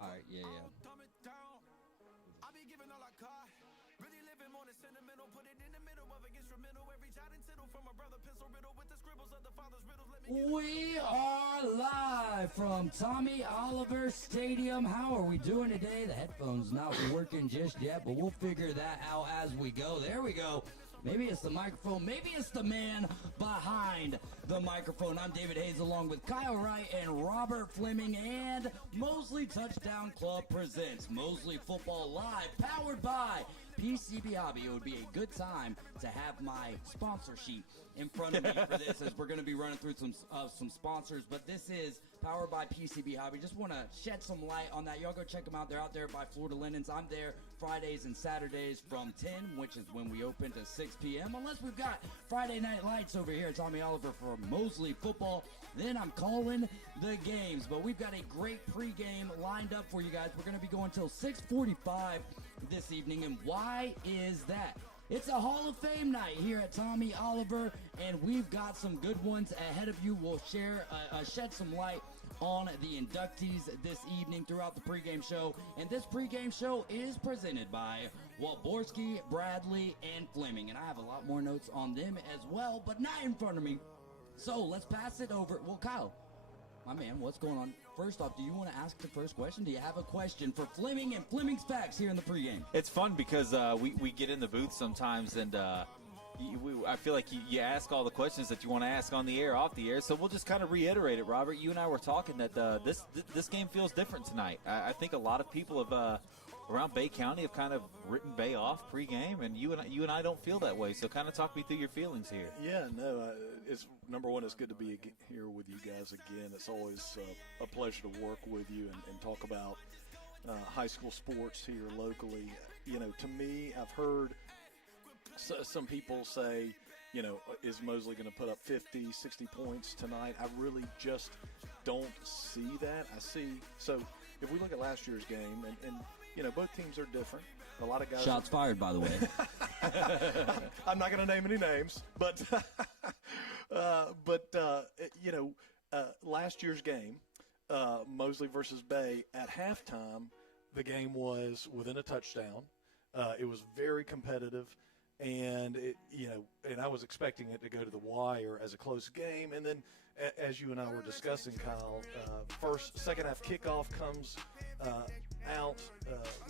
All right, yeah. We are live from Tommy Oliver Stadium. How are we doing today? The headphone's not working just yet, but we'll figure that out as we go. There we go. Maybe it's the microphone. Maybe it's the man behind the microphone. I'm David Hayes along with Kyle Wright and Robert Fleming, and Mosley Touchdown Club presents Mosley Football Live, powered by PCB Hobby. It would be a good time to have my sponsor sheet in front of me for this, as we're going to be running through some sponsors. But this is powered by PCB Hobby. Just want to shed some light on that. Y'all go check them out. They're out there by Florida Linens. I'm there Fridays and Saturdays from 10, which is when we open, to 6 p.m. Unless we've got Friday Night Lights over here at Tommy Oliver for Mosley Football. Then I'm calling the games. But we've got a great pregame lined up for you guys. We're going to be going till 6:45 this evening. And why is that? It's a Hall of Fame night here at Tommy Oliver, and we've got some good ones ahead of you. We'll shed some light on the inductees this evening throughout the pregame show. And this pregame show is presented by Walborski, Bradley, and Fleming. And I have a lot more notes on them as well, but not in front of me. So let's pass it over. Well, Kyle, my man, what's going on? First off, do you want to ask the first question? Do you have a question for Fleming and Fleming's Facts here in the pregame? It's fun because we get in the booth sometimes, and I feel like you ask all the questions that you want to ask on the air, off the air. So we'll just kind of reiterate it, Robert. You and I were talking that this game feels different tonight. I think a lot of people have around Bay County have kind of written Bay off pregame, and you and I don't feel that way. So kind of talk me through your feelings here. Yeah, no, it's number one. It's good to be here with you guys again. It's always a pleasure to work with you and talk about high school sports here locally. You know, to me, I've heard some people say, you know, is Mosley going to put up 50, 60 points tonight? I really just don't see that. So if we look at last year's game, and you know, both teams are different. A lot of guys. Shots fired, by the way. I'm not going to name any names, but you know, last year's game, Mosley versus Bay, at halftime, the game was within a touchdown. It was very competitive, and and I was expecting it to go to the wire as a close game. And then, as you and I were discussing, Kyle, second half kickoff comes out.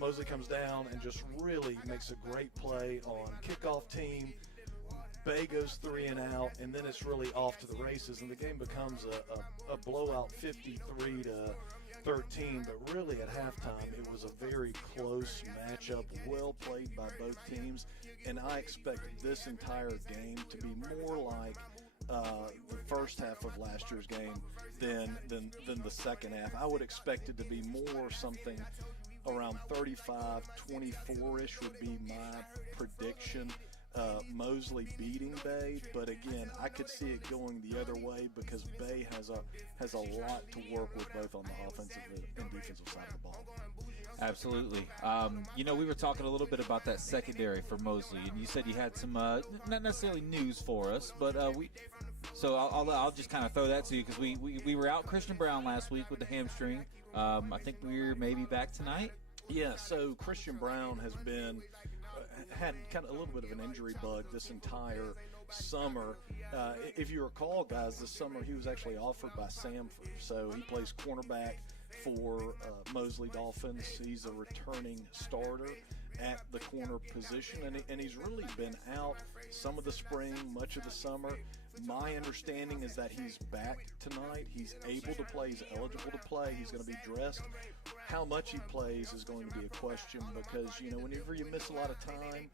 Mosley comes down and just really makes a great play on kickoff team. Bay goes 3 and out, and then it's really off to the races, and the game becomes a blowout, 53-13. But really, at halftime, it was a very close matchup, well played by both teams, and I expect this entire game to be more like the first half of last year's game than the second half. I would expect it to be more something around 35-24-ish would be my prediction. Mosley beating Bay, but again, I could see it going the other way because Bay has a lot to work with both on the offensive and defensive side of the ball. Absolutely. You know, we were talking a little bit about that secondary for Mosley, and you said you had some not necessarily news for us, but so I'll just kind of throw that to you because we were out Christian Brown last week with the hamstring. I think we're maybe back tonight. Yeah, so Christian Brown has had kind of a little bit of an injury bug this entire summer. If you recall, guys, this summer he was actually offered by Samford. So he plays cornerback for Mosley Dolphins. He's a returning starter at the corner position, and he's really been out some of the spring, much of the summer. My understanding is that he's back tonight. He's able to play. He's eligible to play. He's going to be dressed. How much he plays is going to be a question because, you know, whenever you miss a lot of time,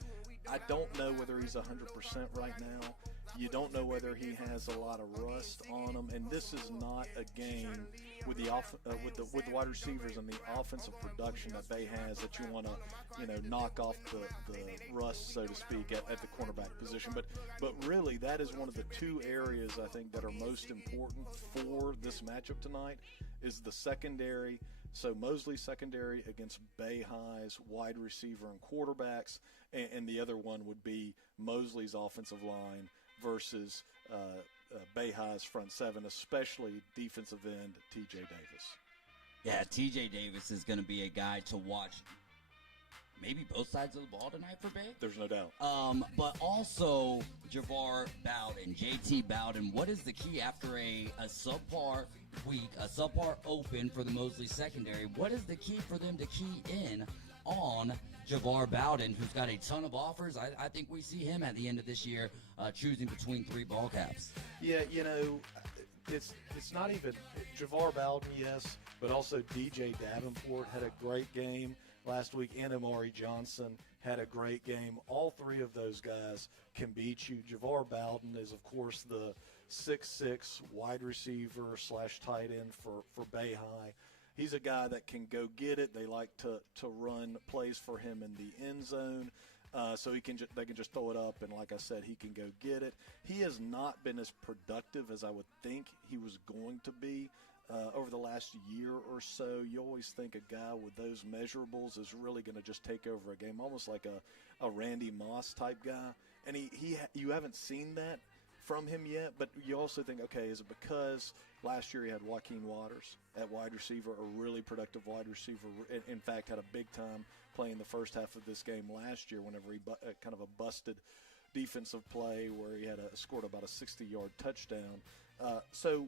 I don't know whether he's 100% right now. You don't know whether he has a lot of rust on him, and this is not a game with the wide receivers and the offensive production that Bay has that you want to, you know, knock off the rust, so to speak, at the cornerback position. But really, that is one of the two areas I think that are most important for this matchup tonight is the secondary. So Mosley's secondary against Bay High's wide receiver and quarterbacks, and the other one would be Mosley's offensive line versus Bay High's front seven, especially defensive end T.J. Davis. Yeah, T.J. Davis is going to be a guy to watch maybe both sides of the ball tonight for Bay. There's no doubt. But also Javar Bowden, JT Bowden. What is the key after a subpar week, a subpar open for the Mosley secondary? What is the key for them to key in on Javar Bowden, who's got a ton of offers? I think we see him at the end of this year choosing between 3 ball caps. Yeah, it's not even Javar Bowden, yes, but also DJ Davenport had a great game last week, and Amari Johnson had a great game. All 3 of those guys can beat you. Javar Bowden is, of course, the 6'6" wide receiver / tight end for Bay High. He's a guy that can go get it. They like to run plays for him in the end zone, so they can just throw it up, and like I said, he can go get it. He has not been as productive as I would think he was going to be over the last year or so. You always think a guy with those measurables is really going to just take over a game, almost like a Randy Moss type guy, and you haven't seen that from him yet, but you also think, okay, is it because last year he had Joaquin Waters at wide receiver, a really productive wide receiver, in fact had a big time playing the first half of this game last year whenever he kind of a busted defensive play where he had scored about a 60-yard touchdown. So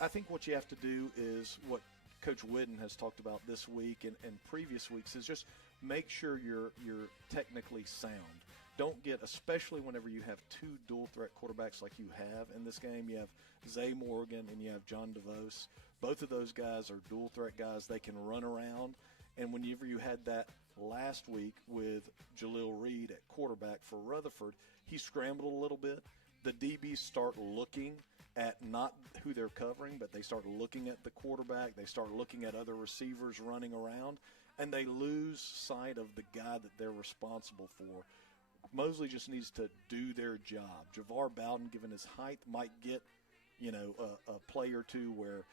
I think what you have to do is what Coach Whitten has talked about this week and previous weeks is just make sure you're technically sound. Don't get, especially whenever you have 2 dual-threat quarterbacks like you have in this game. You have Zay Morgan and you have John DeVos. Both of those guys are dual-threat guys. They can run around. And whenever you had that last week with Jaleel Reed at quarterback for Rutherford, he scrambled a little bit. The DBs start looking at not who they're covering, but they start looking at the quarterback. They start looking at other receivers running around, and they lose sight of the guy that they're responsible for. Mosley just needs to do their job. Javar Bowden, given his height, might get, a play or two where,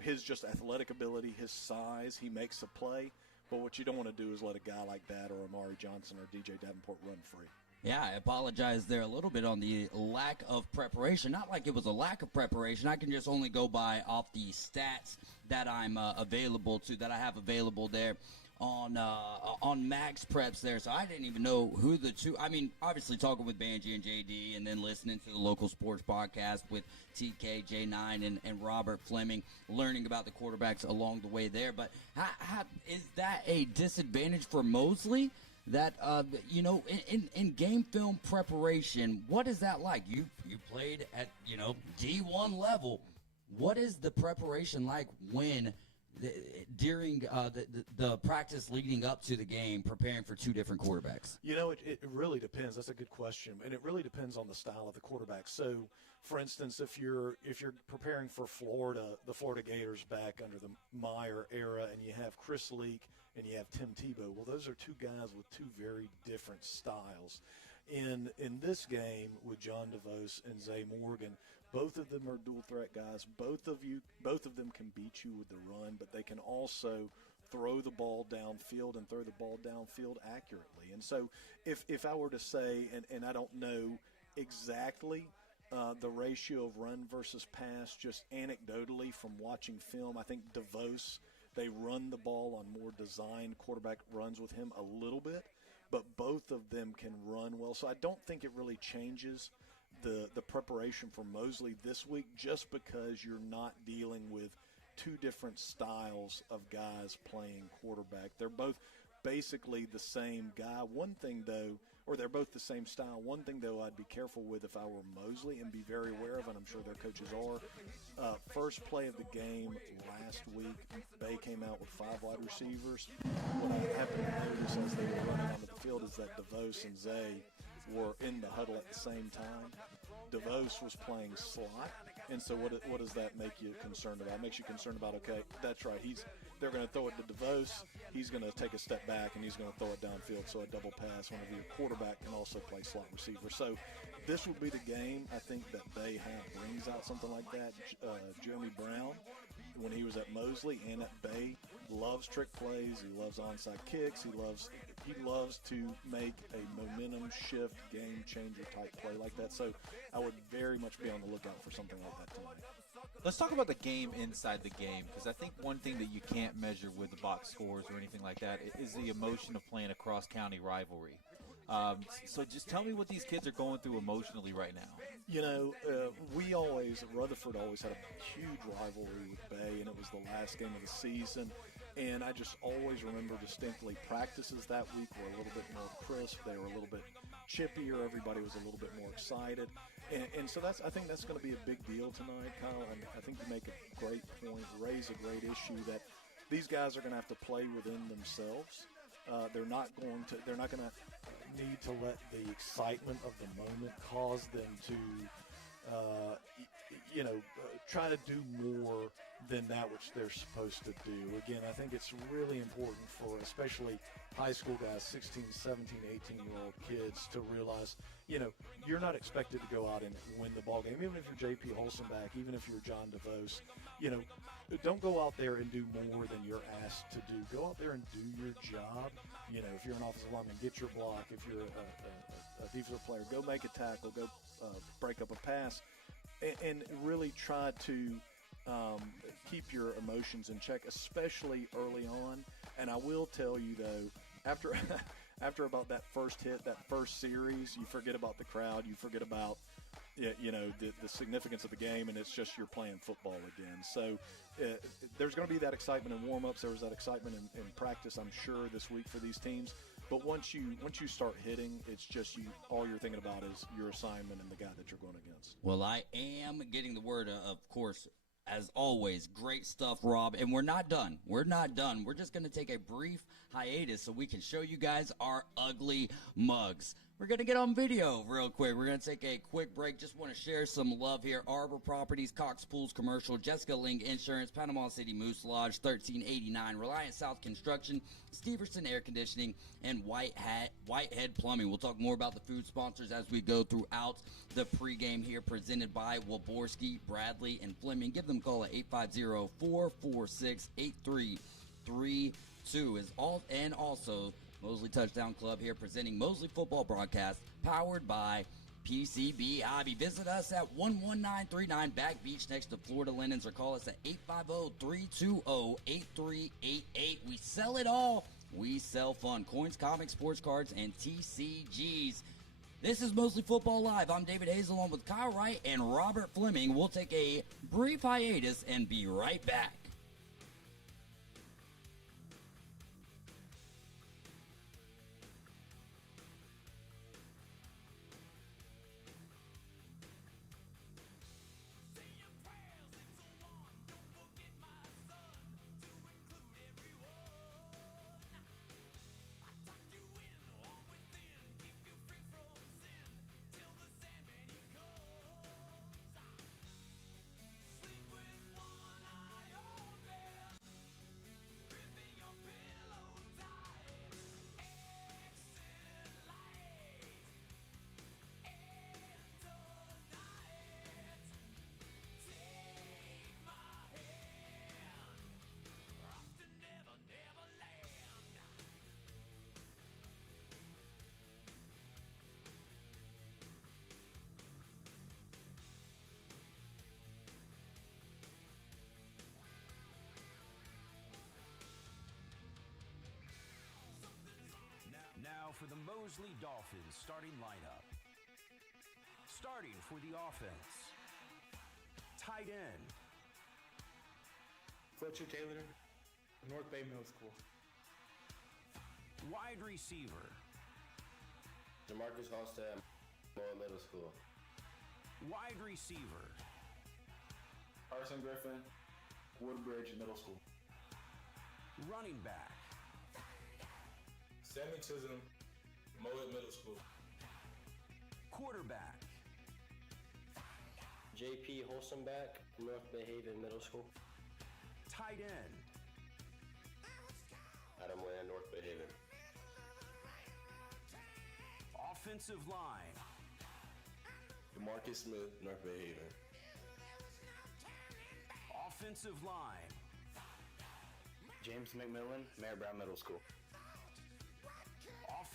his just athletic ability, his size, he makes a play. But what you don't want to do is let a guy like that or Amari Johnson or DJ Davenport run free. Yeah, I apologize there a little bit on the lack of preparation. Not like it was a lack of preparation. I can just only go by off the stats that I'm available to, that I have available there on Max Preps there. So I didn't even know who the two. I mean, obviously talking with Banji and JD, and then listening to the local sports podcast with TK, J9, and Robert Fleming, learning about the quarterbacks along the way there. But how is that a disadvantage for Mosley? That in game film preparation, what is that like? You played at D1 level. What is the preparation like when during the practice leading up to the game, preparing for 2 different quarterbacks? It really depends. That's a good question, and it really depends on the style of the quarterback. So, for instance, if you're preparing for Florida, the Florida Gators back under the Meyer era, and you have Chris Leak and you have Tim Tebow, well, those are 2 guys with 2 very different styles. In this game with John DeVos and Zay Morgan, both of them are dual threat guys. Both of them can beat you with the run, but they can also throw the ball downfield and throw the ball downfield accurately. And so if I were to say, and I don't know exactly the ratio of run versus pass, just anecdotally from watching film, I think DeVos, they run the ball on more designed quarterback runs with him a little bit, but both of them can run well. So I don't think it really changes the preparation for Mosley this week, just because you're not dealing with 2 different styles of guys playing quarterback. They're both basically the same guy. One thing, though, or they're both the same style. One thing, though, I'd be careful with if I were Mosley and be very aware of, and I'm sure their coaches are. First play of the game last week, Bay came out with 5 wide receivers. What I happened to notice as they were running onto the field is that DeVos and Zay were in the huddle at the same time. DeVos was playing slot, and so what does that make you concerned about? It makes you concerned about, okay, that's right, they're going to throw it to DeVos, he's going to take a step back, and he's going to throw it downfield, so a double pass whenever your quarterback can also play slot receiver. So this would be the game, I think, that Bay brings out something like that. Jeremy Brown, when he was at Mosley and at Bay, loves trick plays, he loves onside kicks, he loves He loves to make a momentum shift, game changer type play like that. So I would very much be on the lookout for something like that tonight. Let's talk about the game inside the game, because I think one thing that you can't measure with the box scores or anything like that is the emotion of playing a cross-county rivalry. So just tell me what these kids are going through emotionally right now. You know, Rutherford always had a huge rivalry with Bay, and it was the last game of the season. And I just always remember distinctly practices that week were a little bit more crisp. They were a little bit chippier. Everybody was a little bit more excited. And so I think that's going to be a big deal tonight, Kyle. And I think you make a great point, raise a great issue that these guys are going to have to play within themselves. They're not going to need to let the excitement of the moment cause them to, try to do more than that which they're supposed to do. Again, I think it's really important for especially high school guys, 16, 17, 18-year-old kids to realize, you're not expected to go out and win the ball game. Even if you're J.P. Holstenbach, even if you're John DeVos, don't go out there and do more than you're asked to do. Go out there and do your job. If you're an offensive lineman, get your block. If you're a defensive player, go make a tackle, go break up a pass, and really try to keep your emotions in check, especially early on. And I will tell you, though, after about that first hit, that first series, you forget about the crowd, you forget about the significance of the game, and it's just you're playing football again. So there's going to be that excitement in warm-ups. There was that excitement in practice, I'm sure, this week for these teams. But once you start hitting, it's just all you're thinking about is your assignment and the guy that you're going against. Well, I am getting the word, of course, as always. Great stuff, Rob. And we're not done. We're just going to take a brief hiatus so we can show you guys our ugly mugs. We're going to get on video real quick. We're going to take a quick break. Just want to share some love here. Arbor Properties, Cox Pools Commercial, Jessica Link Insurance, Panama City Moose Lodge, 1389, Reliant South Construction, Steverson Air Conditioning, and Whitehead Plumbing. We'll talk more about the food sponsors as we go throughout the pregame here, presented by Waborski, Bradley, and Fleming. Give them a call at 850-446-8332. And also Mosley Touchdown Club here presenting Mosley Football Broadcast, powered by PCB Hobby. Visit us at 11939 Back Beach next to Florida Linens, or call us at 850-320-8388. We sell it all. We sell fun. Coins, comics, sports cards, and TCGs. This is Mosley Football Live. I'm David Hayes along with Kyle Wright and Robert Fleming. We'll take a brief hiatus and be right back. Now for the Mosley Dolphins starting lineup. Starting for the offense, tight end, Fletcher Taylor, North Bay Middle School. wide receiver, Jamarcus Halstead, Moore Middle School. wide receiver, Carson Griffin, Woodbridge Middle School. running back, Sammy Chisholm, Mowat Middle School. quarterback, J.P. Holstenbach, North Bay Haven Middle School. tight end, Adam Land, North Bay Haven. offensive line, DeMarcus Smith, North Bay Haven. offensive line, James McMillan, Mayor Brown Middle School.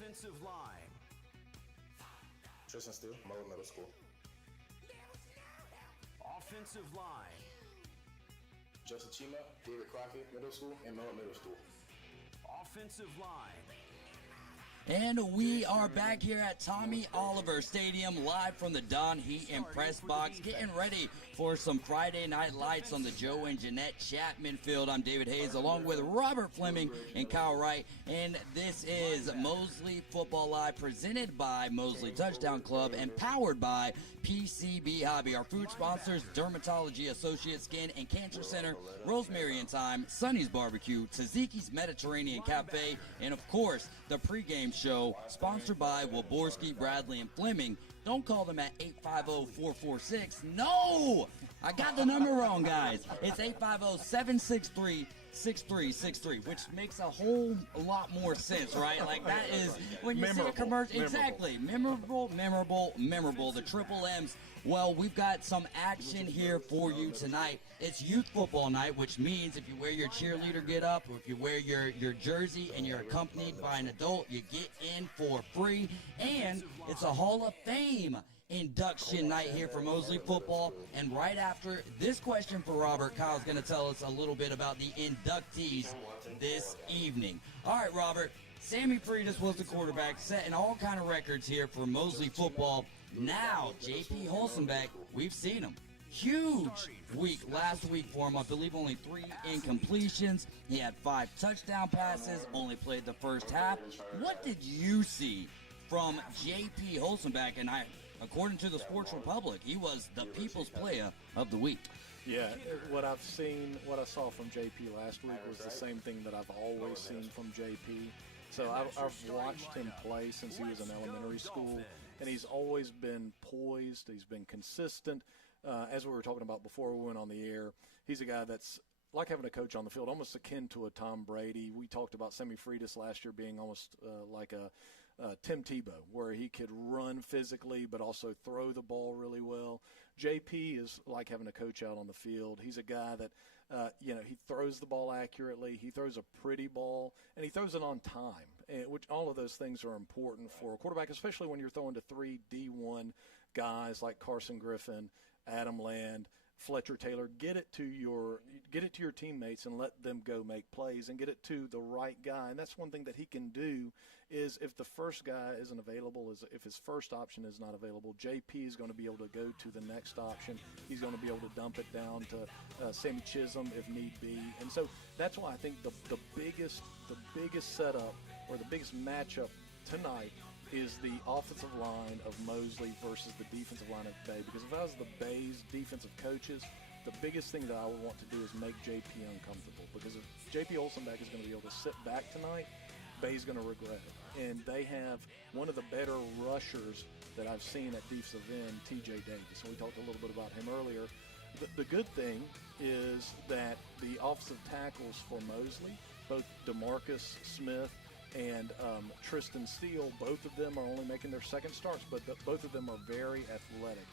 Offensive line. Tristan Steele, Mosley Middle School. Offensive line. Joseph Chima, David Crockett Middle School, and Mosley Middle School. Offensive line. And we are back here at Tommy Oliver Stadium, live from the Don Heat and Press Box, getting ready for some Friday Night Lights on the Joe and Jeanette Chapman Field. I'm David Hayes, along with Robert Fleming and Kyle Wright, and this is Mosley Football Live, presented by Mosley Touchdown Club and powered by PCB Hobby. Our food sponsors: Dermatology Associates, Skin and Cancer Center, Rosemary and Thyme, Sonny's Barbecue, Tzatziki's Mediterranean Cafe, and of course, the pregame show sponsored by Waborski, Bradley, and Fleming. Don't call them at 850-446. No! I got the number wrong, guys. It's 850-763-6363, which makes a whole lot more sense, right? Like, that is, when you see a commercial, exactly. Memorable, memorable, memorable. The triple M's. Well, we've got some action here for you tonight. It's youth football night, which means if you wear your cheerleader get up, or if you wear your jersey and you're accompanied by an adult, you get in for free. And it's a Hall of Fame induction night here for Mosley football. And right after this question for Robert, Kyle's going to tell us a little bit about the inductees this evening. All right, Robert. Sammy Freitas was the quarterback, setting all kind of records here for Mosley football. Now, J.P. Holzenbeck, we've seen him. Huge week last week for him. I believe only 3 incompletions. He had 5 touchdown passes, only played the first half. What did you see from J.P. Holzenbeck? And according to the Sports Republic, he was the people's player of the week. Yeah, what I saw from JP last week was the same thing that I've always seen from JP. So I've watched him play since he was in elementary school, and he's always been poised. He's been consistent. As we were talking about before we went on the air, he's a guy that's like having a coach on the field, almost akin to a Tom Brady. We talked about Sammy Freitas last year being almost like a Tim Tebow, where he could run physically but also throw the ball really well. JP is like having a coach out on the field. He's a guy that, he throws the ball accurately. He throws a pretty ball, and he throws it on time, which all of those things are important for a quarterback, especially when you're throwing to 3 D1 guys like Carson Griffin, Adam Land, Fletcher Taylor. Get it to your teammates and let them go make plays and get it to the right guy. And that's one thing that he can do is if the first guy isn't available, if his first option is not available, JP is going to be able to go to the next option. He's going to be able to dump it down to Sammy Chisholm if need be. And so that's why I think the biggest setup or the biggest matchup tonight is the offensive line of Mosley versus the defensive line of Bay. Because if I was the Bay's defensive coaches, the biggest thing that I would want to do is make JP uncomfortable. Because if JP Olsenbeck is going to be able to sit back tonight, Bay's going to regret it. And they have one of the better rushers that I've seen at defensive end, T.J. Davis. And we talked a little bit about him earlier. The good thing is that the offensive tackles for Mosley, both DeMarcus Smith and Tristan Steele, both of them are only making their second starts, but both of them are very athletic.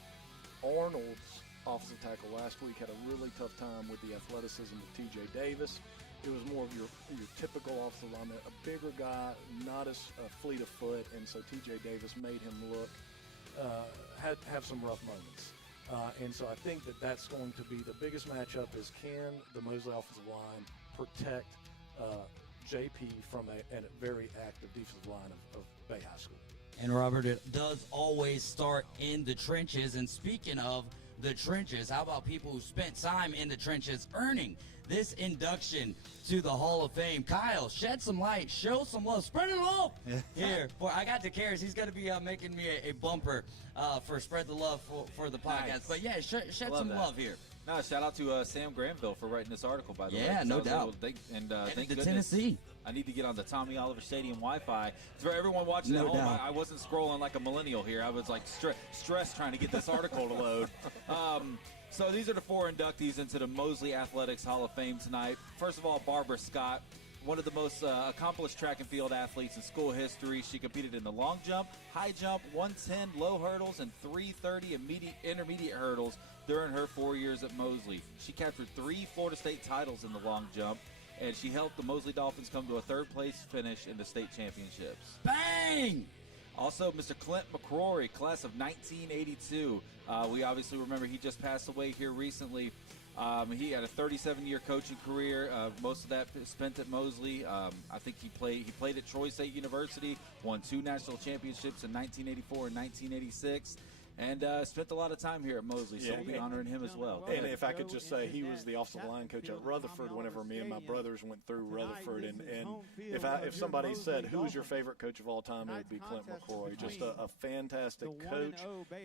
Arnold's offensive tackle last week had a really tough time with the athleticism of T.J. Davis. It was more of your typical offensive lineman, a bigger guy, not as fleet of foot, and so T.J. Davis made him look, have some rough moments. And so I think that's going to be the biggest matchup is can the Mosley offensive line protect JP from a very active defensive line of Bay High School. And Robert, it does always start in the trenches. And speaking of the trenches, how about people who spent time in the trenches earning this induction to the Hall of Fame? Kyle, shed some light, show some love, spread it love here. I got the cares. He's going to be making me a bumper for Spread the Love for the podcast. Nice. But yeah, shed some love here. No, shout out to Sam Granville for writing this article, by the way. Yeah, no doubt. Thank to goodness. Tennessee. I need to get on the Tommy Oliver Stadium Wi-Fi. For everyone watching at home, I wasn't scrolling like a millennial here. I was like stressed trying to get this article to load. So these are the 4 inductees into the Mosley Athletics Hall of Fame tonight. First of all, Barbara Scott, one of the most accomplished track and field athletes in school history. She competed in the long jump, high jump, 110 low hurdles, and 330 intermediate hurdles during her 4 years at Mosley. She captured 3 Florida State titles in the long jump. and she helped the Mosley Dolphins come to a third-place finish in the state championships. Bang! Also, Mr. Clint McCrory, class of 1982. We obviously remember he just passed away here recently. He had a 37-year coaching career. Most of that spent at Mosley. I think he played at Troy State University, won 2 national championships in 1984 and 1986. And spent a lot of time here at Mosley, so we'll be honoring him as well. And if I could just say, he was the offensive line coach at Rutherford whenever me and my brothers went through Rutherford. And if somebody said, who is your favorite coach of all time, it would be Clint McCrory. Just a fantastic coach,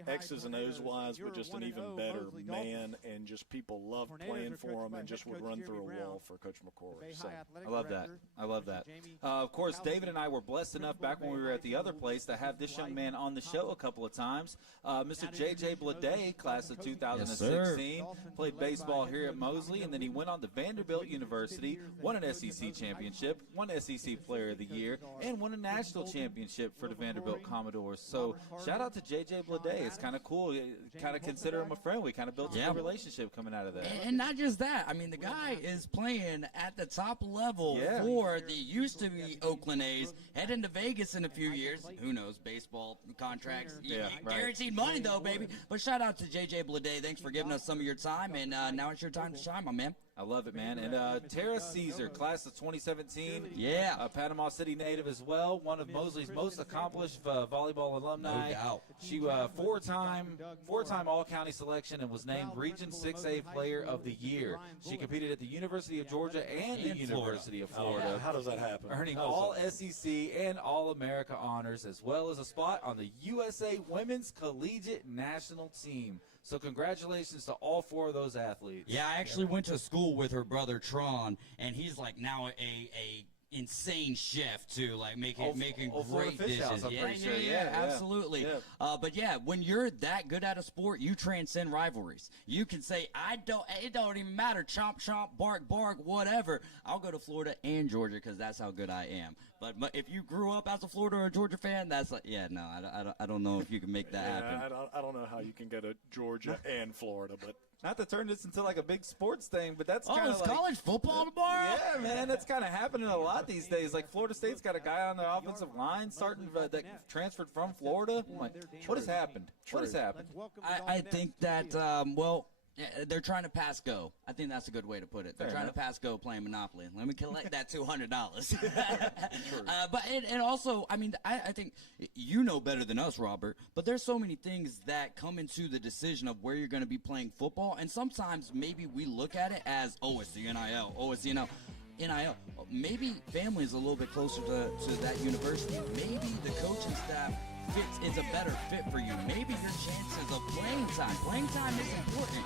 X's and O's wise, but just an even better man. And just people loved playing for him and just would run through a wall for Coach McCrory. So I love that. I love that. Of course, David and I were blessed enough back when we were at the other place to have this young man on the show a couple of times. Mr. J.J. Blade, class of 2016, played baseball here at Mosley, and then he went on to Vanderbilt University, won an SEC championship, won SEC Player of the Year, and won a national championship for the Vanderbilt Commodores. So shout out to J.J. Blade. It's kind of cool. Kind of consider him a friend. We kind of built a good relationship coming out of that. And not just that. I mean, the guy is playing at the top level for the used to be Oakland A's, heading to Vegas in a few years. Who knows? Baseball contracts. Guaranteed money, though, baby. But shout out to J.J. Blade. Thanks for giving us some of your time, and now it's your time to shine, my man. I love it, man. And Tara Caesar, class of 2017. Yeah. Panama City native as well. One of Mosley's most accomplished volleyball alumni. No doubt. She four-time All-County selection and was named Region 6A Player of the Year. She competed at the University of Georgia and the University of Florida. How does that happen? Earning all SEC and All-America honors, as well as a spot on the USA Women's Collegiate National Team. So congratulations to all 4 of those athletes. Yeah, I actually went to school with her brother Tron, and he's like now a insane chef too, like making great dishes. Yeah, absolutely. Yeah. But yeah, when you're that good at a sport, you transcend rivalries. You can say, it don't even matter, chomp chomp, bark bark, whatever. I'll go to Florida and Georgia because that's how good I am. But if you grew up as a Florida or a Georgia fan, that's like, I don't know if you can make that happen. I don't know how you can go to Georgia and Florida, but not to turn this into like a big sports thing, but that's kind of like college football tomorrow. Yeah, man, that's kind of happening a lot these days. Like Florida State's got a guy on their offensive line starting that transferred from Florida. I'm like, what has happened? What has happened? I think that they're trying to pass go. I think that's a good way to put it. They're trying to pass go playing Monopoly. Let me collect that $200. But also, I mean, I think you know better than us, Robert, but there's so many things that come into the decision of where you're going to be playing football, and sometimes maybe we look at it as, it's the NIL, it's the NIL. Maybe family is a little bit closer to that university. Maybe the coaching staff is a better fit for you. Maybe your chances of playing time. Playing time is important.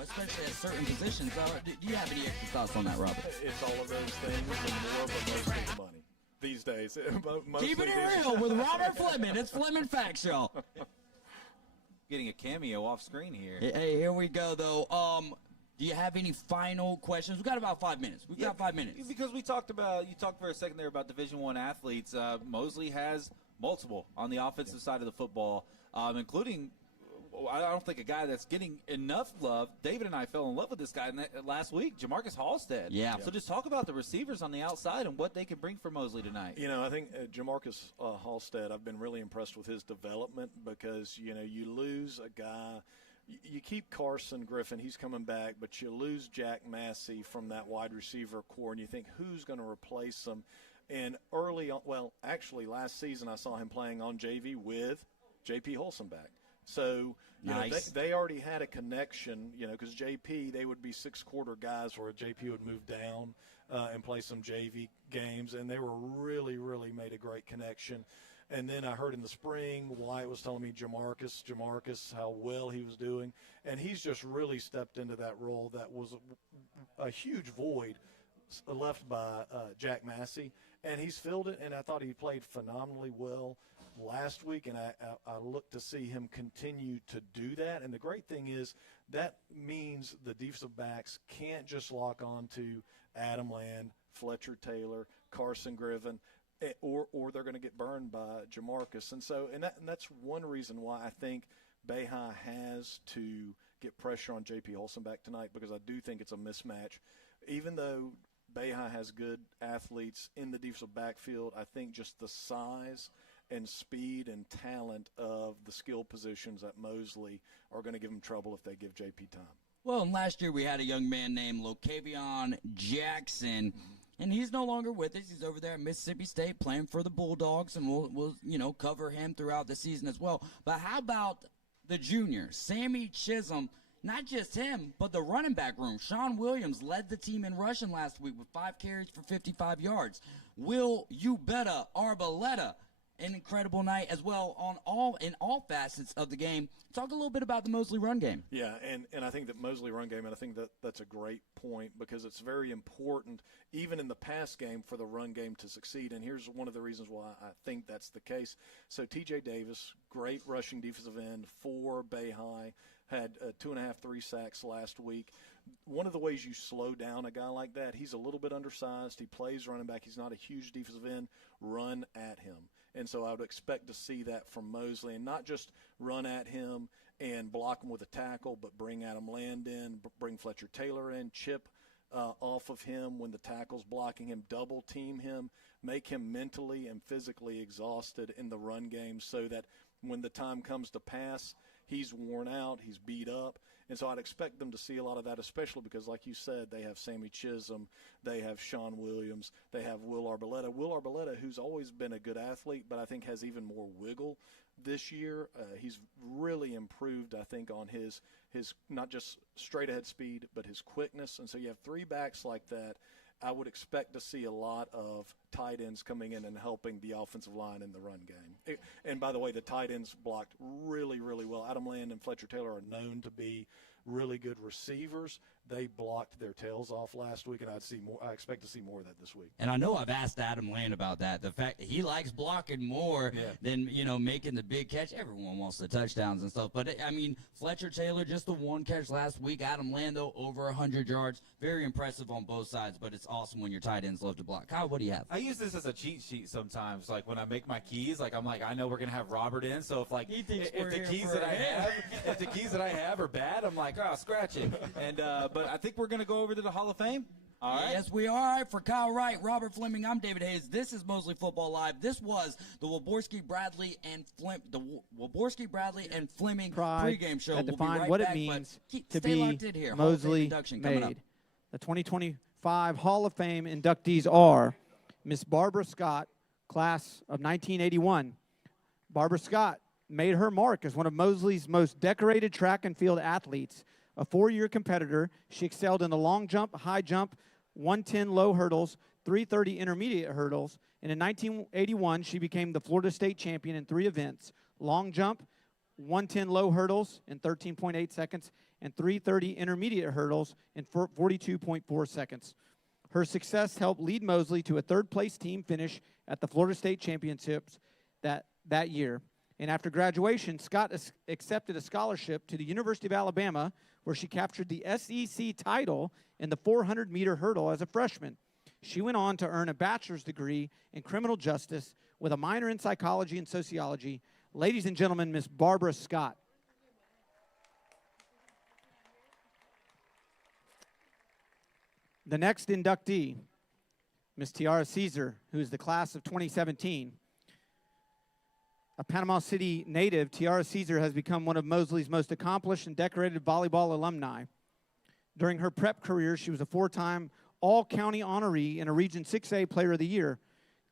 Especially at certain positions. Do you have any extra thoughts on that, Robert? It's all of those things and more, but mostly the money these days. Keeping it real with Robert Fleming. It's Fleming Facts, y'all. Getting a cameo off screen here. Hey, here we go, though. Do you have any final questions? We've got about 5 minutes. We've got 5 minutes. Because you talked for a second there about Division I athletes. Mosley has multiple on the offensive side of the football, including, I don't think a guy that's getting enough love. David and I fell in love with this guy last week, Jamarcus Halstead. Yeah. So just talk about the receivers on the outside and what they can bring for Mosley tonight. I think Jamarcus Halstead, I've been really impressed with his development because, you lose a guy. You keep Carson Griffin, he's coming back, but you lose Jack Massey from that wide receiver core, and you think, who's going to replace him? And early on, actually last season I saw him playing on JV with J.P. Holsenbach. So, nice. They already had a connection, because J.P., they would be 6-quarter guys where J.P. would move down and play some JV games, and they were really, really made a great connection. And then I heard in the spring, Wyatt was telling me Jamarcus, how well he was doing. And he's just really stepped into that role that was a huge void left by Jack Massey. And he's filled it, and I thought he played phenomenally well last week. And I look to see him continue to do that. And the great thing is that means the defensive backs can't just lock on to Adam Land, Fletcher Taylor, Carson Griffin, or they're going to get burned by Jamarcus. And that's one reason why I think Behi has to get pressure on J.P. Holsenbach tonight, because I do think it's a mismatch even though Bayhigh has good athletes in the defensive backfield, I think just the size and speed and talent of the skill positions at Mosley are going to give them trouble if they give JP time. Well, and last year we had a young man named Locavion Jackson, and he's no longer with us. He's over there at Mississippi State playing for the Bulldogs, and we'll cover him throughout the season as well. But how about the junior, Sammy Chisholm? Not just him, but the running back room. Sean Williams led the team in rushing last week with 5 carries for 55 yards. Will Ubetta Arboleta, an incredible night as well in all facets of the game. Talk a little bit about the Mosley run game. Yeah, and I think that Mosley run game, and I think that's a great point because it's very important, even in the pass game, for the run game to succeed. And here's one of the reasons why I think that's the case. So T.J. Davis, great rushing defensive end for Bayhigh, had 2.5, 3 sacks last week. One of the ways you slow down a guy like that, he's a little bit undersized. He plays running back. He's not a huge defensive end. Run at him. And so I would expect to see that from Mosley, and not just run at him and block him with a tackle, but bring Adam Land in, bring Fletcher Taylor in, chip off of him when the tackle's blocking him, double team him, make him mentally and physically exhausted in the run game so that when the time comes to pass, he's worn out, he's beat up. And so I'd expect them to see a lot of that, especially because, like you said, they have Sammy Chisholm, they have Sean Williams, they have Will Arboleta. Will Arboleta, who's always been a good athlete, but I think has even more wiggle this year. He's really improved, I think, on his not just straight-ahead speed, but his quickness. And so you have 3 backs like that. I would expect to see a lot of tight ends coming in and helping the offensive line in the run game. And by the way, the tight ends blocked really, really well. Adam Land and Fletcher Taylor are known to be really good receivers. They blocked their tails off last week, and I expect to see more of that this week. And I know I've asked Adam Land about that. The fact that he likes blocking more than, making the big catch. Everyone wants the touchdowns and stuff. But, Fletcher Taylor, just the 1 catch last week. Adam Land, though, over 100 yards. Very impressive on both sides, but it's awesome when your tight ends love to block. Kyle, what do you have? I use this as a cheat sheet sometimes. Like when I make my keys, I know we're going to have Robert in. So if the keys that I have are bad, I'm like, oh, scratch it. And but I think we're going to go over to the Hall of Fame. All right. Yes, we are. All right, for Kyle Wright, Robert Fleming, I'm David Hayes. This is Mosley Football Live. This was the Waborski Bradley and Fleming pregame show. That we'll define right what back, it means stay to be locked in here. Mosley made. The 2025 Hall of Fame inductees are Miss Barbara Scott, class of 1981. Barbara Scott made her mark as one of Mosley's most decorated track and field athletes. A 4-year competitor, she excelled in the long jump, high jump, 110 low hurdles, 330 intermediate hurdles, and in 1981, she became the Florida State champion in 3 events: long jump, 110 low hurdles in 13.8 seconds, and 330 intermediate hurdles in 42.4 seconds. Her success helped lead Mosley to a 3rd-place team finish at the Florida State Championships that year. And after graduation, Scott accepted a scholarship to the University of Alabama, where she captured the SEC title in the 400-meter hurdle as a freshman. She went on to earn a bachelor's degree in criminal justice with a minor in psychology and sociology. Ladies and gentlemen, Miss Barbara Scott. The next inductee, Miss Tiara Caesar, who is the class of 2017. A Panama City native, Tiara Caesar has become one of Mosley's most accomplished and decorated volleyball alumni. During her prep career, she was a 4-time All-County honoree and a Region 6A Player of the Year.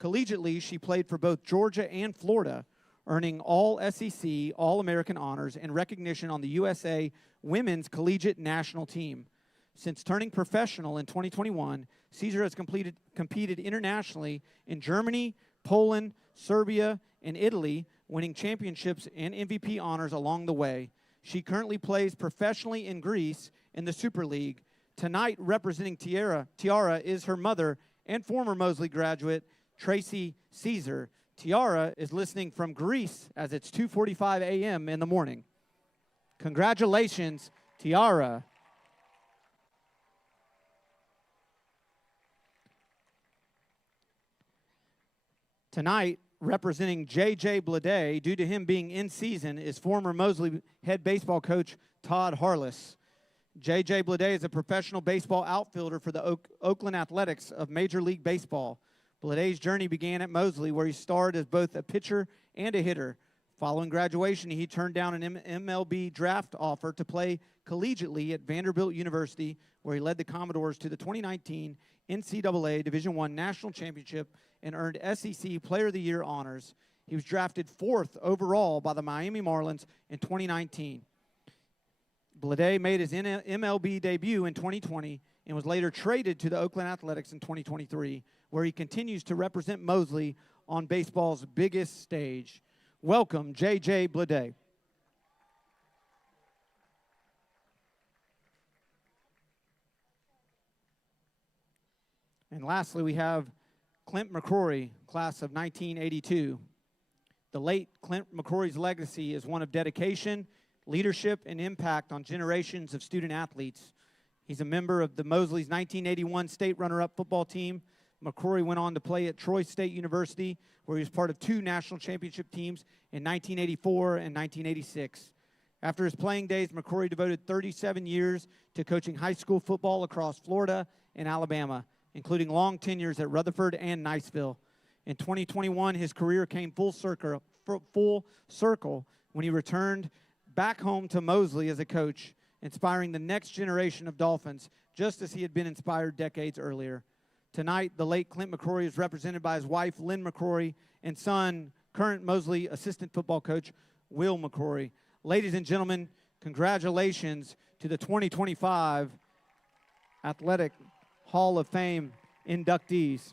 Collegiately, she played for both Georgia and Florida, earning All-SEC, All-American honors and recognition on the USA Women's Collegiate National Team. Since turning professional in 2021, Caesar has competed internationally in Germany, Poland, Serbia, and Italy, winning championships and MVP honors along the way. She currently plays professionally in Greece in the Super League. Tonight, representing Tiara is her mother and former Mosley graduate, Tracy Caesar. Tiara is listening from Greece as it's 2:45 a.m. in the morning. Congratulations, Tiara. Tonight, representing J.J. Blade, due to him being in season, is former Mosley head baseball coach Todd Harless. J.J. Blade is a professional baseball outfielder for the Oakland Athletics of Major League Baseball. Blade's journey began at Mosley, where he starred as both a pitcher and a hitter. Following graduation, he turned down an MLB draft offer to play collegiately at Vanderbilt University, where he led the Commodores to the 2019 NCAA Division I National Championship and earned SEC Player of the Year honors. He was drafted 4th overall by the Miami Marlins in 2019. Blade made his MLB debut in 2020 and was later traded to the Oakland Athletics in 2023, where he continues to represent Mosley on baseball's biggest stage. Welcome, J.J. Blade. And lastly, we have Clint McCrory, class of 1982. The late Clint McCrory's legacy is one of dedication, leadership, and impact on generations of student athletes. He's a member of the Mosley's 1981 state runner-up football team. McCrory went on to play at Troy State University, where he was part of 2 national championship teams in 1984 and 1986. After his playing days, McCrory devoted 37 years to coaching high school football across Florida and Alabama, including long tenures at Rutherford and Niceville. In 2021, his career came full circle when he returned back home to Mosley as a coach, inspiring the next generation of Dolphins, just as he had been inspired decades earlier. Tonight, the late Clint McCrory is represented by his wife, Lynn McCrory, and son, current Mosley assistant football coach, Will McCrory. Ladies and gentlemen, congratulations to the 2025 Athletic Hall of Fame inductees.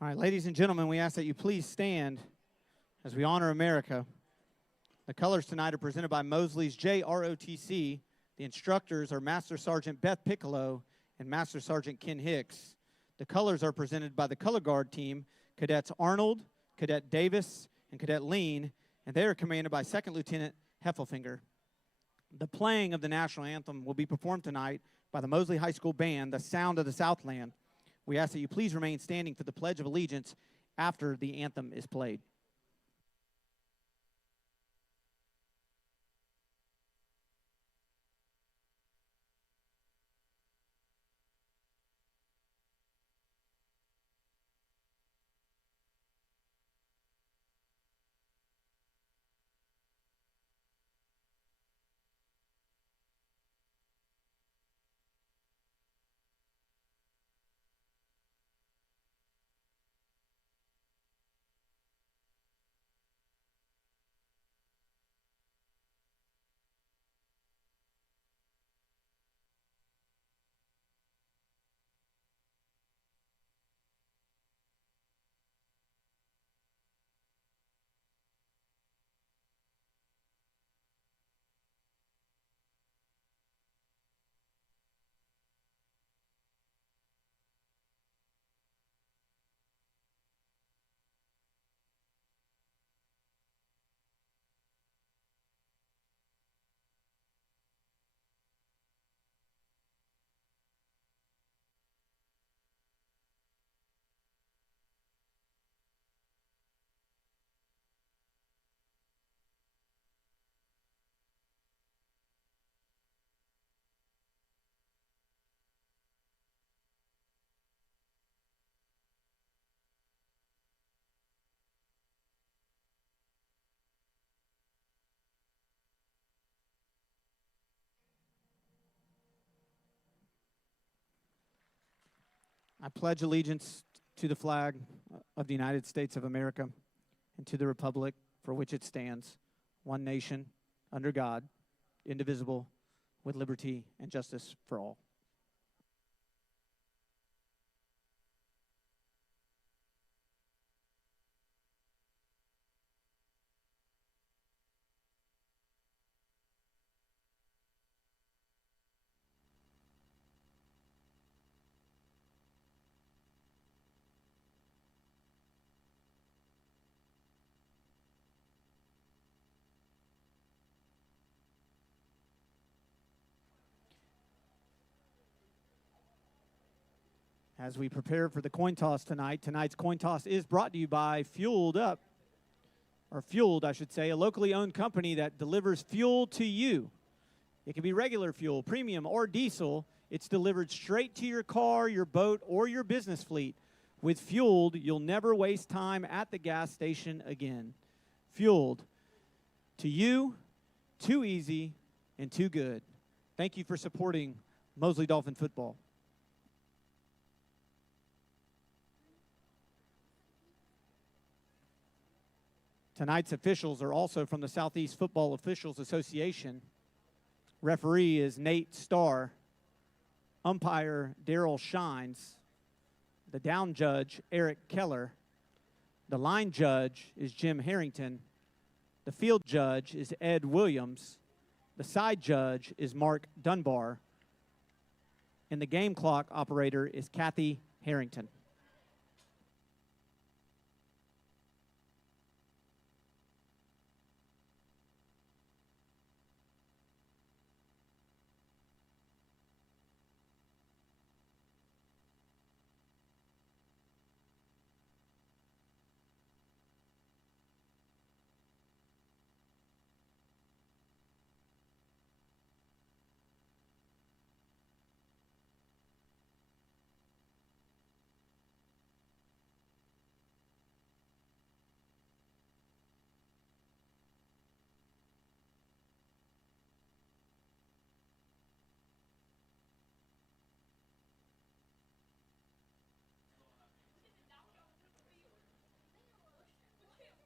All right, ladies and gentlemen, we ask that you please stand as we honor America. The colors tonight are presented by Mosley's JROTC. The instructors are Master Sergeant Beth Piccolo and Master Sergeant Ken Hicks. The colors are presented by the color guard team, Cadets Arnold, Cadet Davis, and Cadet Lean, and they are commanded by Second Lieutenant Heffelfinger. The playing of the national anthem will be performed tonight by the Mosley High School Band, The Sound of the Southland. We ask that you please remain standing for the Pledge of Allegiance after the anthem is played. I pledge allegiance to the flag of the United States of America and to the republic for which it stands, one nation, under God, indivisible, with liberty and justice for all. As we prepare for the coin toss tonight, tonight's coin toss is brought to you by Fueled, I should say, a locally owned company that delivers fuel to you. It can be regular fuel, premium, or diesel. It's delivered straight to your car, your boat, or your business fleet. With Fueled, you'll never waste time at the gas station again. Fueled, to you, too easy and too good. Thank you for supporting Mosley Dolphin football. Tonight's officials are also from the Southeast Football Officials Association. Referee is Nate Starr. Umpire Daryl Shines. The down judge, Eric Keller. The line judge is Jim Harrington. The field judge is Ed Williams. The side judge is Mark Dunbar. And the game clock operator is Kathy Harrington.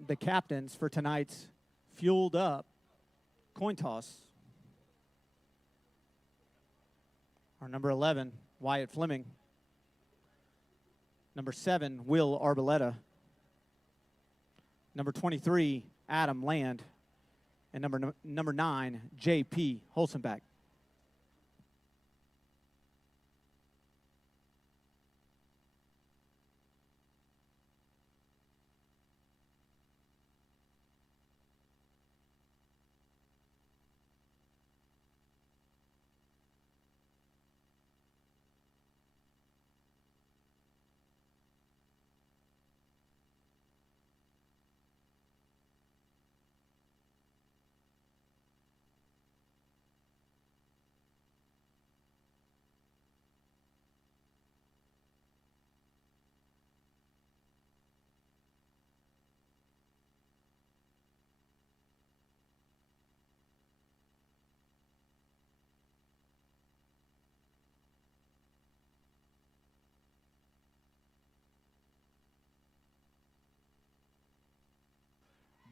The captains for tonight's Fueled Up coin toss are number 11, Wyatt Fleming. Number 7, Will Arboleta. Number 23, Adam Land. And number 9, J.P. Holzenbach.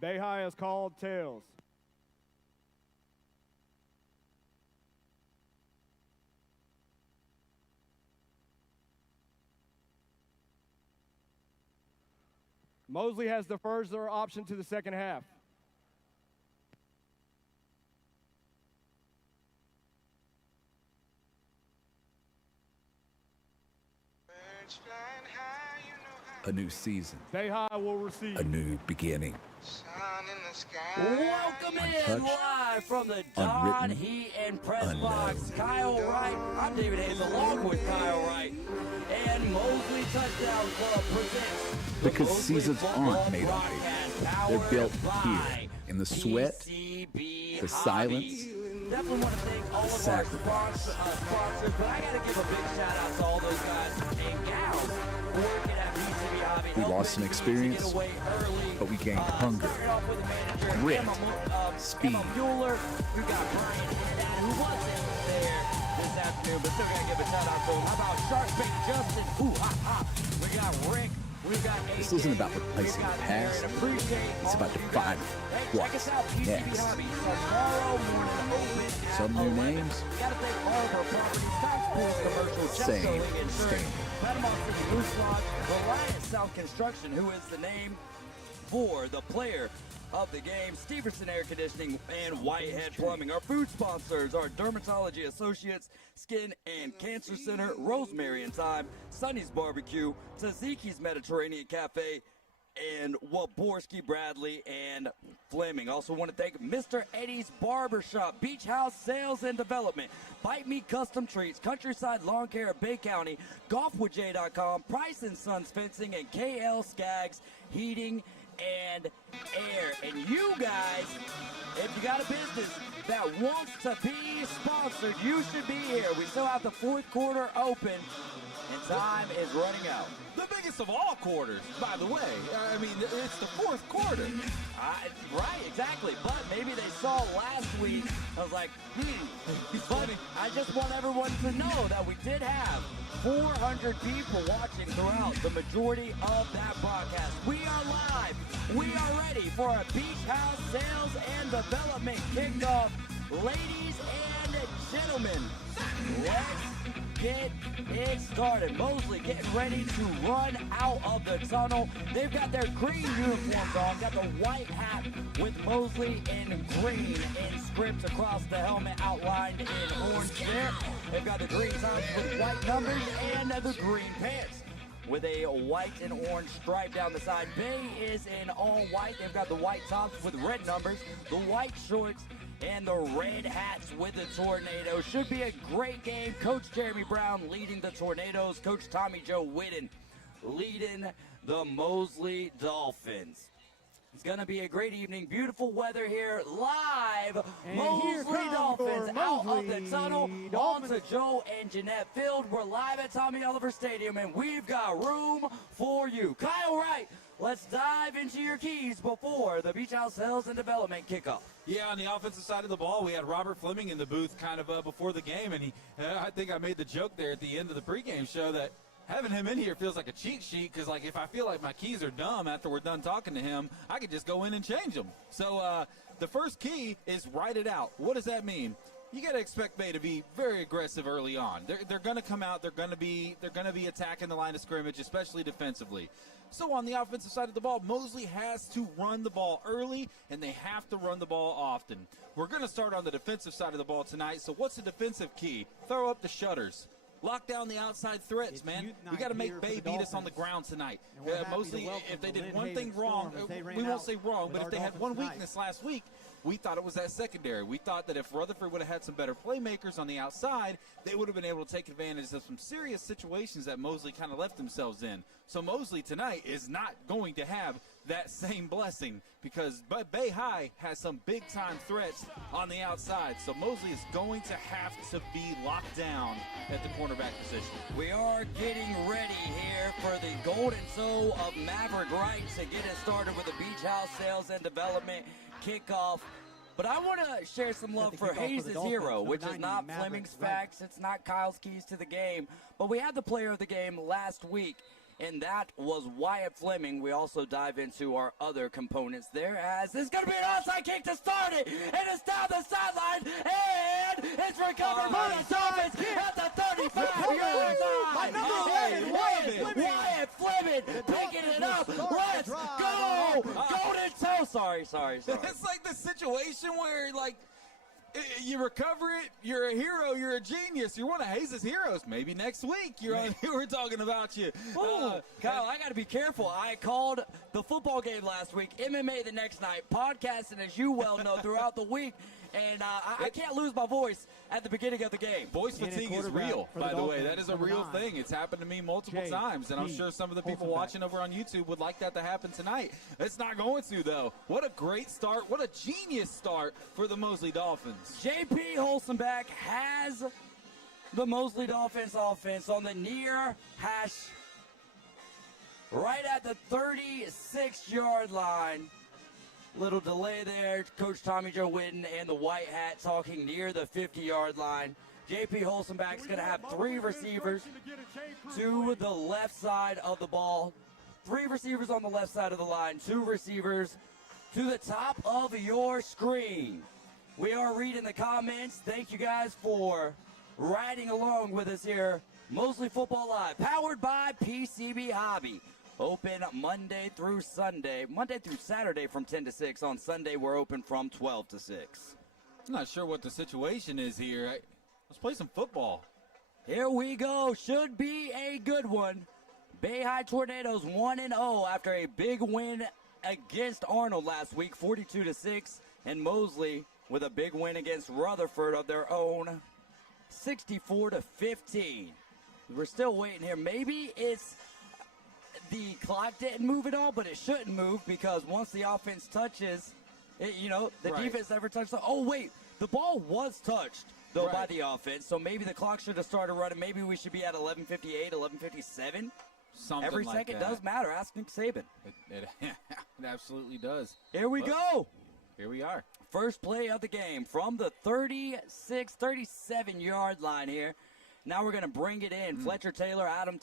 Bay High has called tails. Mosley has deferred their option to the second half. A new season. Bay High will receive. A new beginning. Welcome in live from the Don Heat and Press Box. Kyle Wright. I'm David Hayes along with Kyle Wright. And Mosley Touchdown Club presents Because seasons aren't made on paper. They're built here in the sweat, the silence, definitely want to thank all of our sponsors, but I got to give a big shout out to all those guys and gals working at PCB Hobby. We lost some experience, but we gained hunger, grit, speed. Emma Mueller, we got Brian Haddad, who wasn't there this afternoon. afternoon, but still gotta give a shout out to him. How about Sharkbait Justin? Ooh, ha, ha. We got Rick. We've got AJ. This isn't about replacing the past. It's about defining what's Check us out, PCB next. Hobby. Tomorrow morning open at Some new 11. names. Gotta thank all of our properties. Cox Pools Commercial, Same Chesterling Insurance, standard. Panama City Roof Lodge, Reliance South Construction, who is the name for the player of the game, Steverson Air Conditioning, and Whitehead Plumbing. Our food sponsors are Dermatology Associates, Skin and Cancer Center, Rosemary and Thyme, Sonny's Barbecue, Taziki's Mediterranean Cafe, and Waborski Bradley and Fleming. Also want to thank Mr. Eddie's Barbershop, Beach House Sales and Development, Bite Me Custom Treats, Countryside Lawn Care of Bay County, GolfWithJ.com, Price & Sons Fencing, and KL Skaggs Heating and Air. And you guys, if you got a business that wants to be sponsored, you should be here. We still have the fourth quarter open, and time is running out. The biggest of all quarters, by the way. I mean, it's the fourth quarter. Right, exactly. But maybe they saw last week. I was like, But I just want everyone to know that we did have 400 people watching throughout the majority of that broadcast. We are live. We are ready for a Beach House Sales and Development kickoff. Ladies and gentlemen, let's get it started. Mosley getting ready to run out of the tunnel. They've got their green uniforms on, got the white hat with Mosley in green in script across the helmet, outlined in orange there. They've got the green times with white numbers and the green pants with a white and orange stripe down the side. Bay is in all white. They've got the white tops with red numbers, the white shorts, and the red hats with the Tornadoes. Should be a great game. Coach Jeremy Brown leading the Tornadoes. Coach Tommy Joe Whitten leading the Mosley Dolphins. It's going to be a great evening. Beautiful weather here live. And Mosley Dolphins out of the Mosley tunnel Dolphins. onto Joe and Jeanette Field. We're live at Tommy Oliver Stadium, and we've got room for you. Kyle Wright, let's dive into your keys before the Beach House Sales and Development kickoff. Yeah, on the offensive side of the ball, we had Robert Fleming in the booth kind of before the game, and I think I made the joke there at the end of the pregame show that having him in here feels like a cheat sheet because, like, if I feel like my keys are dumb after we're done talking to him, I could just go in and change them. So the first key is write it out. What does that mean? You got to expect Bay to be very aggressive early on. They're going to come out. They're going to be attacking the line of scrimmage, especially defensively. So on the offensive side of the ball, Mosley has to run the ball early, and they have to run the ball often. We're going to start on the defensive side of the ball tonight. So what's the defensive key? Throw up the shutters. Lock down the outside threats, man. We got to make Bay beat us on the ground tonight. Mostly, if they did one thing wrong, we won't say wrong, but if they had one weakness last week, we thought it was that secondary. We thought that if Rutherford would have had some better playmakers on the outside, they would have been able to take advantage of some serious situations that Mosley kind of left themselves in. So Mosley tonight is not going to have that same blessing because Bay High has some big-time threats on the outside. So Mosley is going to have to be locked down at the cornerback position. We are getting ready here for the Golden Toe of Maverick Wright to get it started with the Beach House Sales and Development kickoff. But I want to share some love for Hayes' hero, which is not Fleming's facts. It's not Kyle's keys to the game. But we had the player of the game last week, and that was Wyatt Fleming. We also dive into our other components there, as there's going to be an onside kick to start it, and it's down the sideline, and it's recovered by the Dolphins at the 35-yard line. Wyatt Fleming picking it up. Let's go! Golden Toe. Sorry. It's like the situation where, like, you recover it, you're a hero, you're a genius, you're one of Hayes' heroes. Maybe next week we're talking about you. Kyle, I got to be careful. I called the football game last week, MMA the next night, podcasting, as you well know, throughout the week. And I can't lose my voice at the beginning of the game. Voice fatigue is real, by the way. That is a real thing. It's happened to me multiple times, and I'm sure some of the people watching over on YouTube would like that to happen tonight. It's not going to, though. What a great start. What a genius start for the Mosley Dolphins. J.P. Holzenbeck has the Mosley Dolphins offense on the near hash right at the 36-yard line. Little delay there. Coach Tommy Joe Whitten and the white hat talking near the 50-yard line. JP Holzenbach's going to have 3 receivers to the left side of the ball. 3 receivers on the left side of the line, 2 receivers to the top of your screen. We are reading the comments. Thank you guys for riding along with us here. Mosley Football Live, powered by PCB Hobby. Open Monday through Saturday from 10 to 6. On Sunday, we're open from 12 to 6. I'm not sure what the situation is here. Let's play some football. Here we go. Should be a good one. Bay High Tornadoes 1-0 after a big win against Arnold last week, 42 to 6, and Mosley with a big win against Rutherford of their own, 64 to 15. We're still waiting here. Maybe it's the clock didn't move at all, but it shouldn't move because once the offense touches, the defense never touched. Oh wait, the ball was touched though by the offense, so maybe the clock should have started running. Maybe we should be at 11:58, 11:57. Something Every like second that. does matter. Ask Nick Saban. It absolutely does. Here we go. Here we are. First play of the game from the 37-yard line here. Now we're going to bring it in. Fletcher Taylor, Adam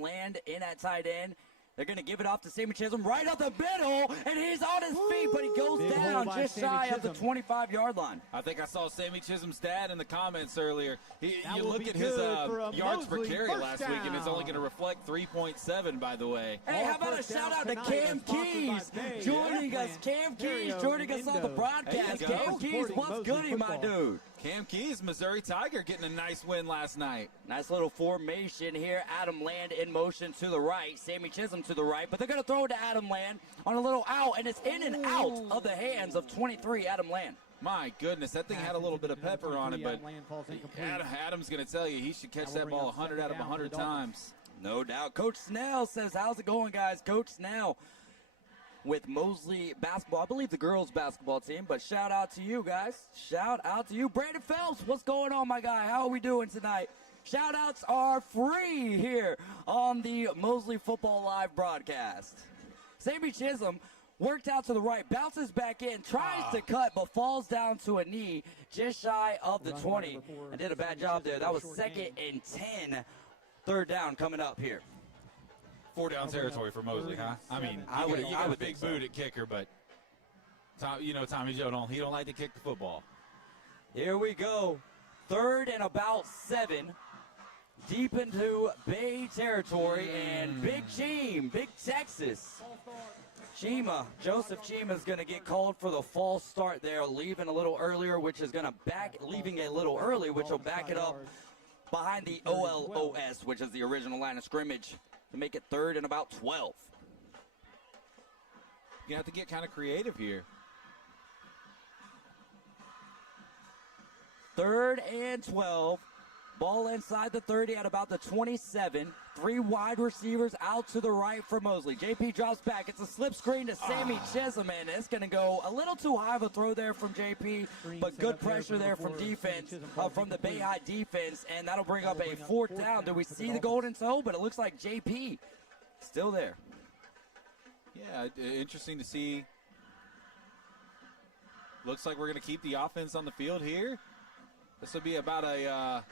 Land in at tight end. They're going to give it off to Sammy Chisholm right up the middle, and he's on his feet, but he goes down just shy of the 25-yard line. I think I saw Sammy Chisholm's dad in the comments earlier. You will look be at his good yards per Mosley carry first last week, and it's only going to down. reflect 3.7, by the way. Hey, how about a shout-out to Cam Keys joining us. Cam Keys joining us on the broadcast. There you go. Cam Keys, what's goody, my dude? Cam Keys, Missouri Tiger, getting a nice win last night. Nice little formation here. Adam Land in motion to the right. Sammy Chisholm to the right. But they're going to throw it to Adam Land on a little out, and it's in and out of the hands of 23, Adam Land. My goodness, that thing had a little bit of pepper on it, but Adam's going to tell you he should catch that ball 100 out of 100 times. No doubt. Coach Snell says, how's it going, guys? Coach Snell with Mosley basketball. I believe the girls basketball team, but shout out to you guys. Shout out to you. Brandon Phelps, what's going on, my guy? How are we doing tonight? Shout outs are free here on the Mosley Football Live broadcast. Sammy Chisholm worked out to the right, bounces back in, tries to cut, but falls down to a knee just shy of the 20. I did a bad job there. That was 2nd and 10. Third down coming up here. 4 down territory for Mosley, huh? I mean, you got a big boot at kicker, but Tommy Joe he don't like to kick the football. Here we go. 3rd and about 7. Deep into Bay territory, and Big Texas. Joseph Chima is going to get called for the false start there, leaving a little earlier, which is going to leaving a little early, which will back it up behind the OLOS, which is the original line of scrimmage, to make it 3rd and about 12. You have to get kind of creative here. 3rd and 12. Ball inside the 30 at about the 27. 3 wide receivers out to the right for Mosley. JP drops back. It's a slip screen to Sammy Chisholm, and it's going to go a little too high of a throw there from JP, but good pressure there from defense, from the Bay High defense, and that'll bring up a 4th down. Do we see the golden toe? But it looks like JP still there. Yeah, interesting to see. Looks like we're going to keep the offense on the field here. This will be about a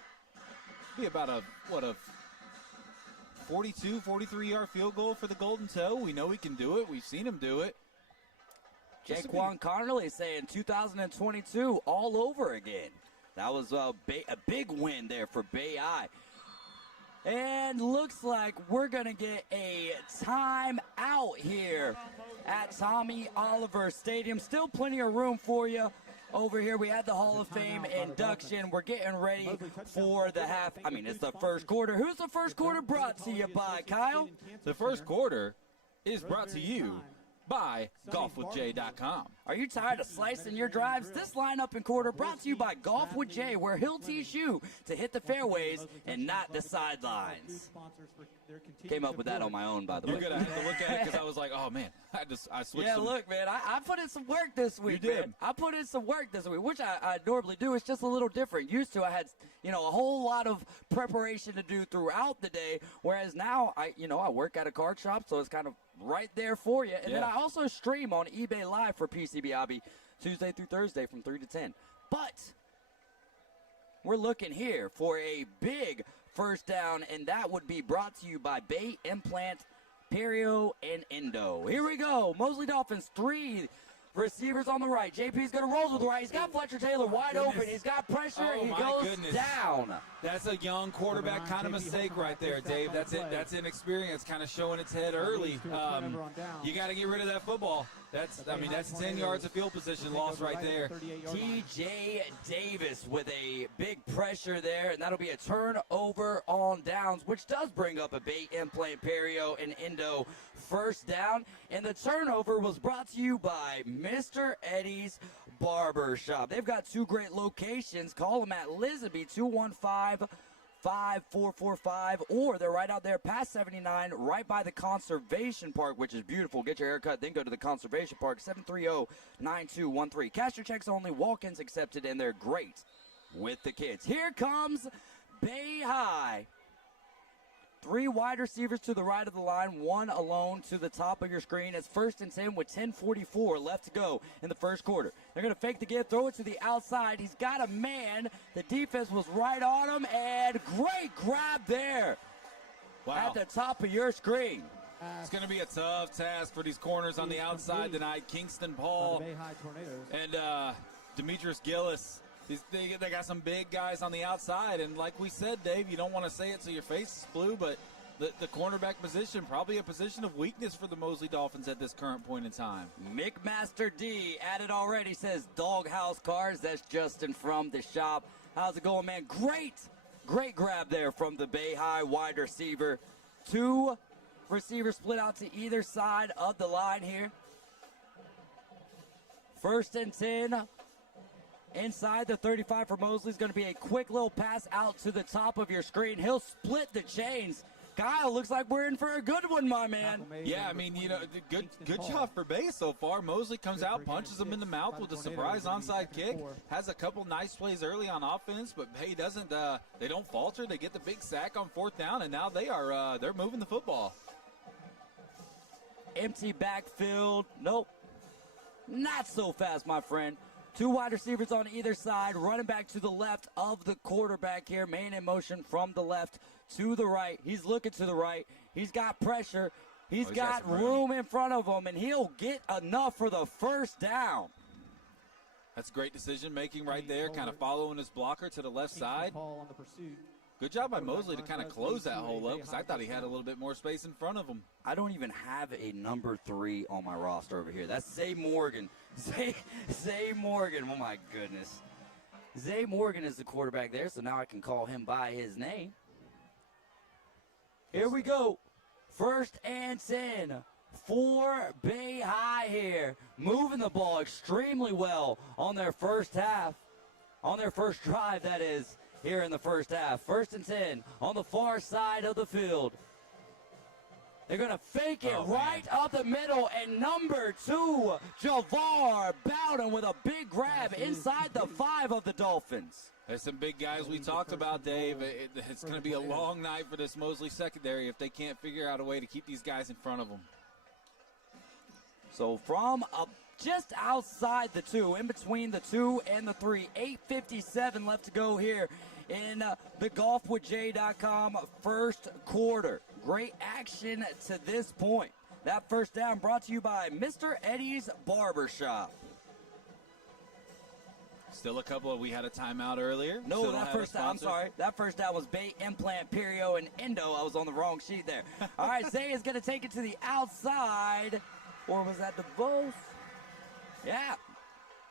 42, 43-yard field goal for the Golden Toe. We know he can do it. We've seen him do it. Jaquan Connerly saying 2022 all over again. That was a big win there for Bay Eye. And looks like we're going to get a timeout here at Tommy Oliver Stadium. Still plenty of room for you. Over here, we had the Hall of Fame induction. We're getting ready for the it's the first quarter. Who's the first quarter brought to you by, Kyle? The first quarter is brought to you by golfwithjay.com. Are you tired of slicing your drives? This lineup and quarter brought to you by Golf with Jay, where he'll teach you to hit the fairways and not the sidelines. Came up with that on my own, by the way. You're going to have to look at it because I was like, oh, man, I switched. Yeah, look, man, I put in some work this week, You did. man. I put in some work this week, which I normally do. It's just a little different. Used to, I had, a whole lot of preparation to do throughout the day, whereas now, I work at a card shop, so it's kind of right there for you. And then I also stream on eBay Live for PCB Hobby Tuesday through Thursday from 3 to 10. But We're looking here for a big first down, and that would be brought to you by Bay Implant, Perio, and Endo. Here we go. Mosley Dolphins, 3 receivers on the right. JP's going to roll to the right. He's got Fletcher Taylor wide open. He's got pressure. He goes down. That's a young quarterback kind of mistake right there, Dave. That's it. That's inexperience kind of showing its head early. You got to get rid of that football. That's 10 yards of field position lost right there. TJ Davis with a big pressure there, and that'll be a turnover on downs, which does bring up a Bay Implant, Perio, and Endo first down. And the turnover was brought to you by Mr. Eddie's Barber Shop. They've got 2 great locations. Call them at Lisabee, 215-5445, or they're right out there past 79, right by the Conservation Park, which is beautiful. Get your haircut, then go to the Conservation Park, 730-9213. Cash your checks only, walk-ins accepted, and they're great with the kids. Here comes Bay High. 3 wide receivers to the right of the line, 1 alone to the top of your screen. It's 1st and 10 with 10:44 left to go in the first quarter. They're going to fake the give, throw it to the outside. He's got a man. The defense was right on him, and great grab there at the top of your screen. It's going to be a tough task for these corners on the outside tonight. Kingston Paul and Demetrius Gillis. They got some big guys on the outside, and like we said, Dave, you don't want to say it so your face is blue, but the cornerback position, probably a position of weakness for the Mosley Dolphins at this current point in time. McMaster D added already, says Doghouse Cars. That's Justin from the shop. How's it going, man? Great grab there from the Bay High wide receiver. 2 receivers split out to either side of the line here. 1st and 10. Inside the 35 for Mosley is going to be a quick little pass out to the top of your screen. He'll split the chains. Kyle, looks like we're in for a good one, my man. Yeah, good job for Bay so far. Mosley comes out, punches him in the mouth with a surprise onside kick. Has a couple nice plays early on offense, but Bay doesn't. They don't falter. They get the big sack on 4th down, and now they're moving the football. Empty backfield. Nope. Not so fast, my friend. 2 wide receivers on either side, running back to the left of the quarterback here. Man in motion from the left to the right. He's looking to the right. He's got pressure. He's got room in front of him, and he'll get enough for the first down. That's great decision making right there, kind of following his blocker to the left side. Good job by Mosley to kind of close that hole up, because I thought he had a little bit more space in front of him. I don't even have a number 3 on my roster over here. That's Zay Morgan. Zay Morgan. Oh, my goodness. Zay Morgan is the quarterback there, so now I can call him by his name. Here we go. 1st and 10 for Bay High here. Moving the ball extremely well on their first half. On their first drive, that is. Here in the first half. 1st and 10 on the far side of the field. They're going to fake it right up the middle, and number 2, Javar Bowden with a big grab inside the 5 of the Dolphins. There's some big guys we talked about, Dave. It's going to be a long night for this Mosley secondary if they can't figure out a way to keep these guys in front of them. So from just outside the 2, in between the 2 and the 3, 8:57 left to go here in the golfwithjay.com first quarter. Great action to this point. That first down brought to you by Mr. Eddie's Barber Shop. Still a couple of, we had a timeout earlier. No, that first down, I'm sorry. That first down was Bay Implant, Perio, and Endo. I was on the wrong sheet there. All right, Zay is going to take it to the outside. Or was that the both? Yeah.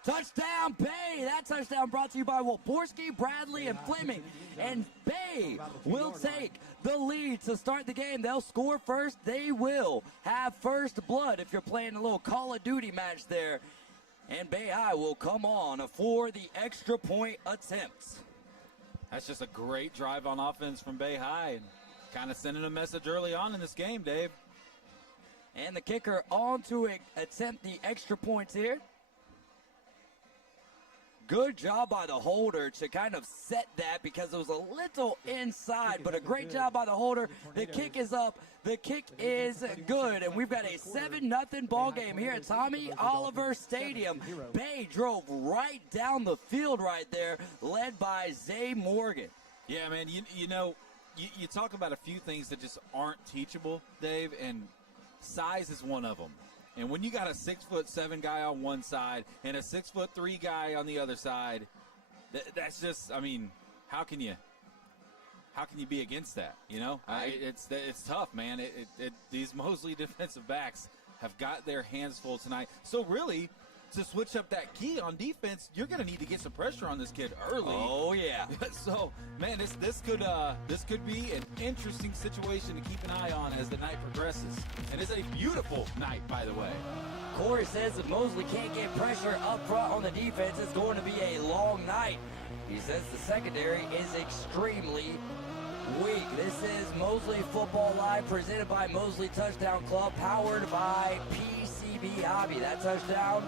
Touchdown, Bay. That touchdown brought to you by Wolborski, Bradley, and Fleming. And Bay will take the lead to start the game. They'll score first. They will have first blood if you're playing a little Call of Duty match there. And Bay High will come on for the extra point attempts. That's just a great drive on offense from Bay High. And kind of sending a message early on in this game, Dave. And the kicker on to attempt the extra points here. Good job by the holder to kind of set that because it was a little inside, but a great job by the holder. The kick is up. The kick is good, and we've got a 7-0 ball game here at Tommy Oliver Stadium. Bay drove right down the field right there, led by Zay Morgan. Yeah, man, you talk about a few things that just aren't teachable, Dave, and size is one of them. And when you got a 6'7" guy on one side and a 6'3" guy on the other side, that's just, I mean, how can you be against that? You know, it's tough, man. These Mosley defensive backs have got their hands full tonight. So really, to switch up that key on defense, you're going to need to get some pressure on this kid early. Oh yeah. So, man, this could be an interesting situation to keep an eye on as the night progresses. And it's a beautiful night, by the way. Corey says that Mosley can't get pressure up front on the defense. It's going to be a long night. He says the secondary is extremely week. This is Mosley Football Live, presented by Mosley Touchdown Club, powered by PCB Hobby. That touchdown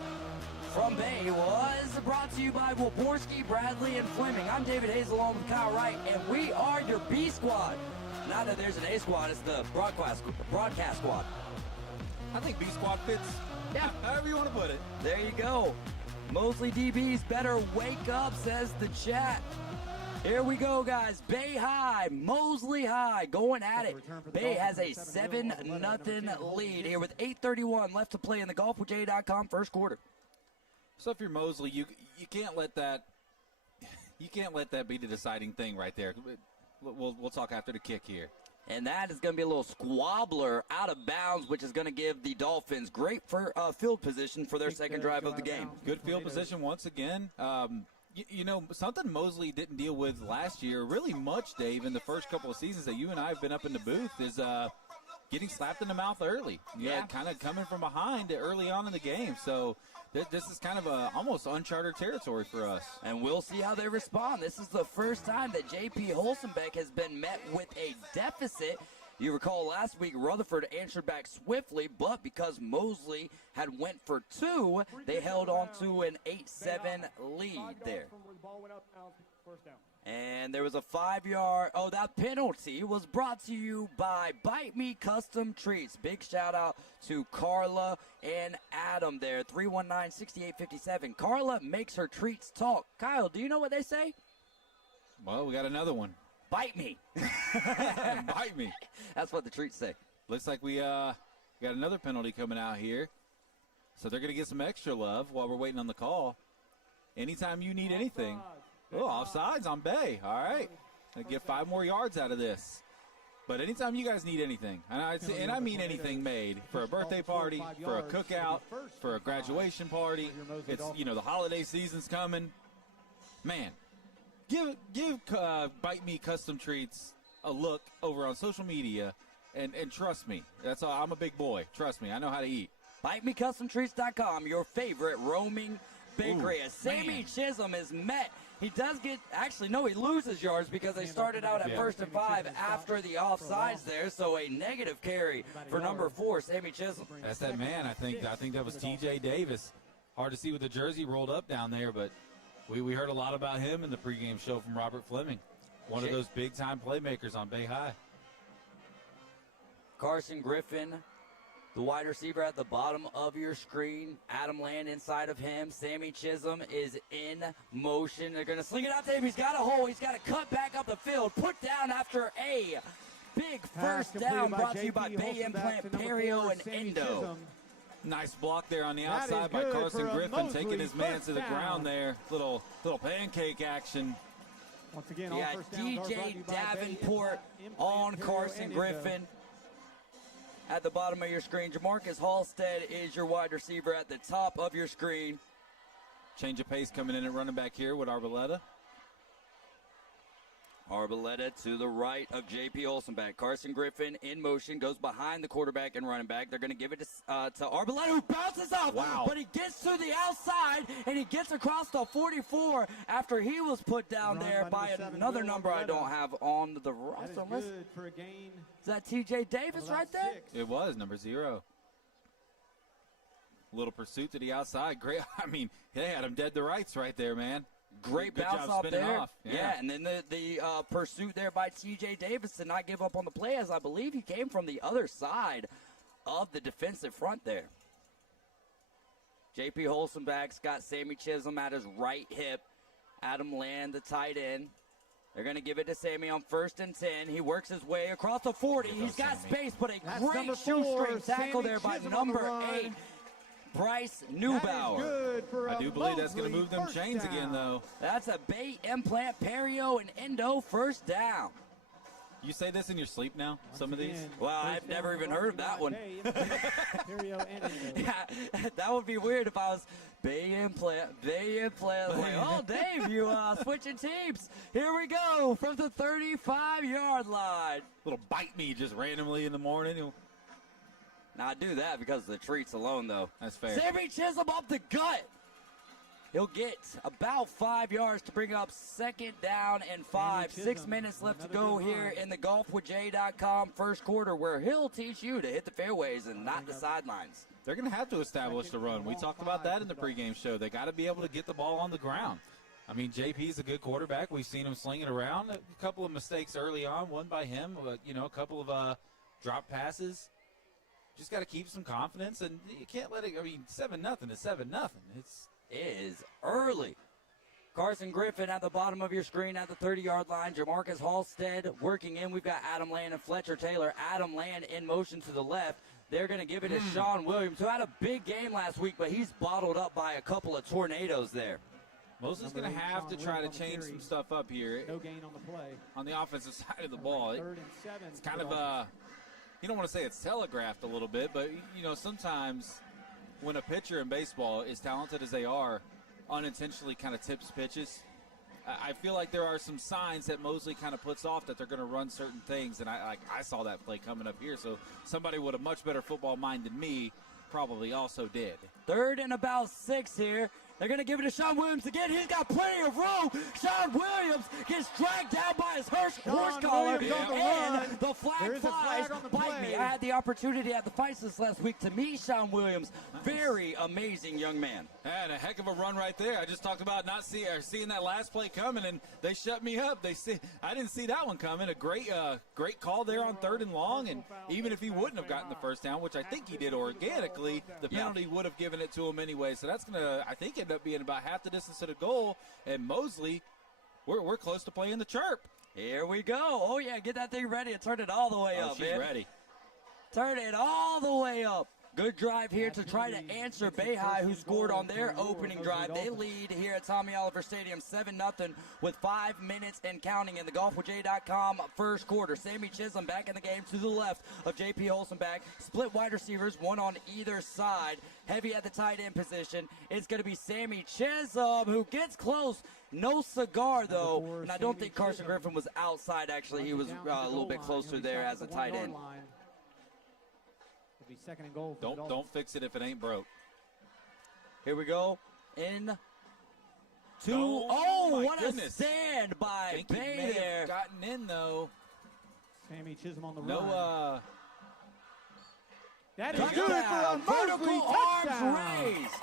from Bay was brought to you by Waborski, Bradley, and Fleming. I'm David Hayes along with Kyle Wright, and we are your B squad. Not that there's an A squad, it's the broadcast squad. I think B squad fits, yeah, however you want to put it. There you go. Mosley DBs better wake up, says the chat. Here we go, guys. Bay High, Mosley High, going at it. Bay has a 7-0 lead here with 8:31 left to play in the golfwithjay.com first quarter. So if you're Mosley, you can't let that be the deciding thing right there. We'll talk after the kick here. And that is going to be a little squabbler out of bounds, which is going to give the Dolphins great field position for their second drive of the game. Good field position once again. You know, something Mosley didn't deal with last year really much, Dave, in the first couple of seasons that you and I have been up in the booth is getting slapped in the mouth early. Yeah, kind of coming from behind early on in the game. So this is kind of almost uncharted territory for us. And we'll see how they respond. This is the first time that J.P. Holsenbeck has been met with a deficit. You recall last week Rutherford answered back swiftly, but because Mosley had went for two, they held on to an 8-7 lead there. And there was a 5-yard, that penalty was brought to you by Bite Me Custom Treats. Big shout out to Carla and Adam there, 319-6857. Carla makes her treats talk. Kyle, do you know what they say? Well, we got another one. Bite me. Bite me. That's what the treats say. Looks like we got another penalty coming out here. So they're going to get some extra love while we're waiting on the call. Anytime you need anything. Oh, offsides on Bay. All right. Gonna get 5 more yards out of this. But anytime you guys need anything, and I mean anything made, for a birthday party, for a cookout, for a graduation party, it's, the holiday season's coming. Man, give Bite Me Custom Treats a look over on social media, and trust me, that's all. I'm a big boy. Trust me, I know how to eat. BiteMeCustomTreats.com, your favorite roaming bakery. As Sammy Chisholm is met, he does get, he loses yards because they started out at 1st and 5 after the offsides there, so a negative carry for number 4, Sammy Chisholm. That's that man, I think that was TJ Davis. Hard to see with the jersey rolled up down there, but we heard a lot about him in the pregame show from Robert Fleming. One of those big-time playmakers on Bay High. Carson Griffin, the wide receiver at the bottom of your screen. Adam Land inside of him. Sammy Chisholm is in motion. They're going to sling it out to him. He's got a hole. He's got to cut back up the field. Put down after a big first down brought to you by Bay Implant, Perio, and Endo. Nice block there on the outside by Carson Griffin, taking his man to the ground there. Little pancake action. Once again, DJ Davenport on Carson Griffin. At the bottom of your screen, Jamarcus Halstead is your wide receiver at the top of your screen. Change of pace coming in at running back here with Arboleda. Arboleda to the right of J.P. Olsenbeck. Carson Griffin in motion, goes behind the quarterback and running back. They're going to give it to Arboleda, who bounces off. Wow. But he gets to the outside, and he gets across the 44 after he was put down there by another number I don't have on the roster. Is that T.J. Davis right there? It was, number 0. Little pursuit to the outside. Great. I mean, they had him dead to rights right there, man. Great Good bounce job off spinning there. off. Yeah, and then the pursuit there by T.J. Davis to not give up on the play, as I believe he came from the other side of the defensive front there. J.P. Holstenbach's got Sammy Chisholm at his right hip. Adam Land, the tight end. They're going to give it to Sammy on 1st and 10. He works his way across the 40. He's got space, but a great shoestring tackle there by number 8, Bryce Neubauer. I do believe that's going to move them chains again, though. That's a Bay implant, perio, and endo first down. You say this in your sleep now, some of these? Well, I've never even heard of that one. Yeah, that would be weird if I was Bay implant. Like, oh, Dave, you switching teams. Here we go from the 35-yard line. Little bite me just randomly in the morning. Now, I do that because of the treats alone, though. That's fair. Sammy Chisholm up the gut. He'll get about 5 yards to bring up 2nd down and 5. 6 minutes left to go here in the golfwithjay.com first quarter, where he'll teach you to hit the fairways and not the sidelines. They're going to have to establish the run. We talked about that in the pregame show. They got to be able to get the ball on the ground. I mean, JP's a good quarterback. We've seen him sling it around. A couple of mistakes early on, one by him, but, a couple of drop passes. Just got to keep some confidence, and you can't let it. 7-0 is 7-0. It is early. Carson Griffin at the bottom of your screen at the 30-yard line. Jamarcus Halstead working in. We've got Adam Land and Fletcher Taylor. Adam Land in motion to the left. They're going to give it to Sean Williams, who had a big game last week, but he's bottled up by a couple of tornadoes there. Mosley's going to have to try to change some stuff up here. No gain on the play. On the offensive side of the ball. 3rd and 7. It's kind of you don't want to say it's telegraphed a little bit, but, sometimes when a pitcher in baseball, as talented as they are, unintentionally kind of tips pitches, I feel like there are some signs that Mosley kind of puts off that they're going to run certain things, and I saw that play coming up here, so somebody with a much better football mind than me probably also did. 3rd and about 6 here. They're going to give it to Sean Williams again. He's got plenty of room. Sean Williams gets dragged down by his horse collar, and the flag flies. Bite me. I had the opportunity at the Fights this last week to meet Sean Williams. Very amazing young man. And a heck of a run right there. I just talked about seeing that last play coming, and they shut me up. I didn't see that one coming. A great call there on 3rd and long, and even if he wouldn't have gotten the first down, which I think he did organically, the penalty would have given it to him anyway. So that's going to, I think, end up being about half the distance to the goal. And Mosley, we're close to playing the chirp. Here we go. Oh, yeah, get that thing ready and turn it all the way up, she's man. Ready. Turn it all the way up. Good drive here to try to answer Bayhigh, who scored on their opening drive. They lead here at Tommy Oliver Stadium 7-0 with 5 minutes and counting in the golfwithjay.com first quarter. Sammy Chisholm back in the game to the left of J.P. Holstenbach. Split wide receivers, one on either side. Heavy at the tight end position. It's going to be Sammy Chisholm, who gets close. No cigar, though. And I don't think Carson Griffin was outside, actually. He was a little bit closer there as a tight end. Be 2nd and goal. Don't fix it if it ain't broke. Here we go. What a stand by Bay there. Gotten in though. Sammy Chisholm on the run. No. That is good for a vertical arms touchdown. raised.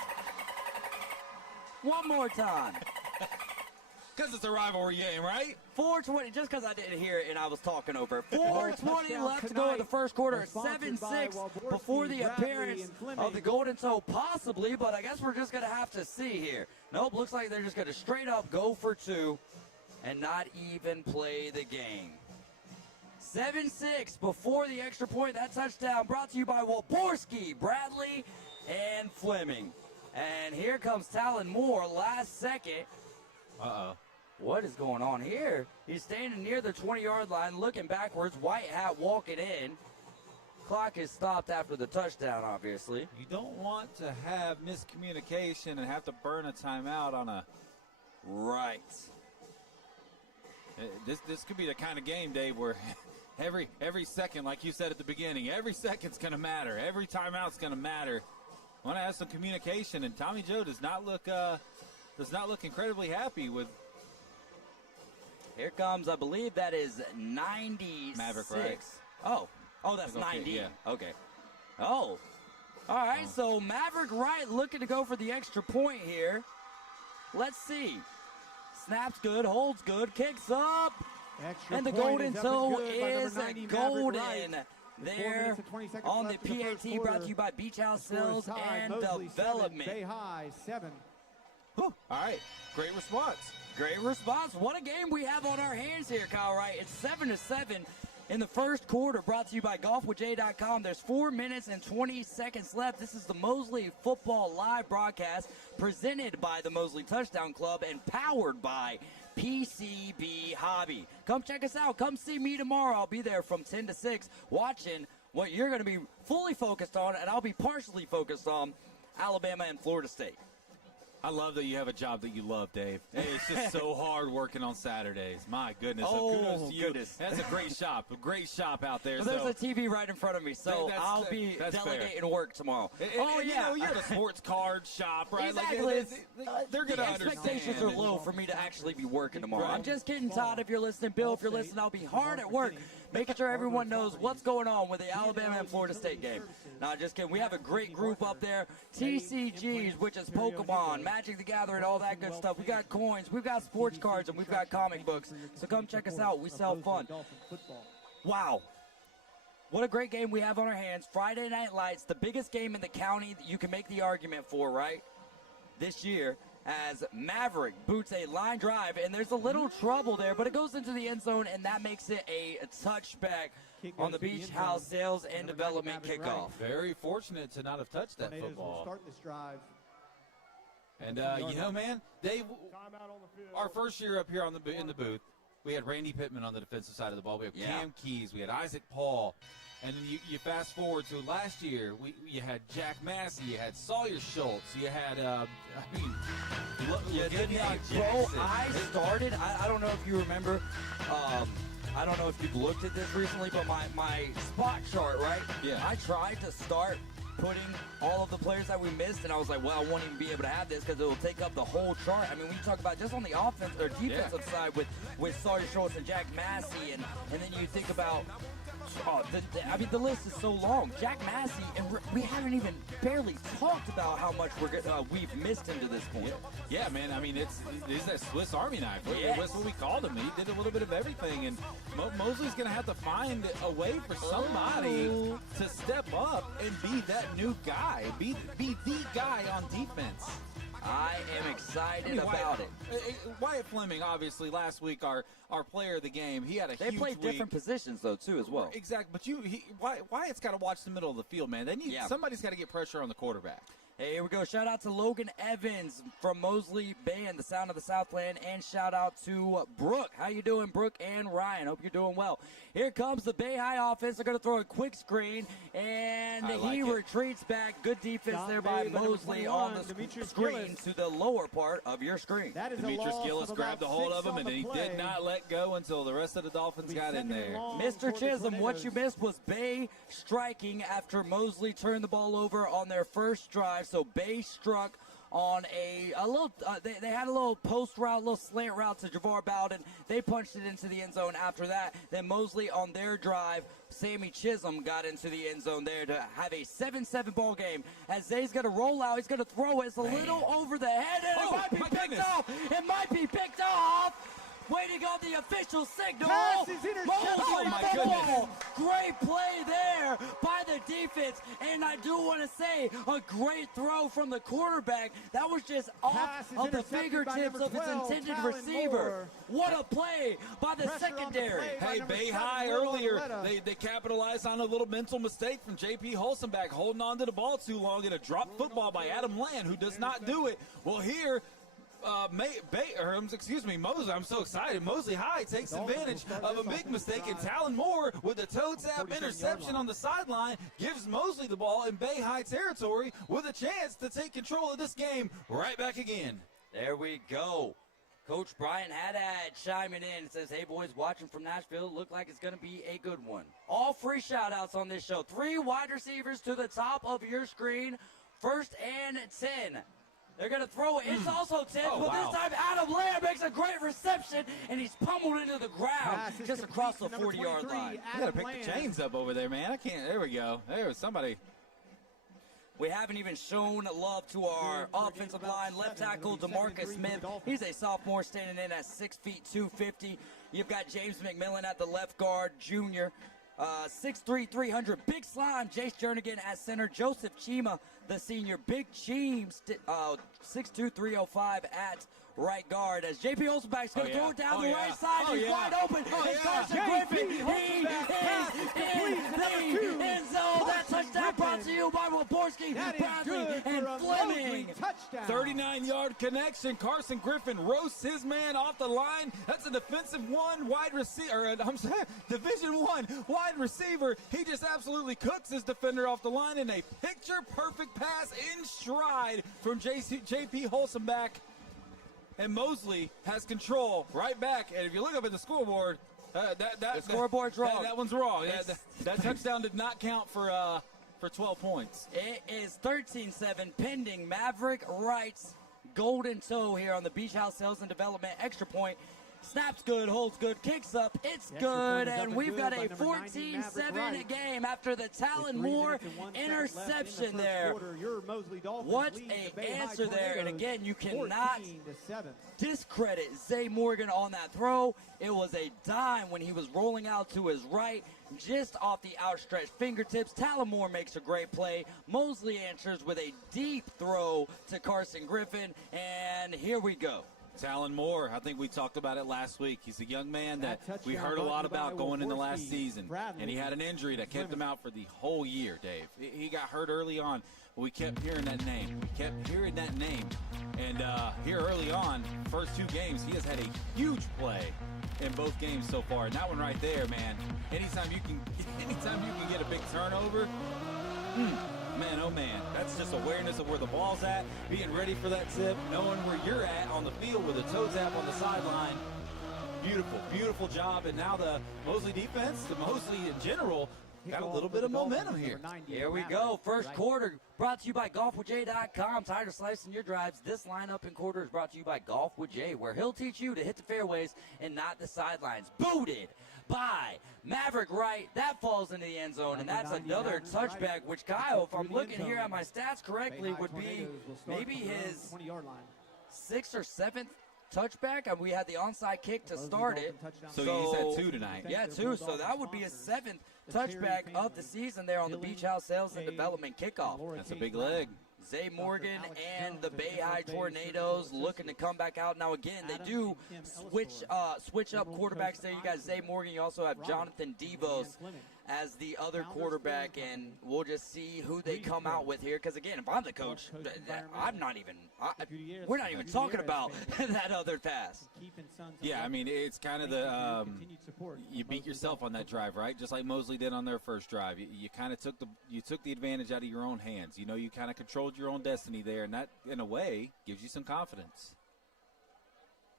One more time. Because it's a rivalry game, right? 4:20, just because I didn't hear it and I was talking over it. 4:20 left to go in the first quarter. 7-6 before the appearance of the Golden Toe, possibly, but I guess we're just going to have to see here. Nope, looks like they're just going to straight up go for 2 and not even play the game. 7-6 before the extra point. That touchdown brought to you by Waborski, Bradley, and Fleming. And here comes Talon Moore last second. Uh-oh. What is going on here? He's standing near the 20-yard line, looking backwards, white hat walking in. Clock is stopped after the touchdown, obviously. You don't want to have miscommunication and have to burn a timeout on a... Right. This could be the kind of game, Dave, where every second, like you said at the beginning, every second's going to matter. Every timeout's going to matter. Want to have some communication, and Tommy Joe does not look incredibly happy with... Here comes, I believe that is 96. Maverick, right? Oh, that's 90. Yeah. Okay. Oh, All right, so Maverick Wright looking to go for the extra point here. Let's see. Snaps good, holds good, kicks up. Extra And the point golden is up toe and good by number is 90, Maverick golden. Wright. There 4 minutes and 20 seconds on the left in first PAT, brought quarter. to you by Beach House Score is Sales tied. and Mosley, Development. 7, Bay High 7. Whew. All right, great response. Great response. What a game we have on our hands here, Kyle Wright. It's 7-7 in the first quarter, brought to you by golfwithj.com. There's 4 minutes and 20 seconds left. This is the Mosley Football Live broadcast presented by the Mosley Touchdown Club and powered by PCB Hobby. Come check us out. Come see me tomorrow. I'll be there from 10 to 6 watching what you're going to be fully focused on, and I'll be partially focused on Alabama and Florida State. I love that you have a job that you love, Dave. Hey, it's just so hard working on Saturdays. My goodness. Oh, kudos to you. goodness. That's a great shop. A great shop out there. Well, there's a TV right in front of me, so I'll be that's delegating fair. work tomorrow. And, you know, you're at a sports card shop, right? Exactly. They're going to the understand. expectations are low for me to actually be working tomorrow. Right. I'm just kidding, Todd, if you're listening. Bill, if you're listening, I'll be hard at work, making sure everyone knows what's going on with the Alabama and Florida State game. No, just kidding. We have a great group up there. TCGs, which is Pokemon, Magic the Gathering, all that good stuff. We got coins, we've got sports cards, and we've got comic books. So come check us out. We sell fun. Wow. What a great game we have on our hands. Friday Night Lights, the biggest game in the county that you can make the argument for, right? This year, as Maverick boots a line drive, and there's a little trouble there, but it goes into the end zone, and that makes it a touchback on the Beach House Sales and Development kickoff. Very fortunate to not have touched that Tornadoes will football. start this drive. And, you know, man, Dave, our first year up here in the booth, we had Randy Pittman on the defensive side of the ball. We had Cam Keys. We had Isaac Paul. And then you fast forward to last year, you had Jack Massey. You had Sawyer Schultz. You had, Bro, I started, I don't know if you remember, I don't know if you've looked at this recently, but my spot chart, right? Yeah. I tried to start putting all of the players that we missed, and I was like, well, I won't even be able to have this because it will take up the whole chart. I mean, when you talk about just on the offense or defensive side with Sawyer Schultz and Jack Massey, and then you think about, the list is so long. Jack Massey, and we haven't even barely talked about how much we've missed him to this point. Yeah, man. I mean, he's that Swiss Army knife. Yes. That's what we called him. He did a little bit of everything, and Mosley's going to have to find a way for somebody to step up and be that new guy, be the guy on defense. I am excited about it. Wyatt Fleming, obviously, last week, our player of the game, he had a They huge played week. different positions, though, too, as well. Exactly, but Wyatt's got to watch the middle of the field, man. Somebody's got to get pressure on the quarterback. Hey, here we go. Shout out to Logan Evans from Mosley Band, the Sound of the Southland, and shout out to Brooke. How you doing, Brooke and Ryan? Hope you're doing well. Here comes the Bay High offense. They're going to throw a quick screen, and he retreats back. Good defense there by Mosley on the screen to the lower part of your screen. That is Demetrius a loss Gillis of grabbed a about hold 6 of him, on and the he play. did not let go until the rest of the Dolphins got in there. Mr. Chisholm, what you missed was Bay striking after Mosley turned the ball over on their first drive. So Bay struck on a little, they had a little post route, little slant route to Javar Bowden. They punched it into the end zone after that. Then Mosley on their drive, Sammy Chisholm got into the end zone there to have a 7-7 ball game. As Zay's going to roll out, he's going to throw it. It's a little over the head, and it might be picked off. It might be picked off. Waiting on the official signal. Pass is intercepted. Mosley My football. Great play there by the defense. And I do want to say a great throw from the quarterback. That was just off of the fingertips of its intended receiver. What a play by the secondary. Hey, Bay High earlier, they capitalized on a little mental mistake from J.P. Holstenbach holding on to the ball too long and a drop football by Adam Land, who does not do it. Well, here, Mosley, I'm so excited. Mosley High takes advantage of a big mistake, and Talon Moore with a toe tap interception on the sideline gives Mosley the ball in Bay High territory with a chance to take control of this game right back again. There we go. Coach Brian Haddad chiming in and says, hey, boys, watching from Nashville, look like it's going to be a good one. All free shout-outs on this show. 3 wide receivers to the top of your screen. 1st and 10. They're going to throw it. It's also 10, but this time Adam Lamb makes a great reception, and he's pummeled into the ground just across the 40-yard line. You got to pick the chains up over there, man. I can't. There we go. There was somebody. We haven't even shown love to our offensive line. Left tackle DeMarcus Smith. He's a sophomore standing in at 6 feet 250. You've got James McMillan at the left guard, junior. 6'3", 300. Big Slime, Jace Jernigan at center. Joseph Chima, the senior. Big Cheems, 6'2", 305 at right guard. As JP Olsenbach's going to throw it down the right side. He's wide open. It's Carson Griffin. He is in the end zone. That touchdown brought to you by Waborski, Bradley, and Fleming. 39-yard connection. Carson Griffin roasts his man off the line. That's a defensive one wide receiver, or I'm sorry, Division I wide receiver. He just absolutely cooks his defender off the line in a picture-perfect pass in stride from JP Olsenbach. And Mosley has control right back. And if you look up at the scoreboard, the scoreboard's wrong. That one's wrong. That touchdown did not count for 12 points. It is 13-7 pending Maverick Wright's golden toe here on the Beach House Sales and Development extra point. Snaps good, holds good, kicks up, it's good, and we've got a 14-7 game after the Talon Moore interception there. What an answer there, and again, you cannot discredit Zay Morgan on that throw. It was a dime when he was rolling out to his right, just off the outstretched fingertips. Talon Moore makes a great play. Mosley answers with a deep throw to Carson Griffin, and here we go. Talon Moore, I think we talked about it last week. He's a young man that we heard a lot about going into last season. And he had an injury that kept him out for the whole year, Dave. He got hurt early on, but we kept hearing that name. And here early on, first 2 games, he has had a huge play in both games so far. And that one right there, man, anytime you can get a big turnover, man, oh man, that's just awareness of where the ball's at, being ready for that tip, knowing where you're at on the field with a toe tap on the sideline. Beautiful, beautiful job. And now the Mosley defense, the Mosley in general, got a little bit of momentum here. Here we go. First quarter brought to you by GolfWithJ.com. Tired of slicing your drives? This lineup and quarter is brought to you by Golf with Jay, where he'll teach you to hit the fairways and not the sidelines. Booted by Maverick Wright. That falls into the end zone, and that's another touchback, which, Kyle, if I'm looking here at my stats correctly, would be maybe his 6th or 7th touchback. And we had the onside kick to start it. So he's had 2 tonight. Yeah, 2. So that would be his 7th touchback of the season there on the Beach House Sales and Development kickoff. That's a big leg. Zay Morgan and the Bay High Tornadoes looking to come back out. Now, again, they do switch up quarterbacks there. You got Zay Morgan. You also have Jonathan Devos as the other quarterback, and we'll just see who they come out with here. Because, again, if I'm the coach, we're not even talking about that other pass. Yeah, I mean, it's kind of the you beat yourself on that drive, right? Just like Mosley did on their first drive. You kind of took the advantage out of your own hands. You know, you kind of controlled your own destiny there, and that, in a way, gives you some confidence.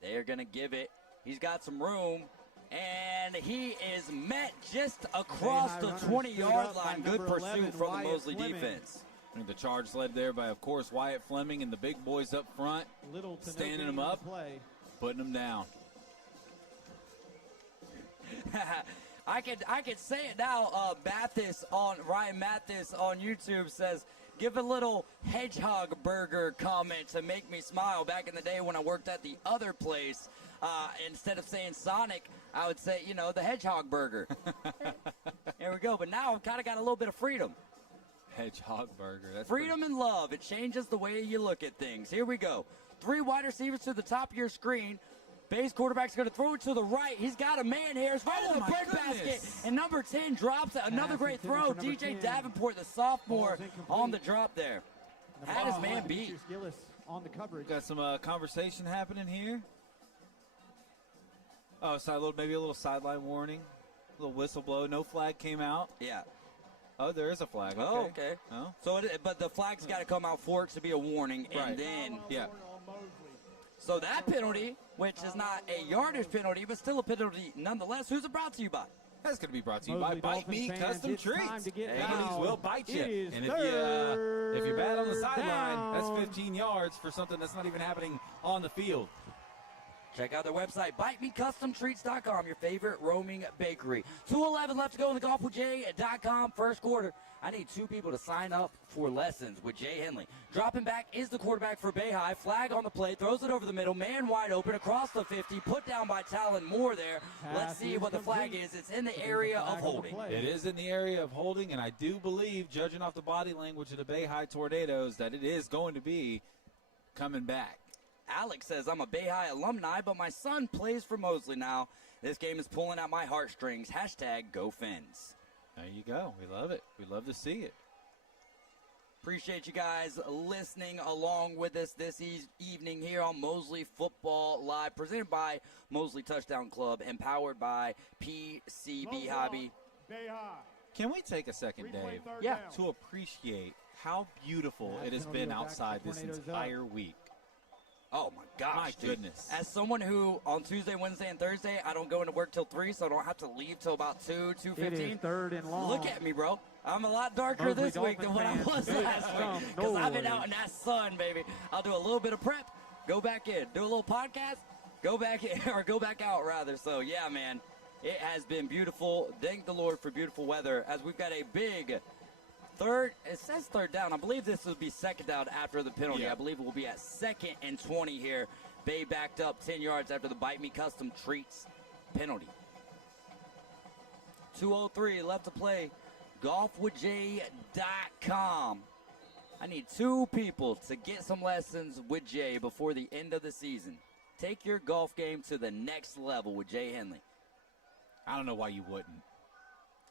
They're going to give it. He's got some room. And he is met just across the 20-yard line. Good pursuit from the Mosley defense. And the charge led there by, of course, Wyatt Fleming and the big boys up front, standing them up, putting them down. I could say it now. Ryan Mathis on YouTube says, give a little hedgehog burger comment to make me smile. Back in the day when I worked at the other place, instead of saying Sonic, I would say, the hedgehog burger. There we go. But now I've kind of got a little bit of freedom. Hedgehog burger. That's freedom and love. It changes the way you look at things. Here we go. 3 wide receivers to the top of your screen. Bay's quarterback's going to throw it to the right. He's got a man here. It's right in the breadbasket. And number 10 drops it. Another great throw. DJ Davenport, the sophomore, on the drop there. Had his man beat. Got some conversation happening here. Oh, so maybe a little sideline warning. A little whistle blow. No flag came out. Yeah. Oh, there is a flag. Okay. Oh, okay. Oh. So, but the flag's got to come out for it to be a warning. Right. And then, yeah. So that penalty, which is not a yardage penalty, but still a penalty nonetheless. Who's it brought to you by? That's going to be brought to you by Bite Me Custom Treats. Penalties will bite you. And if you're bad on the sideline, that's 15 yards for something that's not even happening on the field. Check out their website, bitemecustomtreats.com, your favorite roaming bakery. 2:11 left to go in the golfwithjay.com first quarter. I need 2 people to sign up for lessons with Jay Henley. Dropping back is the quarterback for Bay High. Flag on the play, throws it over the middle, man wide open across the 50, put down by Talon Moore there. Let's see what the flag is. It's in the area of holding. It is in the area of holding, and I do believe, judging off the body language of the Bay High Tornadoes, that it is going to be coming back. Alex says, I'm a Bay High alumni, but my son plays for Mosley now. This game is pulling at my heartstrings. Hashtag go Fins. There you go. We love it. We love to see it. Appreciate you guys listening along with us this evening here on Mosley Football Live, presented by Mosley Touchdown Club and powered by PCB Hobby. Bay High. Can we take a second, Dave, Yeah. to appreciate how beautiful it has been outside this entire week? Oh, my gosh. My dude. goodness. As someone who, on Tuesday, Wednesday, and Thursday, I don't go into work till 3, so I don't have to leave till about 2, 2:15. It is 3rd and long. Look at me, bro. I'm a lot darker Mosley this week than what I Dolphin was fans, last make some week. Because I've been noise. out in that sun, baby. I'll do a little bit of prep, go back in. Do a little podcast, go back in, or go back out, rather. So, yeah, man, it has been beautiful. Thank the Lord for beautiful weather as we've got a big it says third down. I believe this will be second down after the penalty. Yeah. I believe it will be at 2nd and 20 here. Bay backed up 10 yards after the Bite Me Custom Treats penalty. 2:03 left to play. golfwithjay.com. I need 2 people to get some lessons with Jay before the end of the season. Take your golf game to the next level with Jay Henley. I don't know why you wouldn't.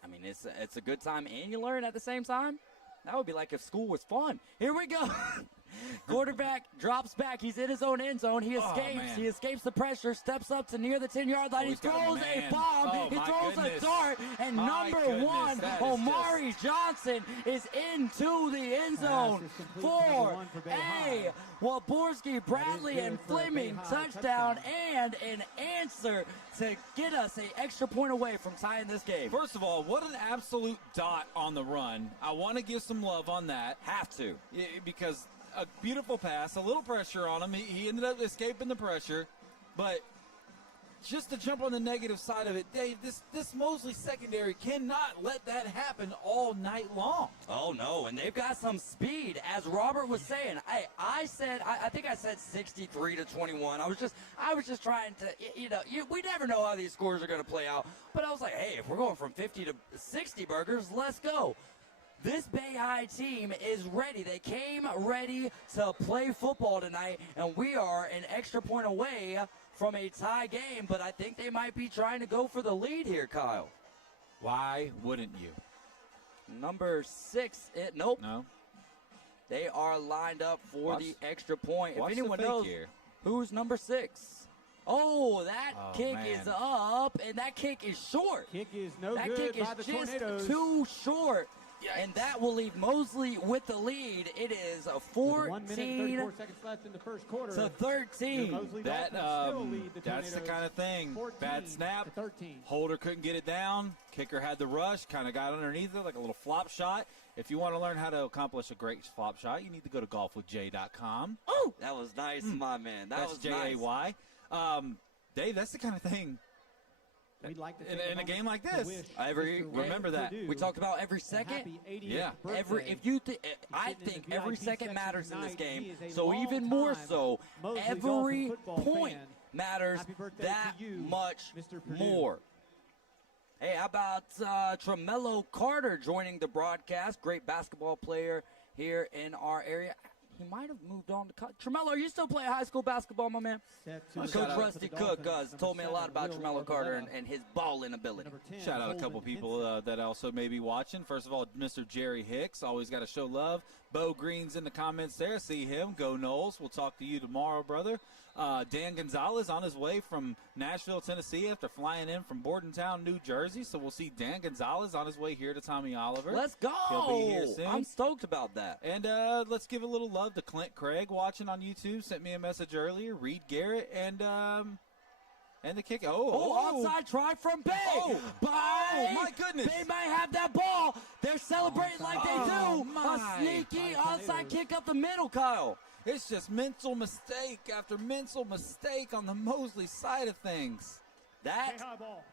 I mean, it's a good time and you learn at the same time. That would be like if school was fun. Here we go. Quarterback drops back. He's in his own end zone. He escapes. man. He escapes the pressure, steps up to near the 10-yard line. He he's got a throws a man. bomb. Oh, He my throws goodness. a dart. And My number goodness, 1, that is Omari Johnson, is into the end zone is complete, for number 1 for Bay High. Waborski, Bradley, good and for a Bay Fleming. High Touchdown touchdown. and an answer to get us an extra point away from tying this game. First of all, what an absolute dot on the run. I want to give some love on that. Have to. Because a beautiful pass, a little pressure on him. He ended up escaping the pressure. But just to jump on the negative side of it, Dave, this Mosley secondary cannot let that happen all night long. Oh, no, and they've got some speed. As Robert was saying, I think I said 63-21. I was just trying to, we never know how these scores are going to play out. But I was like, hey, if we're going from 50 to 60 burgers, let's go. This Bay High team is ready. They came ready to play football tonight, and we are an extra point away from a tie game, but I think they might be trying to go for the lead here, Kyle. Why wouldn't you? Number 6, nope. No? They are lined up for Watch- the extra point. If watch the anyone fake knows here. who's number 6. Oh, that Oh, kick man. is up, and that kick is short. Kick is no That good kick is by the just Tornadoes. too short. Yikes. And that will leave Mosley with the lead. It is a With 1 minute and 14 34 seconds left in the first quarter. to 13. The Mosley That Dolphins still lead the that's the Tornadoes kind of thing. 14 Bad snap. to 13. Holder couldn't get it down. Kicker had the rush, kind of got underneath it like a little flop shot. If you want to learn how to accomplish a great flop shot, you need to go to golfwithjay.com. Oh, that was nice, my man. That That's was nice. J-A-Y. Dave, that's the kind of thing. We'd like to In take a moment game like to this, wish every- Mr. remember Ray that. Purdue We talked about every a second. happy 80th Yeah. birthday. If you, I Sitting in think the every VIP second section matters in this tonight. game. He is a So even more longtime so, Mosley every Dolphin football point fan. matters Happy birthday that to you, much Mr. Purdue. more. Hey, how about Tremello Carter joining the broadcast? Great basketball player here in our area. He might have moved on to Tremello, are you still playing high school basketball, my man? Set to Coach the Rusty Dolphins. Cook Number told me a lot 7, about Will Tremello Carter Arboleda. and his balling ability. Number 10, Shout out a couple Holden people Henson. that also may be watching. First of all, Mr. Jerry Hicks. Always got to show love. Bo Green's in the comments there. See him. Go Knowles. We'll talk to you tomorrow, brother. Dan Gonzalez on his way from Nashville, Tennessee after flying in from Bordentown, New Jersey. So we'll see Dan Gonzalez on his way here to Tommy Oliver. Let's go. He'll be here soon. I'm stoked about that. And let's give a little love to Clint Craig watching on YouTube. Sent me a message earlier. Reed Garrett and the kick. Onside try from Bay. Oh, my goodness. Bay might have that ball. They're celebrating like they do. my. A sneaky onside kick up the middle, Kyle. It's just mental mistake after mental mistake on the Mosley side of things. That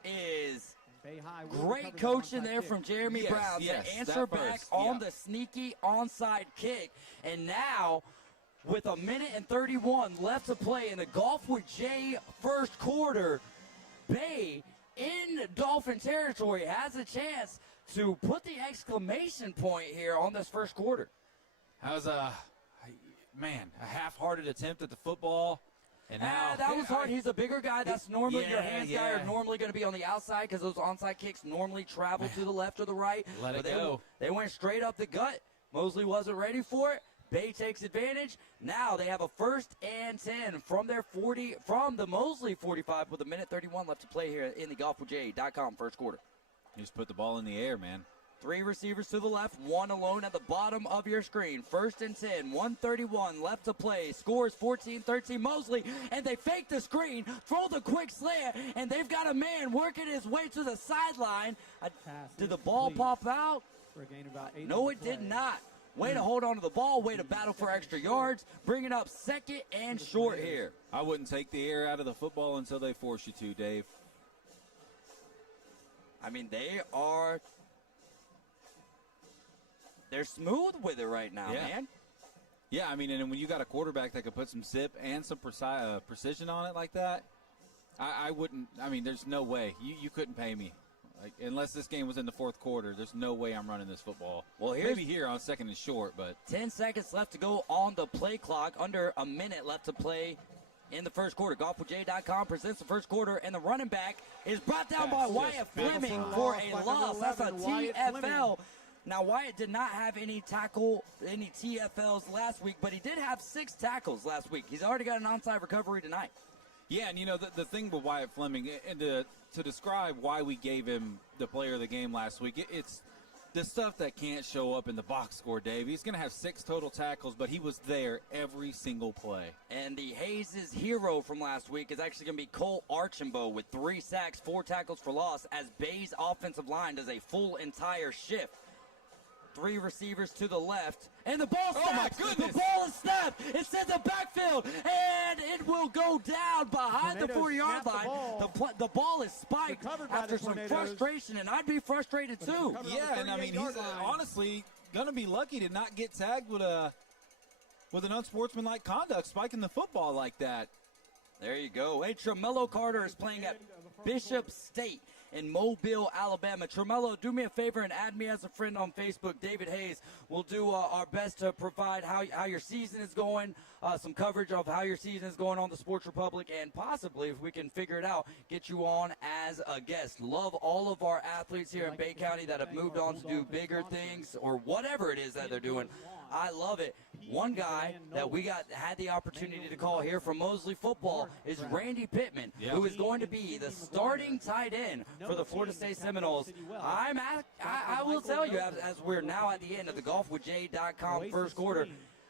is Bay High will great recover the coaching onside there kick. from Jeremy Yes, Brown yes, to answer that back first, on yeah. the sneaky onside kick. And now, with 1:31 left to play in the Golf with Jay first quarter, Bay in Dolphin territory has a chance to put the exclamation point here on this first quarter. That was a half-hearted attempt at the football. And now That was hard. He's a bigger guy. That's normally your hands guy yeah. are normally going to be on the outside because those onside kicks normally travel to the left or the right. Let it But go. They went straight up the gut. Mosley wasn't ready for it. Bay takes advantage. Now they have a 1st and 10 from their 40 from the Mosley 45 with 1:31 left to play here in the golfwithjay.com first quarter. You just put the ball in the air, man. 3 receivers to the left, 1 alone at the bottom of your screen. 1st and 10, 1:31 left to play. Scores 14-13 Mosley, and they fake the screen, throw the quick slant, and they've got a man working his way to the sideline. Did the ball pop out? For a gain of about 8 No, on it the did play. not. Way to hold on to the ball, way to battle for extra yards, bringing up 2nd and short here. I wouldn't take the air out of the football until they force you to, Dave. I mean, they're smooth with it right now, Yeah. man. Yeah, I mean, and when you got a quarterback that could put some zip and some precision on it like that, I wouldn't. I mean, there's no way. You couldn't pay me. Like, unless this game was in the 4th quarter, there's no way I'm running this football. Well, maybe here on 2nd and short, but 10 seconds left to go on the play clock. Under a minute left to play in the first quarter. GolfWithJay.com presents the first quarter, and the running back is brought down by That's Wyatt just big. Fleming Tackle for loss a by loss. number That's a 11, Wyatt TFL. Now, Wyatt did not have any TFLs last week, but he did have 6 tackles last week. He's already got an onside recovery tonight. yeah, and you know the thing with Wyatt Fleming, and to describe why we gave him the player of the game last week, it's the stuff that can't show up in the box score, Dave. He's going to have 6 total tackles, but he was there every single play. And the Hayes' hero from last week is actually going to be Cole Archambault with 3 sacks, 4 tackles for loss, as Bay's offensive line does a full entire shift. 3 receivers to the left, and the ball snaps. Oh, my goodness. The ball is snapped. It's in the backfield, and it will go down behind the Tornadoes 40-yard snap the line. ball. The ball is spiked Recovered by after the some Tornadoes. frustration, and I'd be frustrated too. recovered on the Yeah, and I mean, 38-yard he's line. honestly going to be lucky to not get tagged with an unsportsmanlike conduct, spiking the football like that. There you go. Hey, Tremello Carter is playing at Bishop State in Mobile, Alabama. Tremello, do me a favor and add me as a friend on Facebook. David Hayes will do our best to provide how your season is going, some coverage of how your season is going on the Sports Republic, and possibly, if we can figure it out, get you on as a guest. Love all of our athletes here in Bay County that have moved on to do bigger things or whatever it is that they're doing. I love it. One guy that we had the opportunity to call here from Mosley football is Randy Pittman, who is going to be the starting tight end for the Florida State Seminoles. I will tell you, as we're now at the end of the golfwithjay.com first quarter,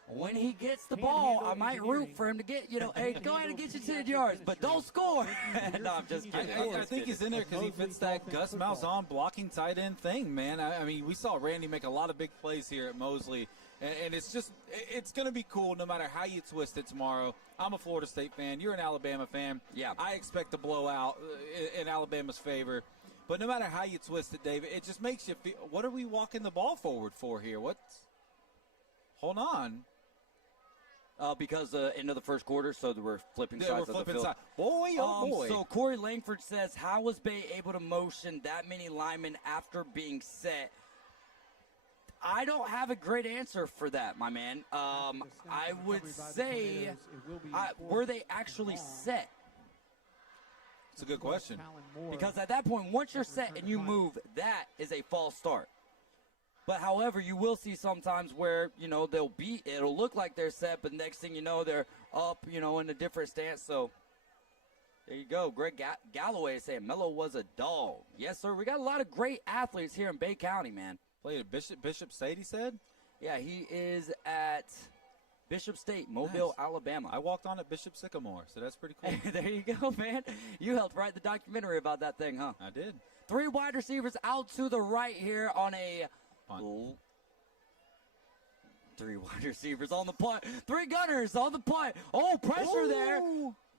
when he gets the ball, I might root for him to get, hey, go ahead and get your 10 yards, but don't score. No, I'm just kidding. I think he's in there because he fits that Gus Malzahn blocking tight end thing, man. I mean, we saw Randy make a lot of big plays here at Mosley, and it's going to be cool no matter how you twist it tomorrow. I'm a Florida State fan. You're an Alabama fan. Yeah. I expect a blowout in Alabama's favor. But no matter how you twist it, David, it just makes you feel, what are we walking the ball forward for here? Hold on. Because end of the first quarter, so we're flipping Yeah, sides we're of the flipping field. sides. Boy, oh boy. So Corey Langford says, how was Bay able to motion that many linemen after being set? I don't have a great answer for that, my man. I would say, were they actually set? It's a good question. Because at that point, once you're set and you move, that is a false start. But however, you will see sometimes where, it'll look like they're set, but next thing you know, they're up, in a different stance. So there you go. Greg Galloway is saying Mello was a dog. Yes, sir. We got a lot of great athletes here in Bay County, man. Played at Bishop State, he said? Yeah, he is at Bishop State, Mobile, Nice. Alabama. I walked on at Bishop Sycamore, so that's pretty cool. There you go, man. You helped write the documentary about that thing, huh? I did. 3 wide receivers out to the right here on a 3 wide receivers on the punt. 3 gunners on the punt. Oh, pressure there.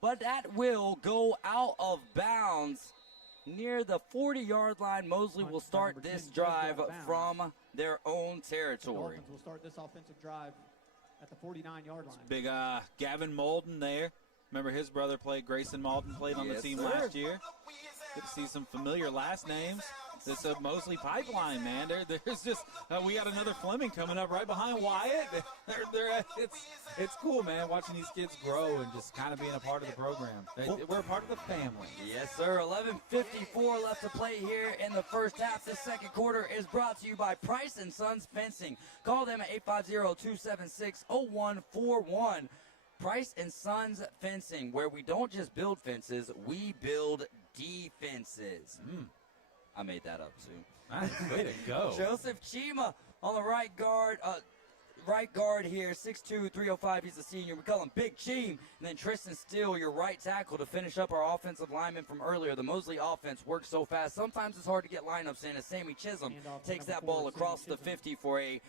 But that will go out of bounds near the 40-yard line. Mosley will start this drive from their own territory. Dolphins will start this offensive drive at the 49-yard line. Big Gavin Malden there. Remember his brother Grayson Malden played on the team last year. Good to see some familiar last names. This Mosley pipeline, man. There's just we got another Fleming coming up right behind Wyatt. It's cool, man, watching these kids grow and just kind of being a part of the program. We're a part of the family. Yes, sir. 11:54 left to play here in the first half. This second quarter is brought to you by Price & Sons Fencing. Call them at 850-276-0141. Price & Sons Fencing, where we don't just build fences, we build defenses. I made that up, too. Nice. Way to go. Joseph Chima on the right guard here, 6'2", 305. He's a senior. We call him Big Cheem. And then Tristan Steele, your right tackle, to finish up our offensive lineman from earlier. The Mosley offense works so fast. Sometimes it's hard to get lineups in as Sammy Chisholm takes that ball across the 50 for a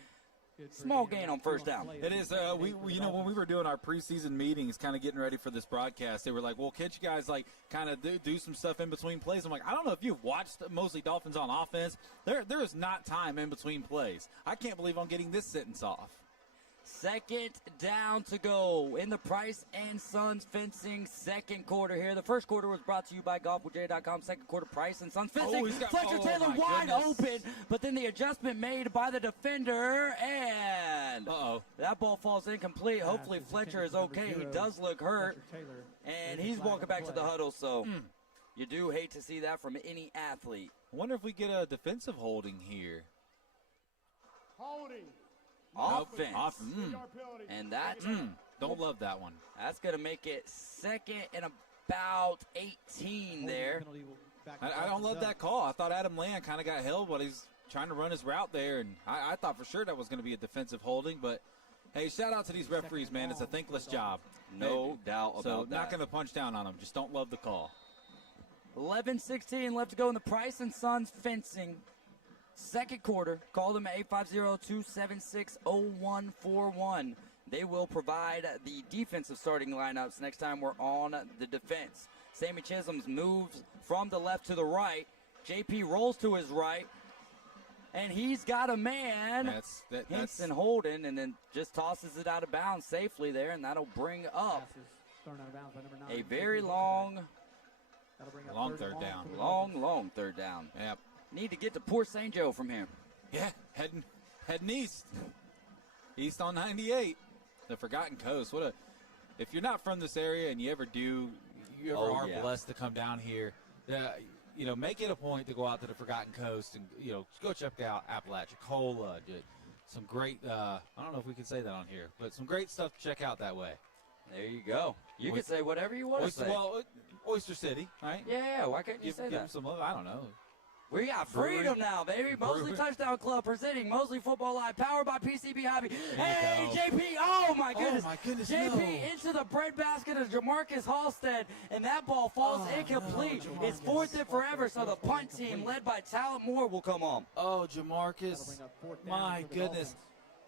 small gain on first down. It is. We when we were doing our preseason meetings, kind of getting ready for this broadcast, they were like, "Well, can't you guys kind of do some stuff in between plays?" I'm like, I don't know if you've watched Mosley Dolphins on offense. There is not time in between plays. I can't believe I'm getting this sentence off. Second down to go in the Price & Sons Fencing second quarter here. The first quarter was brought to you by GolfWithJ.com. Second quarter, Price & Sons Fencing. Fletcher Taylor wide open, but then the adjustment made by the defender, and that ball falls incomplete. Hopefully Fletcher is okay. He does look hurt, and he's walking back to the huddle, so you do hate to see that from any athlete. I wonder if we get a defensive holding here. Holding. Offense. And that don't love that one. That's going to make it second and about 18 there. I don't love that call. I thought Adam Land kind of got held while he's trying to run his route there, and I thought for sure that was going to be a defensive holding. But, hey, shout out to these referees, man. It's a thankless job. No doubt about that. So not going to punch down on them. Just don't love the call. 11:16 left to go in the Price & Sons Fencing second quarter. Call them at 850-276-0141. They will provide the defensive starting lineups next time we're on the defense. Sammy Chisholm's moves from the left to the right. JP rolls to his right, and he's got a man. Henson Holden, and then just tosses it out of bounds safely there, and that'll bring up a very long third down. Long third down. Yep. Need to get to Port St. Joe from here. Yeah, heading east. East on 98. The Forgotten Coast. If you're not from this area and you ever are blessed to come down here, make it a point to go out to the Forgotten Coast and, go check out Apalachicola. Some great, I don't know if we can say that on here, but some great stuff to check out that way. There you go. You can say whatever you want to say. Well, Oyster City, right? Yeah, why can't you say that? Give them some love. I don't know. We got freedom now, baby. Mosley Touchdown Club presenting Mosley Football Live, powered by PCB Hobby. Hey, JP, oh my goodness. JP into the breadbasket of Jamarcus Halstead, and that ball falls incomplete. It's fourth and forever, so the punt team, led by Talent Moore, will come on. Oh, Jamarcus. My goodness.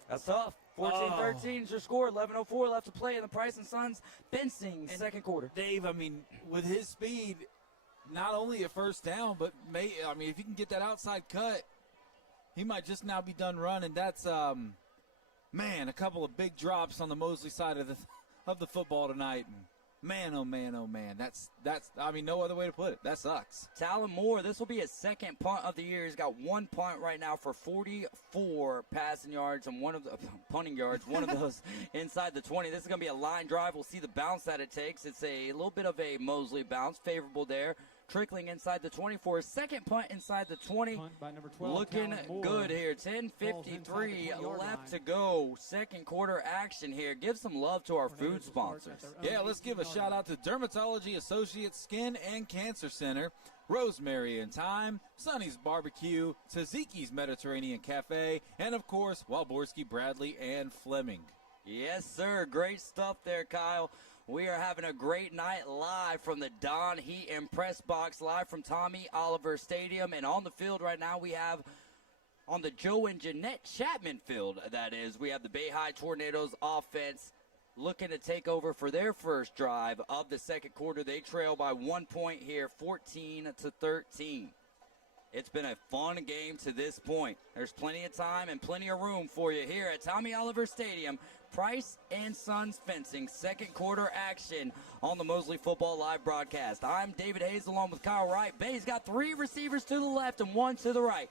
That's tough. 14-13 is your score. 11:04 left to play in the Price & Sons Fencing second quarter. Dave, with his speed, not only a first down, but if he can get that outside cut, he might just now be done running. That's a couple of big drops on the Mosley side of the football tonight. And man, oh man, that's no other way to put it. That sucks. Talon Moore, this will be his second punt of the year. He's got one punt right now for 44 passing yards and one of the punting yards, one of those inside the 20. This is going to be a line drive. We'll see the bounce that it takes. It's a little bit of a Mosley bounce, favorable there. Trickling inside the 20 for his second punt inside the 20. Punt by number 12, looking good here. 10:53 left to go. Second quarter action here. Give some love to our food sponsors. Yeah, let's give a shout out to Dermatology Associates Skin and Cancer Center, Rosemary and Thyme, Sonny's Barbecue, Tzatziki's Mediterranean Cafe, and of course, Walborski, Bradley, and Fleming. Yes, sir. Great stuff there, Kyle. We are having a great night live from the Don Heat and Press Box, live from Tommy Oliver Stadium. And on the field right now we have on the Joe and Jeanette Chapman field, that is. We have the Bay High Tornadoes offense looking to take over for their first drive of the second quarter. They trail by 1 point here, 14-13. It's been a fun game to this point. There's plenty of time and plenty of room for you here at Tommy Oliver Stadium. Price and Sons Fencing, second quarter action on the Mosley Football Live broadcast. I'm David Hayes along with Kyle Wright. Bay's got 3 receivers to the left and 1 to the right.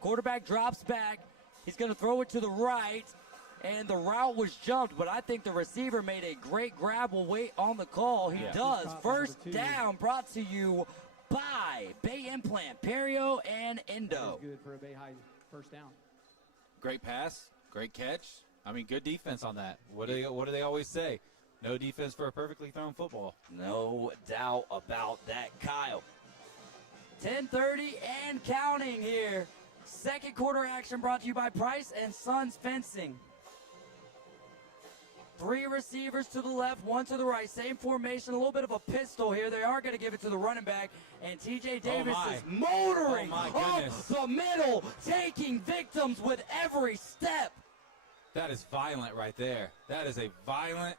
Quarterback drops back. He's going to throw it to the right, and the route was jumped, but I think the receiver made a great grab. Will wait on the call. He does. First down brought to you by Bay Implant, Perio, and Endo. Good for a Bay High first down. Great pass, great catch. I mean, good defense on that. What do they always say? No defense for a perfectly thrown football. No doubt about that, Kyle. 10:30 and counting here. Second quarter action brought to you by Price and Sons Fencing. 3 receivers to the left, 1 to the right. Same formation, a little bit of a pistol here. They are going to give it to the running back, and T.J. Davis is motoring up the middle, taking victims with every step. That is violent right there. That is a violent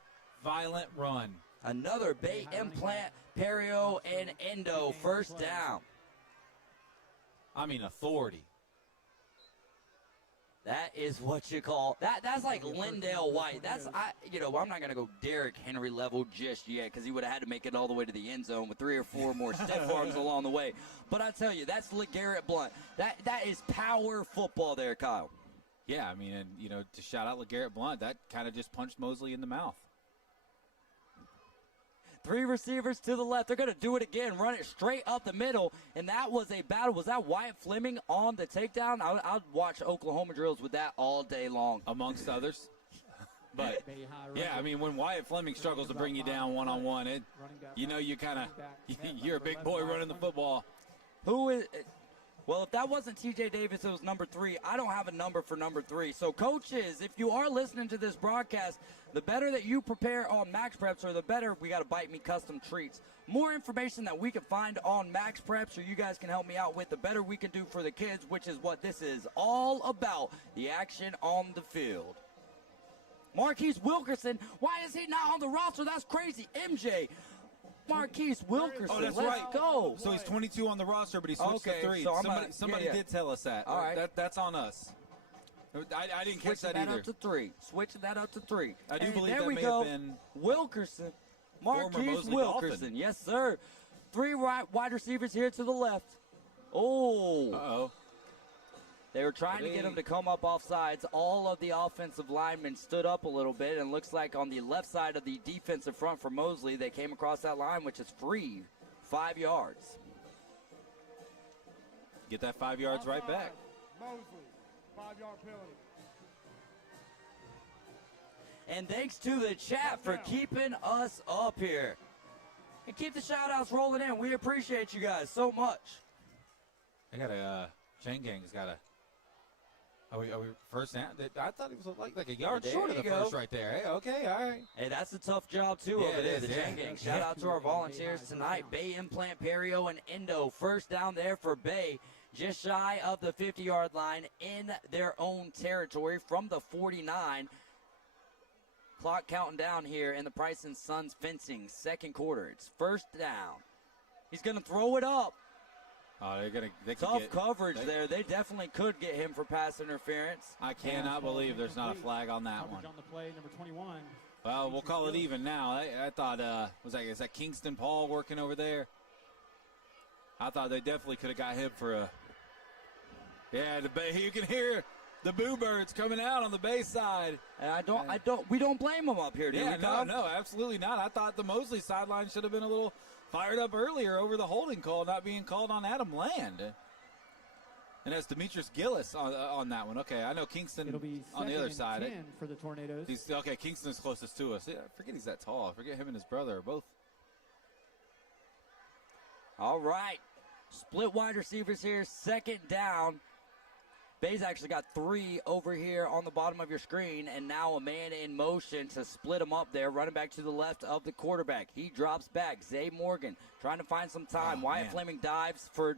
run. Another Bay Implant, Perio, and Endo, first down. I mean, authority. That is what you call that's like Lindale White. I'm not gonna go Derrick Henry level just yet because he would have had to make it all the way to the end zone with 3 or 4 more stiff arms along the way. But I tell you, that's LeGarrette Blount. That is power football there, Kyle. Yeah, I mean, and to shout out LeGarrette Blount, that kind of just punched Mosley in the mouth. 3 receivers to the left. They're going to do it again, run it straight up the middle, and that was a battle. Was that Wyatt Fleming on the takedown? I'd watch Oklahoma drills with that all day long. Amongst others. But, yeah, I mean, when Wyatt Fleming struggles to bring you down one-on-one, you're a big boy running the football. Well, if that wasn't T.J. Davis, it was number 3. I don't have a number for number 3. So, coaches, if you are listening to this broadcast, the better that you prepare on Max Preps, or the better we got to Bite Me custom treats. More information that we can find on Max Preps, or you guys can help me out with, the better we can do for the kids, which is what this is all about, the action on the field. Marquise Wilkerson, why is he not on the roster? That's crazy. MJ. Marquise Wilkerson, let's go. So he's 22 on the roster, but he switched to 3. So somebody did tell us that. All right. That's on us. I didn't catch that either. Switching that up to 3. I do believe that may have been Wilkerson. Marquise Wilkerson. Dolphin. Yes, sir. 3 wide receivers here to the left. Oh. Uh-oh. They were trying to get him to come up off sides. All of the offensive linemen stood up a little bit, and looks like on the left side of the defensive front for Mosley, they came across that line, which is free, 5 yards. Get that 5 yards right back. Mosley, 5-yard penalty. And thanks to the chat for keeping us up here. And keep the shout-outs rolling in. We appreciate you guys so much. I got a chain gang's got a. Are we first down? I thought it was like a yard short of the first right there. Hey, okay, all right. Hey, that's a tough job, too, over there, the chain gang. Shout out to our volunteers tonight. Bay Implant, Perio, and Endo. First down there for Bay. Just shy of the 50-yard line in their own territory from the 49. Clock counting down here in the Price and Sons Fencing second quarter. It's first down. He's going to throw it up. Oh, Tough coverage there. They definitely could get him for pass interference. I cannot believe there's not a flag on that one. On the play, number 21. Well, we'll call it even now. I thought, is that Kingston Paul working over there? I thought they definitely could have got him for a. Yeah, you can hear the Boo Birds coming out on the Bay side. And we don't blame them up here, do we? No, absolutely not. I thought the Mosley sideline should have been a little fired up earlier over the holding call not being called on Adam Land. And that's Demetrius Gillis on that one. Okay, I know Kingston on the other side. 10 for the Tornadoes. Kingston's closest to us. Yeah, I forget he's that tall. I forget him and his brother are both. All right. Split wide receivers here. Second down. Bay's actually got 3 over here on the bottom of your screen, and now a man in motion to split them up there. Running back to the left of the quarterback. He drops back. Zay Morgan trying to find some time. Wyatt Fleming dives for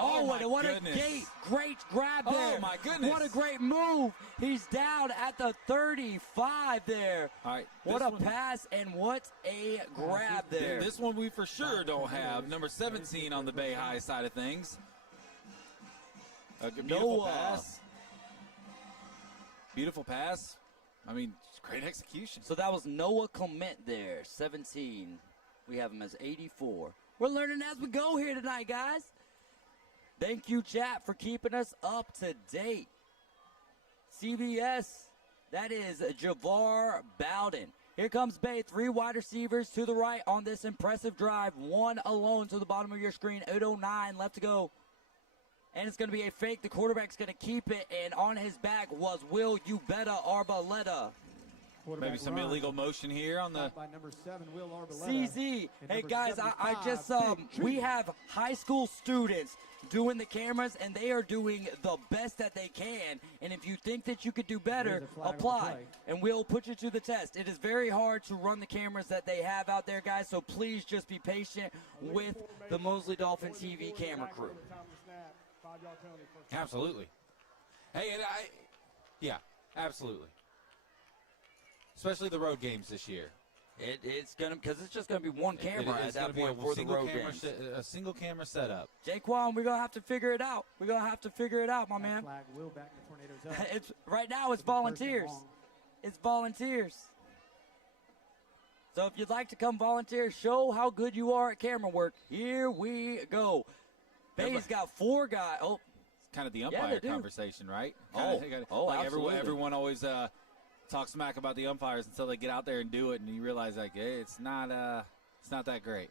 Oh, and what goodness. a great grab there. Oh, my goodness. What a great move. He's down at the 35 there. All right. What a pass and what a grab there. This one we for sure don't have. Number 17 on the Bay High side of things. A beautiful pass. Beautiful pass. I mean, great execution. So that was Noah Clement there, 17. We have him as 84. We're learning as we go here tonight, guys. Thank you, chat, for keeping us up to date. CBS, that is Javar Bowden. Here comes Bay, 3 wide receivers to the right on this impressive drive. 1 alone to the bottom of your screen, 8:09 left to go. And it's going to be a fake. The quarterback's going to keep it, and on his back was Will Ubetta Arboleda. Maybe some illegal motion here on the by number 7, Will Arboleda. CZ. Hey, guys, I just, we have high school students doing the cameras, and they are doing the best that they can. And if you think that you could do better, apply, and we'll put you to the test. It is very hard to run the cameras that they have out there, guys, so please just be patient with the Mosley Dolphin TV camera crew. Absolutely. Hey, and yeah, absolutely. Especially the road games this year. It's gonna, because it's just gonna be one camera at that point for the road games. A single camera setup. Jaquan, we're gonna have to figure it out. We're gonna have to figure it out, my man. Flag will back the Tornadoes up. It's right now. It's volunteers. It's volunteers. So if you'd like to come volunteer, show how good you are at camera work. Here we go. Bay's got 4 guys. Oh, it's kind of the umpire conversation, right? Like absolutely. Everyone always talk smack about the umpires until they get out there and do it, and you realize, like, hey, it's not that great.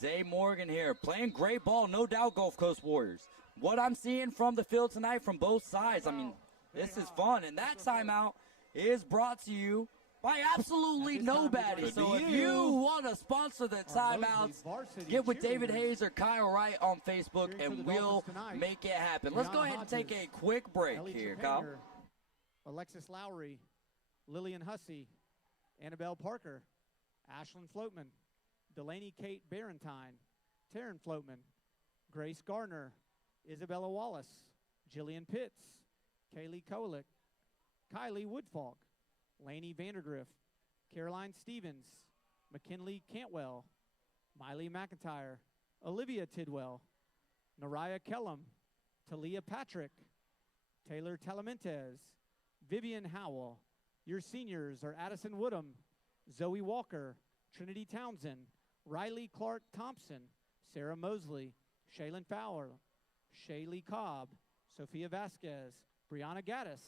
Zay Morgan here, playing great ball, no doubt, Gulf Coast Warriors. What I'm seeing from the field tonight from both sides, I mean, this is fun. And that timeout is brought to you by absolutely nobody. So if you want to sponsor the timeouts, get with David Hayes or Kyle Wright on Facebook, and we'll make it happen. Let's go ahead and take a quick break here, Kyle. Alexis Lowry, Lillian Hussey, Annabelle Parker, Ashlyn Floatman, Delaney Kate Barentine, Taryn Floatman, Grace Garner, Isabella Wallace, Jillian Pitts, Kaylee Kolick, Kylie Woodfalk, Lainey Vandergriff, Caroline Stevens, McKinley Cantwell, Miley McIntyre, Olivia Tidwell, Nariah Kellum, Talia Patrick, Taylor Talamentes, Vivian Howell. Your seniors are Addison Woodham, Zoe Walker, Trinity Townsend, Riley Clark Thompson, Sarah Mosley, Shaylin Fowler, Shaylee Cobb, Sophia Vasquez, Brianna Gaddis,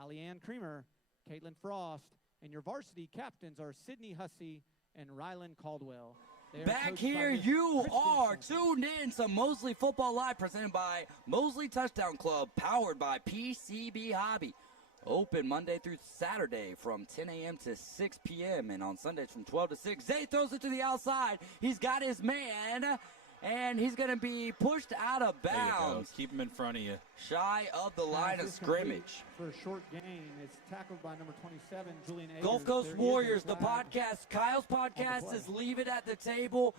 Allie-Ann Creamer, Caitlin Frost, and your varsity captains are Sydney Hussey and Rylan Caldwell. Back here, you are tuned in to Mosley Football Live, presented by Mosley Touchdown Club, powered by PCB Hobby. Open Monday through Saturday from 10 a.m. to 6 p.m. and on Sundays from 12 to 6. Zay throws it to the outside. He's got his man, and he's going to be pushed out of bounds. Keep him in front of you. Shy of the line of scrimmage. For a short gain, it's tackled by number 27, Julian Ayers. Gulf Coast Warriors, the podcast. Kyle's podcast is Leave It at the Table,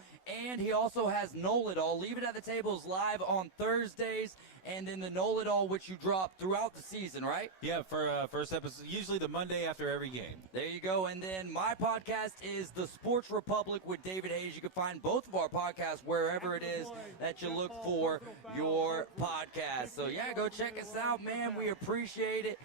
and he also has Know It All. Leave It at the Table is live on Thursdays, and then the Know It All, which you drop throughout the season, right? Yeah, for first episode, usually the Monday after every game. There you go. And then my podcast is The Sports Republic with David Hayes. You can find both of our podcasts wherever it is that you look for your podcast. So, yeah, go check us out, man. We appreciate it.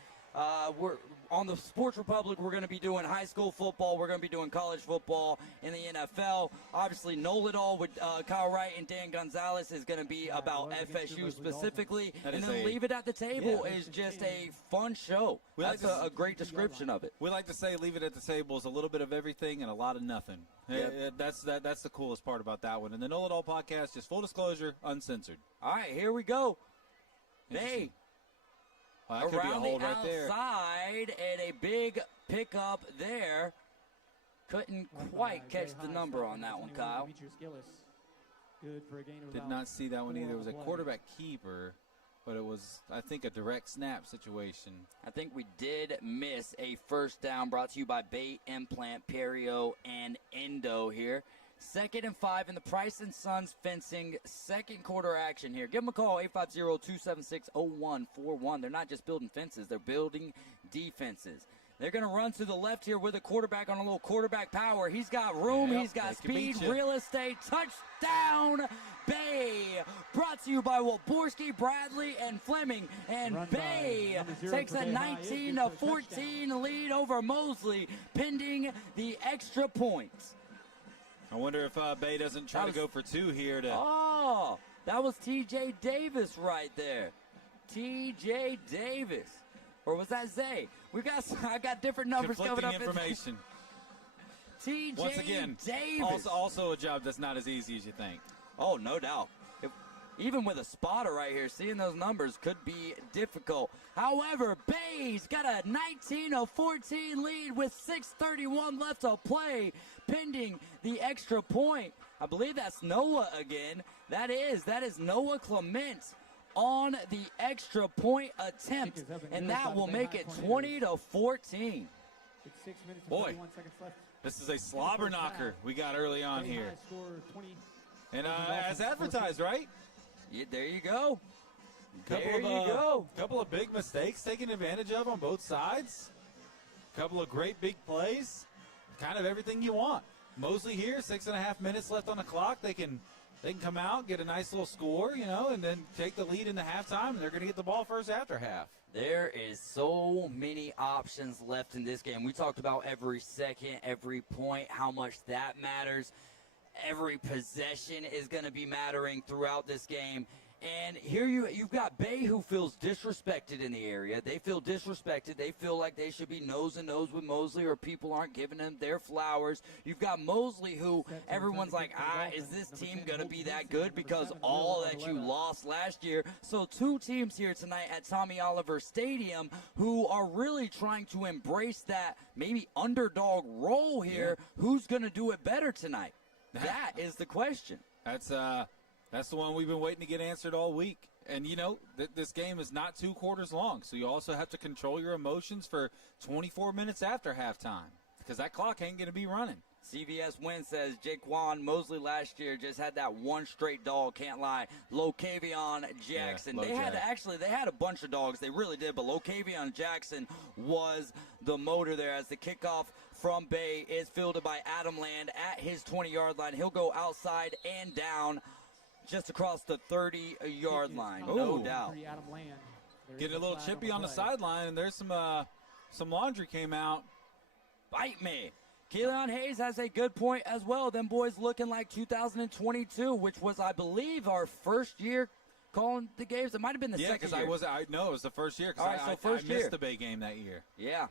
We're on the Sports Republic. We're going to be doing high school football. We're going to be doing college football in the NFL. Obviously, Know It All with Kyle Wright and Dan Gonzalez is going to be about FSU specifically. And then Leave It at the Table is just a fun show. That's a great description of it. We like to say Leave It at the Table is a little bit of everything and a lot of nothing. Yep. That's the coolest part about that one. And the Know It All podcast, just full disclosure, uncensored. All right, here we go. Hey. Well, that could be a hold right there. Outside, and a big pickup there. Couldn't quite catch the number on that one, Kyle. Good for a gain of Did not see that one either. It was a quarterback keeper, but it was, I think, a direct snap situation. I think we did miss a first down, brought to you by Bait Implant, Perio, and Endo here. 2nd and 5 in the Price & Sons Fencing second quarter action here. Give them a call, 850-276-0141. They're not just building fences, they're building defenses. They're going to run to the left here with a quarterback on a little quarterback power. He's got room, he's got speed, real estate, touchdown, Bay. Brought to you by Waborski, Bradley, and Fleming. And Bay takes a 19-14 lead over Mosley, pending the extra points. I wonder if Bay doesn't try to go for 2 here. Oh, that was T.J. Davis right there. T.J. Davis. Or was that Zay? I got different numbers coming up. Information. T.J. Once again, Davis. Also a job that's not as easy as you think. Oh, no doubt. Even with a spotter right here, seeing those numbers could be difficult. However, Bay's got a 19-14 lead with 6:31 left to play, pending the extra point. I believe that's Noah again. That is Noah Clement on the extra point attempt, and that will make it 20-14. Boy, this is a slobber knocker we got early on here. And as advertised, right? Yeah, there you go. Couple of big mistakes taken advantage of on both sides. Couple of great big plays. Kind of everything you want. Mosley here, 6.5 minutes left on the clock. They can come out, get a nice little score, and then take the lead in the halftime, and they're going to get the ball first after half. There is so many options left in this game. We talked about every second, every point, how much that matters. Every possession is going to be mattering throughout this game. And here you've got Bay, who feels disrespected in the area. They feel disrespected. They feel like they should be nose and nose with Mosley, or people aren't giving them their flowers. You've got Mosley, who everyone's like, is this team going to be that good because all that you lost last year? So 2 teams here tonight at Tommy Oliver Stadium who are really trying to embrace that maybe underdog role here. Yeah. Who's going to do it better tonight? That is the question. That's the one we've been waiting to get answered all week. And, this game is not 2 quarters long, so you also have to control your emotions for 24 minutes after halftime because that clock ain't going to be running. CVS Win says Jaquan Mosley last year just had that one straight dog, can't lie. Locavion Jackson. They had a bunch of dogs. They really did, but Locavion Jackson was the motor there as the kickoff from Bay is fielded by Adam Land at his 20-yard line. He'll go outside and down just across the 30-yard line, no doubt. Getting a little chippy on the sideline, and there's some laundry came out. Bite me. Keelan Hayes has a good point as well. Them boys looking like 2022, which was, I believe, our first year calling the games. It might have been the second year. Yeah, because it was the first year. All right, I missed the Bay game that year. Yeah.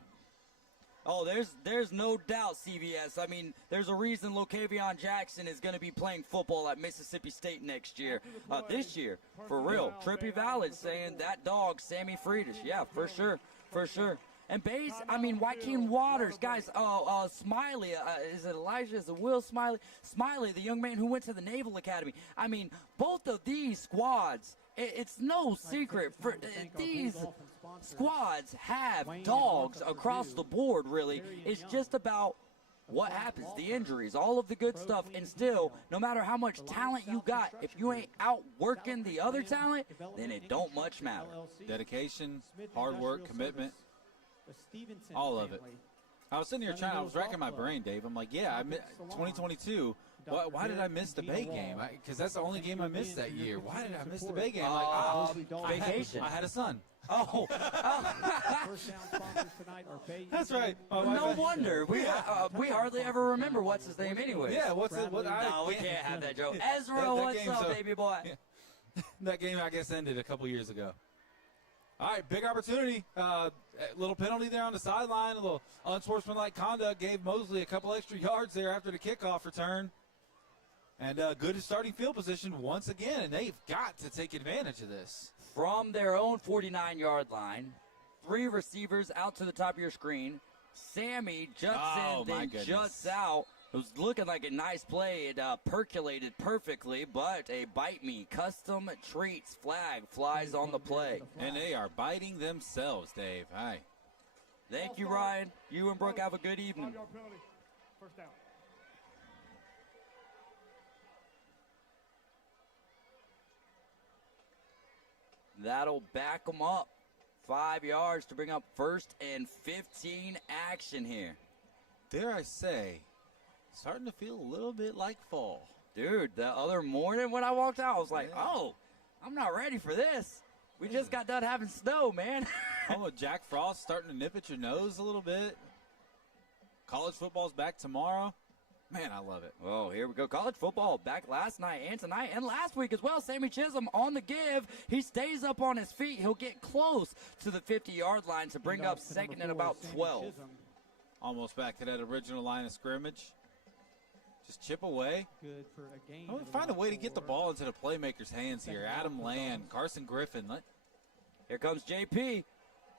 Oh, there's no doubt, CVS. I mean, there's a reason Locavion Jackson is going to be playing football at Mississippi State next year. This year, for real. Trippy Valid saying that dog, Sammy Friedish. Yeah, for sure. And Bays, Joaquin Waters, guys, Smiley, is it Elijah? Is it Will Smiley? Smiley, the young man who went to the Naval Academy. I mean, both of these squads, it's no secret. These squads have dogs across the board, really. It's just about what happens, the injuries, all of the good stuff. And still, no matter how much talent you got, if you ain't out working the other talent, then it don't much matter. Dedication, hard work, commitment. All of it. I was sitting here I was racking my brain, Dave. I'm like, 2022. Why did I miss the Bay game? Because that's the only game I missed that year. Why did I miss the Bay game? Vacation. I had a son. Oh. That's right. No wonder. We hardly ever remember what's his name anyway. Yeah, what's it? No, we can't have that joke. Ezra, what's up, baby boy? That game, I guess, ended a couple years ago. All right, big opportunity. Little penalty there on the sideline. A little unsportsmanlike conduct gave Mosley a couple extra yards there after the kickoff return. And good starting field position once again, and they've got to take advantage of this. From their own 49-yard line, 3 receivers out to the top of your screen. Sammy juts in, then juts out. It was looking like a nice play. It percolated perfectly, but a bite me custom treats flag flies on the play. And they are biting themselves, Dave. Hi. Thank you, Ryan. You and Brooke have a good evening. That'll back them up 5 yards to bring up 1st and 15 action here. Dare I say, starting to feel a little bit like fall. Dude, the other morning when I walked out, I was like, oh, I'm not ready for this. We just got done having snow, man. Oh, Jack Frost starting to nip at your nose a little bit. College football's back tomorrow. Man, I love it. Oh, here we go. College football back last night and tonight and last week as well. Sammy Chisholm on the give. He stays up on his feet. He'll get close to the 50-yard line to bring up 2nd and about 12. Almost back to that original line of scrimmage. Just chip away. Good for a gain. Oh, find a way to get the ball into the playmakers' hands here. Adam Land, Carson Griffin. Here comes JP.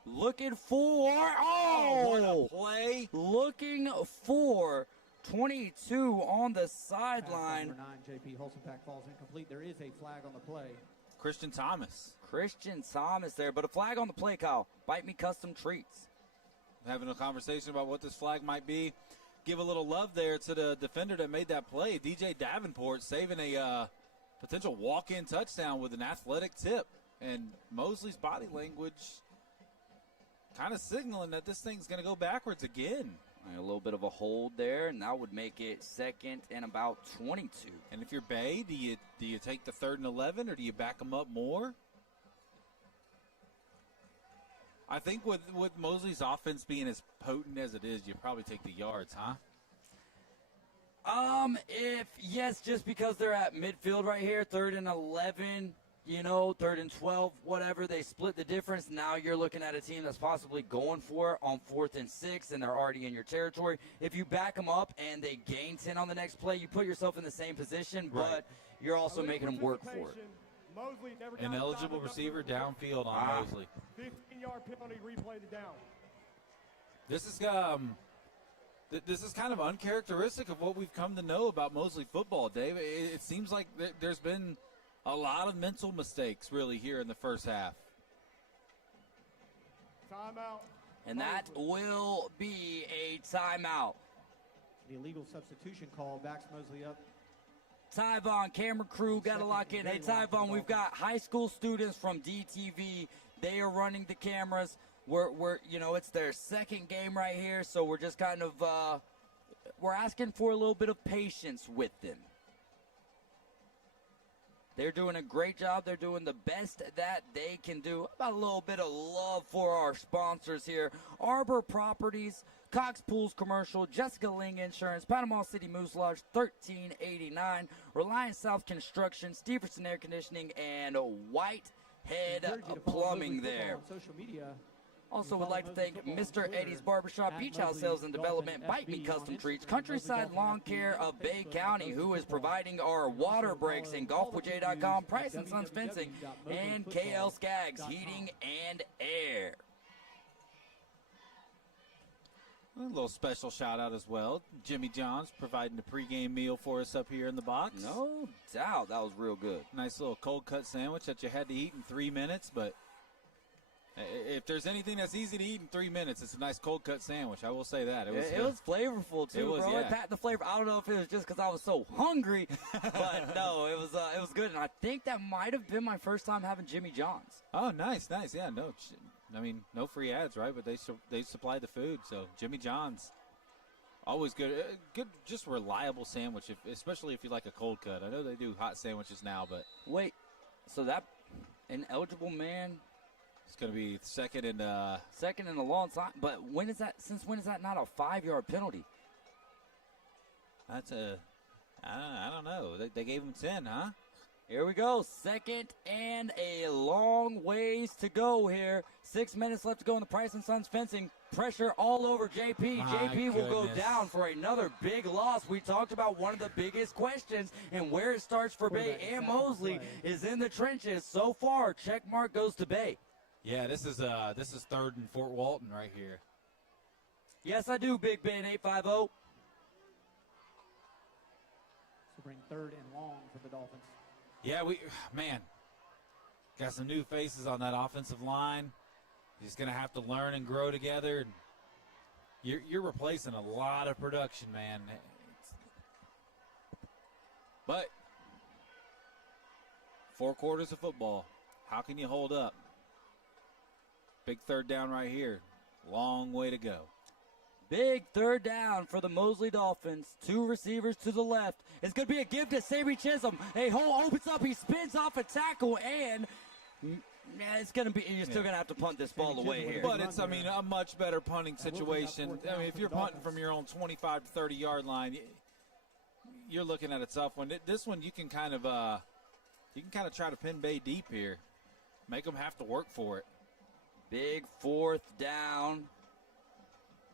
Looking for, what a play. Looking for 22 on the sideline. Number 9, JP Holzenpack falls incomplete. There is a flag on the play. Christian Thomas there, but a flag on the play, Kyle. Bite Me Custom Treats. Having a conversation about what this flag might be. Give a little love there to the defender that made that play. DJ Davenport saving a potential walk-in touchdown with an athletic tip. And Mosley's body language kind of signaling that this thing's going to go backwards again. A little bit of a hold there, and that would make it 2nd and about 22. And if you're Bay, do you take the 3rd and 11, or do you back them up more? I think with Mosley's offense being as potent as it is, you probably take the yards, huh? Yes, just because they're at midfield right here, 3rd and 11, 3rd and 12, whatever, they split the difference. Now you're looking at a team that's possibly going for it on 4th and 6, and they're already in your territory. If you back them up and they gain 10 on the next play, you put yourself in the same position, but you're also making them work for it. An eligible receiver downfield on Mosley. 15-yard penalty, replay to down. This is kind of uncharacteristic of what we've come to know about Mosley football, Dave. It seems like there's been a lot of mental mistakes really here in the first half. Timeout. And that will be a timeout. The illegal substitution call backs Mosley up. Tyvon, camera crew, got to lock in. Hey, Tyvon, we've got high school students from DTV. They are running the cameras. We're it's their 2nd game right here, so we're just kind of, we're asking for a little bit of patience with them. They're doing a great job. They're doing the best that they can do. About a little bit of love for our sponsors here. Arbor Properties, Cox Pools Commercial, Jessica Ling Insurance, Panama City Moose Lodge, 1389, Reliance South Construction, Stevenson Air Conditioning, and Whitehead Plumbing there. Social media. Also would like to thank Mr. Eddie's Barbershop, Beach House Sales and Development, Bite Me Custom Treats, Countryside Lawn Care of Bay County, who is providing our water breaks, and GolfWithJ.com, Price and Sons Fencing, and KL Skaggs Heating and Air. A little special shout out as well. Jimmy John's providing the pregame meal for us up here in the box. No doubt, that was real good. Nice little cold cut sandwich that you had to eat in 3 minutes, but if there's anything that's easy to eat in 3 minutes, it's a nice cold cut sandwich. I will say that. It was flavorful too, bro. Yeah. It packed the flavor. I don't know if it was just because I was so hungry, but no, it was good. And I think that might have been my first time having Jimmy John's. Oh, nice. Yeah, no, I mean, no free ads, right? But they supply the food, so Jimmy John's, always good. Good, just reliable sandwich, especially if you like a cold cut. I know they do hot sandwiches now, but wait, so that an eligible man. It's going to be 2nd and 2nd and a long time. But when is that? Since when is that not a 5-yard penalty? That's I don't know. They gave him 10, huh? Here we go. 2nd and a long ways to go here. 6 minutes left to go in the Price and Sons Fencing. Pressure all over JP. JP will go down for another big loss. We talked about one of the biggest questions, and where it starts for Bay and Mosley is in the trenches. So far, check mark goes to Bay. Yeah, this is 3rd and Fort Walton right here. Yes, I do, Big Ben 850. So bring 3rd and long for the Dolphins. Yeah, got some new faces on that offensive line. You're just going to have to learn and grow together. You're replacing a lot of production, man. But 4 quarters of football. How can you hold up? Big third down right here. Long way to go. Big third down for the Mosley Dolphins. 2 receivers to the left. It's going to be a give to Sammy Chisholm. A hole opens up. He spins off a tackle, and it's going to be. You're still going to have to punt this ball away here. But it's, I mean, a much better punting situation. I mean, if you're punting from your own 25 to 30 yard line, you're looking at a tough one. This one you can kind of try to pin Bay deep here, make them have to work for it. Big 4th down.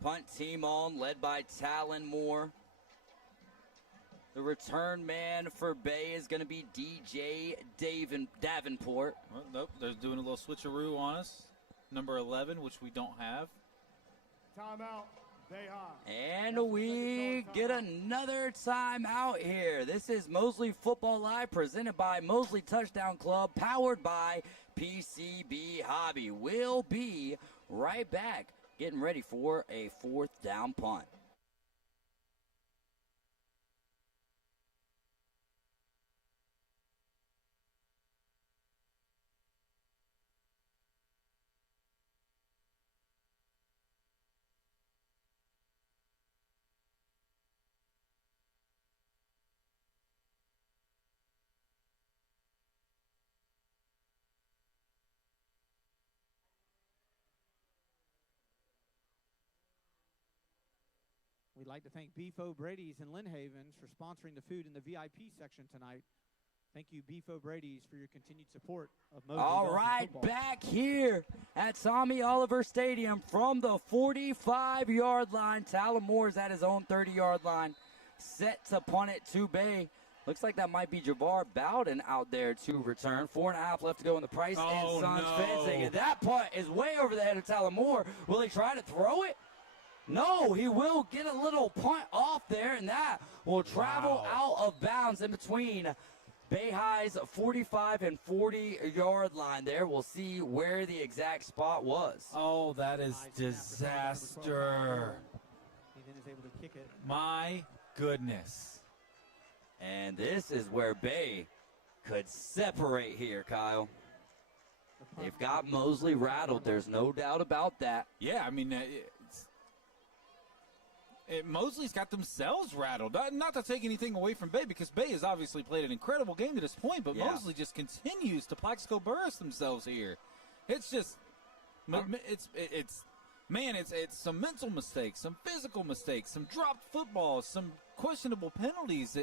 Punt team on, led by Talon Moore. The return man for Bay is going to be DJ Davenport. Well, nope, they're doing a little switcheroo on us. Number 11, which we don't have. Timeout. Bay High. And we get another timeout here. This is Mosley Football Live, presented by Mosley Touchdown Club, powered by PCB Hobby. We'll be right back, getting ready for a 4th down punt. We'd like to thank Beef O'Brady's and Lynn Havens for sponsoring the food in the VIP section tonight. Thank you, Beef O'Brady's, for your continued support of Mosley All Dolphin right, football. back here at Tommy Oliver Stadium from the 45-yard line. Talon Moore's at his own 30-yard line, set to punt it to Bay. Looks like that might be Javar Bowden out there to return. 4.5 left to go in the Price and Sons fencing. And that punt is way over the head of Talon Moore. Will he try to throw it? No, he will get a little punt off there, and that will travel out of bounds in between Bay High's 45 and 40-yard line there. We'll see where the exact spot was. Oh, that is disaster. He then is able to kick it. My goodness. And this is where Bay could separate here, Kyle. They've got Mosley rattled. There's no doubt about that. Yeah, I mean, Mosley's got themselves rattled. Not to take anything away from Bay, because Bay has obviously played an incredible game to this point, but Mosley just continues to Plaxico Burris themselves here. It's just, it's some mental mistakes, some physical mistakes, some dropped footballs, some questionable penalties.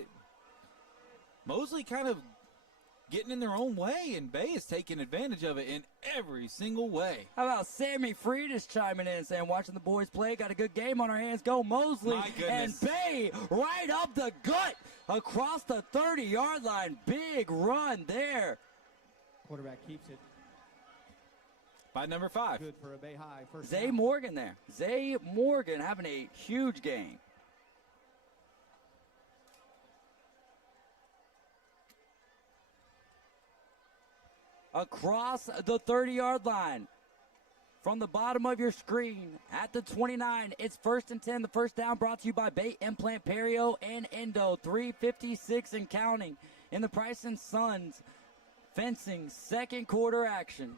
Mosley kind of getting in their own way, and Bay is taking advantage of it in every single way. How about Sammy Friedis chiming in and saying, watching the boys play, got a good game on our hands, go Mosley. My goodness. And Bay right up the gut across the 30-yard line. Big run there. Quarterback keeps it. By number 5. Good for a Bay High first Zay down. Morgan there. Zay Morgan having a huge game. Across the 30-yard line. From the bottom of your screen at the 29, it's 1st and 10. The first down brought to you by Bay Implant, Perio, and Endo. 3:56 and counting in the Price and Sons fencing second quarter action.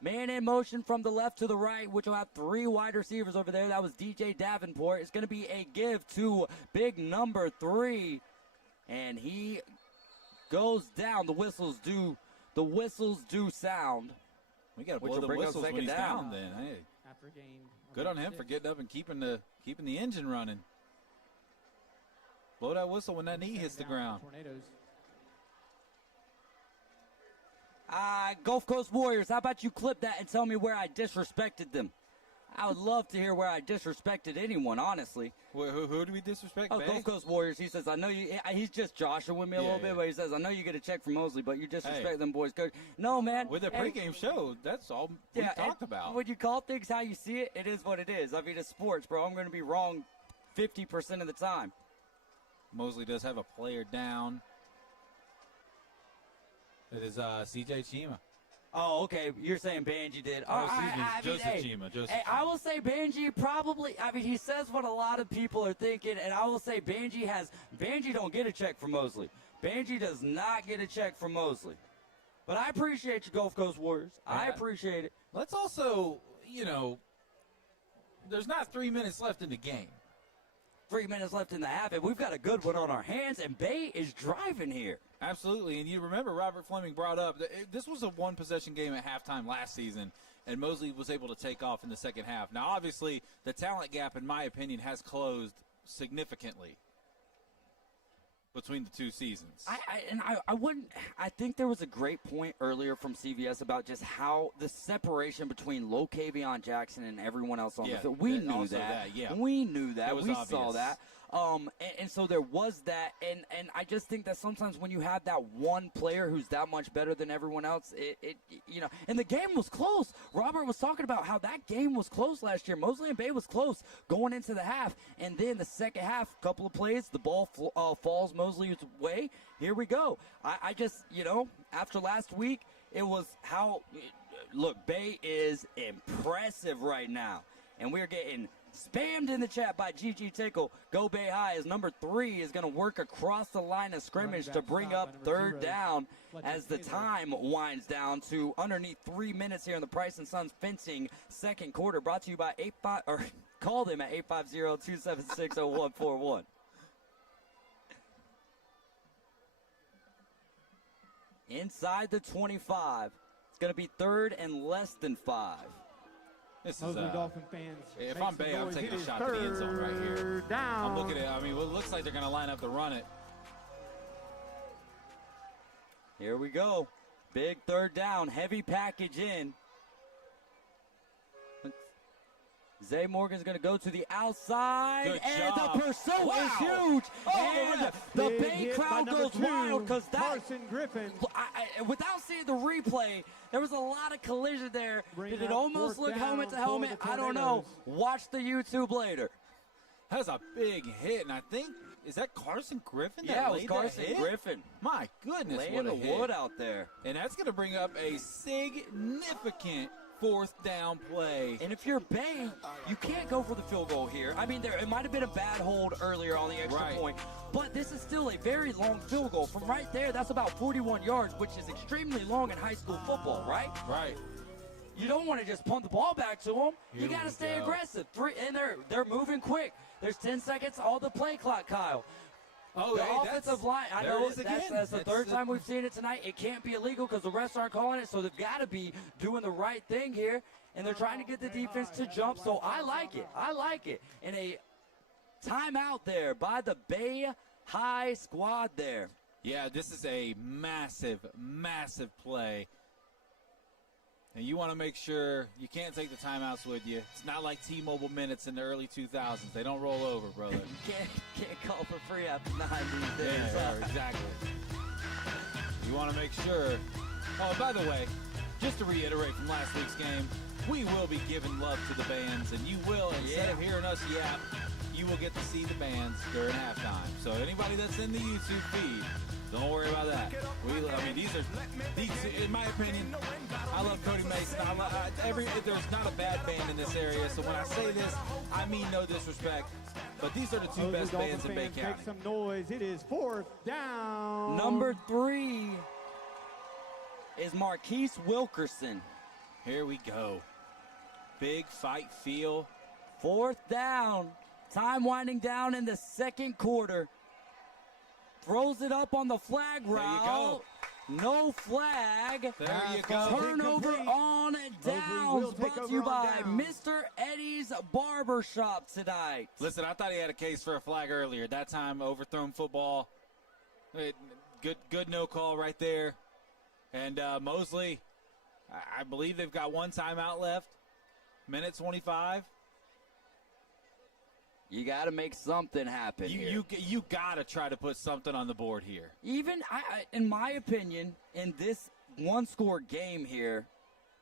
Man in motion from the left to the right, which will have 3 wide receivers over there. That was DJ Davenport. It's going to be a give to big number 3. And he goes down. The whistles do sound. We got to blow the whistles when he's down then. Hey, After a gain. good on him for getting up and keeping the engine running. Blow that whistle when that knee hits the ground. Tornadoes. Gulf Coast Warriors, how about you clip that and tell me where I disrespected them? I would love to hear where I disrespected anyone, honestly. Who do we disrespect? Oh, Bay? Gulf Coast Warriors. He says, I know you. He's just joshing with me a little bit, but he says, I know you get a check from Mosley, but you disrespect them boys, coach. No, man. With a pregame show, that's all we talked about. When you call things how you see it, it is what it is. I mean, it's sports, bro. I'm going to be wrong 50% of the time. Mosley does have a player down. It is C.J. Chima. Oh, okay. You're saying Banji did. Joseph Chima. I will say Banji probably, he says what a lot of people are thinking, and I will say Banji don't get a check from Mosley. Banji does not get a check from Mosley. But I appreciate you, Gulf Coast Warriors. I appreciate it. Let's also, there's not 3 minutes left in the game. 3 minutes left in the half, and we've got a good one on our hands, and Bay is driving here. Absolutely, and you remember Robert Fleming brought up, this was a one-possession game at halftime last season, and Mosley was able to take off in the second half. Now, obviously, the talent gap, in my opinion, has closed significantly between the two seasons. I think there was a great point earlier from CVS about just how the separation between Locavion Jackson and everyone else on the field. We knew that. We knew that. We saw that. And so there was that, and I just think that sometimes when you have that one player who's that much better than everyone else, and the game was close. Robert was talking about how that game was close last year. Mosley and Bay was close going into the half, and then the second half, couple of plays, the ball falls Mosley's way. Here we go. I just, after last week, it was look, Bay is impressive right now, and we're getting spammed in the chat by GG Tickle. Go Bay High as number 3 is going to work across the line of scrimmage to bring up third down as the time winds down to underneath 3 minutes here in the Price & Sons Fencing second quarter. Brought to you by call them at 850-276-0141. Inside the 25. It's going to be third and less than 5. This Mosley is Dolphin fans. If I'm Bay, I'm taking a shot to the end zone right here. Down. I'm looking at it. It looks like they're going to line up to run it. Here we go. Big third down. Heavy package in. Zay Morgan's going to go to the outside. Good and job. the pursuit is huge. And the Bay crowd goes wild because that. Carson Griffin. Without seeing the replay, there was a lot of collision there. Bring Did it up almost fourth look down helmet to for helmet? the I don't know. Tornadoes. Watch the YouTube later. That was a big hit, and I think, is that Carson Griffin? Yeah, it was Carson Griffin. My goodness, Laying what a the hit. wood out there. And that's going to bring up a significant fourth down play. And if you're Bay, you can't go for the field goal here. I mean, it might have been a bad hold earlier on the extra point, but this is still a very long field goal. From right there, that's about 41 yards, which is extremely long in high school football, right? Right. You don't want to just punt the ball back to them. You got to stay aggressive. And they're moving quick. There's 10 seconds on the play clock, Kyle. Oh, the hey, offensive line, I there know it is again. that's the third time we've seen it tonight. It can't be illegal because the refs aren't calling it, so they've got to be doing the right thing here, and they're trying to get the defense to jump, so I like it. I like it. And a timeout there by the Bay High squad there. Yeah, this is a massive, massive play. And you want to make sure you can't take the timeouts with you. It's not like T-Mobile minutes in the early 2000s. They don't roll over, brother. You can't call for free after 9 these days. Yeah, exactly. You want to make sure. Oh, by the way, just to reiterate from last week's game, we will be giving love to the bands, and you will, instead of hearing us yap, you will get to see the bands during halftime. So anybody that's in the YouTube feed, don't worry about that. These are, in my opinion, I love Cody Mason. There's not a bad band in this area. So when I say this, I mean no disrespect. But these are the two best bands in Bay County. Make some noise. It is fourth down. Number 3 is Marquise Wilkerson. Here we go. Big fight feel. Fourth down. Time winding down in the second quarter. Throws it up on the flag route. There you go. No flag. There you go. Turnover on downs. Brought to you by Mr. Eddie's Barbershop tonight. Listen, I thought he had a case for a flag earlier. That time, overthrown football. Good no call right there. And Mosley, I believe they've got one timeout left. Minute 25. You got to make something happen here. You got to try to put something on the board here. Even, in my opinion, in this one-score game here,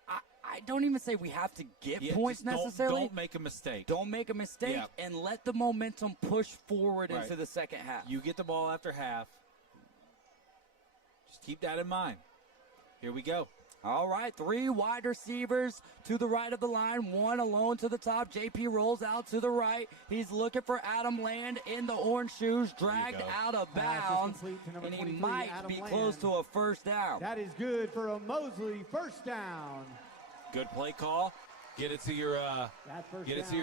I don't even say we have to get points necessarily. Don't make a mistake. Don't make a mistake and let the momentum push forward into the second half. You get the ball after half. Just keep that in mind. Here we go. All right, 3 wide receivers to the right of the line, 1 alone to the top. JP rolls out to the right. He's looking for Adam Land in the orange shoes, dragged out of bounds, and he might be close to a first down. That is good for a Mosley first down. Good play call. Get it to your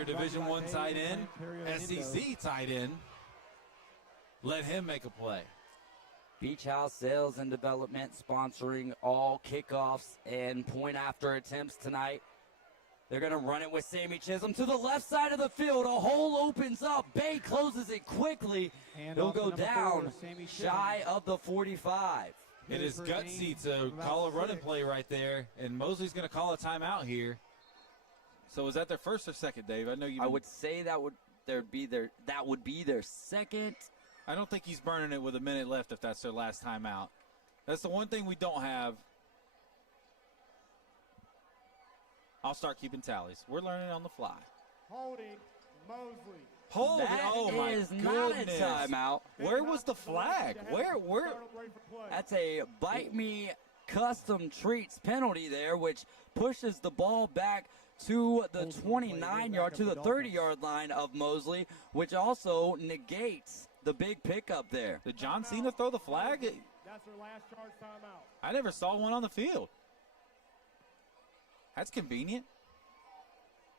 Division I tight end, SEC tight end. Let him make a play. Beach House Sales and Development sponsoring all kickoffs and point after attempts tonight. They're going to run it with Sammy Chisholm to the left side of the field. A hole opens up. Bay closes it quickly. He'll go down shy of the 45. It is gutsy to call a running play right there, and Mosley's going to call a timeout here. So was that their first or second, Dave? I would say that would be their second. I don't think he's burning it with a minute left if that's their last time out. That's the one thing we don't have. I'll start keeping tallies. We're learning on the fly. Holding Mosley. Hold it. Oh, my is goodness. not a timeout. Where was the flag? Where? That's a bite me custom treats penalty there, which pushes the ball back to the 29-yard, to the 30-yard line of Mosley, which also negates the big pickup there. Did John Cena throw the flag? That's their last charge timeout. I never saw one on the field. That's convenient.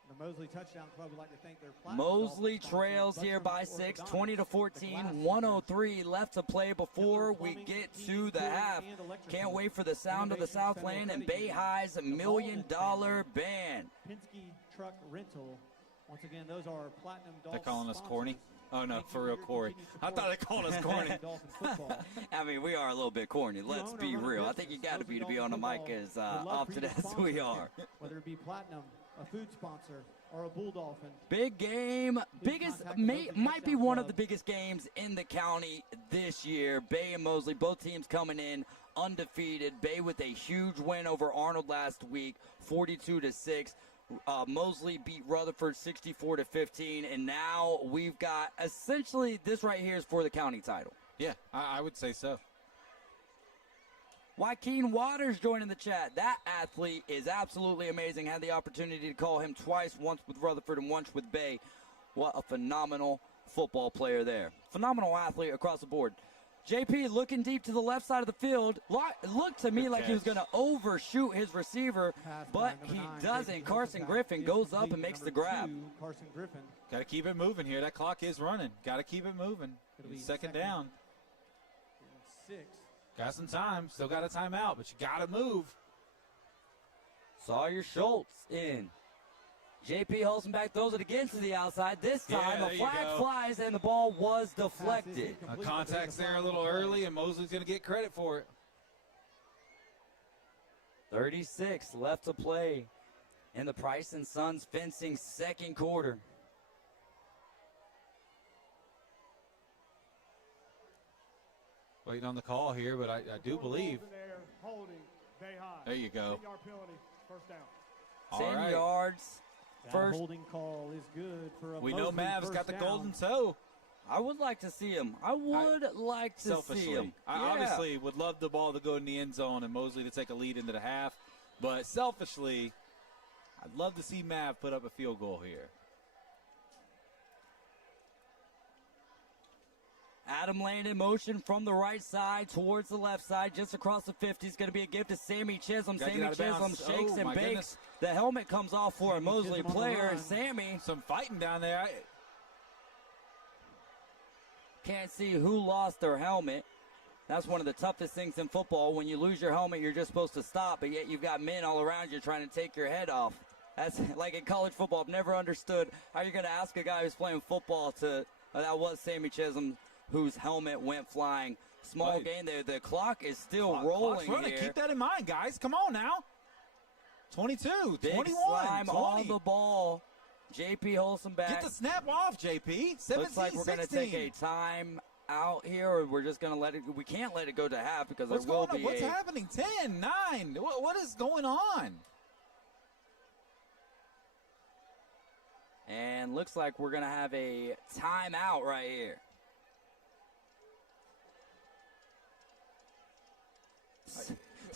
The Mosley Touchdown Club would like to thank their Mosley trails here by 6, 20-14, 103 left to play before we get to the half. Can't wait for the sound of the Southland and Bay High's $1 Million Band. Penske Truck Rental. Once again, those are Platinum Dolphin. They're calling us corny? Oh, no, for real, Corey. I thought they called us corny. I mean, we are a little bit corny. Let's be real. I think you got to be on the mic as often as we are. Whether it be Platinum, a food sponsor, or a Bull Dolphin. Big game. Might be one of the biggest games in the county this year. Bay and Mosley, both teams coming in undefeated. Bay with a huge win over Arnold last week, 42-6. Mosley beat Rutherford 64-15, and now we've got essentially this right here is for the county title. Yeah, I would say so. Joaquin Waters joining the chat. That athlete is absolutely amazing. Had the opportunity to call him twice, once with Rutherford and once with Bay. What a phenomenal football player there. Phenomenal athlete across the board. JP looking deep to the left side of the field. Looked to me like he was going to overshoot his receiver, but he doesn't. Carson Griffin goes up and makes the grab. Carson Griffin. Got to keep it moving here. That clock is running. Got to keep it moving. Second down. 6. Got some time. Still got a timeout, but you got to move. Sawyer Schultz in. JP Hulsenbeck throws it again to the outside. This time a flag flies and the ball was deflected. Contact's there a little early, and Mosley's going to get credit for it. 36 left to play in the Price & Sons fencing second quarter. Waiting on the call here, but I do believe. There you go. 10-yard penalty, first down. 10 yards. First holding call is good for a We know Mav's got the golden toe. I would like to see him. I would like to see him. I obviously would love the ball to go in the end zone and Mosley to take a lead into the half. But selfishly, I'd love to see Mav put up a field goal here. Adam Lane in motion from the right side towards the left side, just across the 50. It's going to be a gift to Sammy Chisholm. Sammy Chisholm shakes and bakes. Goodness. The helmet comes off for a Mosley player, and Sammy. Some fighting down there. Can't see who lost their helmet. That's one of the toughest things in football. When you lose your helmet, you're just supposed to stop, but yet you've got men all around you trying to take your head off. That's like in college football. I've never understood how you're going to ask a guy who's playing football to. That was Sammy Chisholm, whose helmet went flying. Small gain there. The clock is still rolling here. Keep that in mind, guys. Come on now. 22, Big 21, slime 20. on the ball. JP Hulsenbeck. Get the snap off, JP. 17, Looks like we're going to take a time out here, or we're just going to let it. We can't let it go to half because there will be What's happening? 10, 9. What is going on? And looks like we're going to have a timeout right here.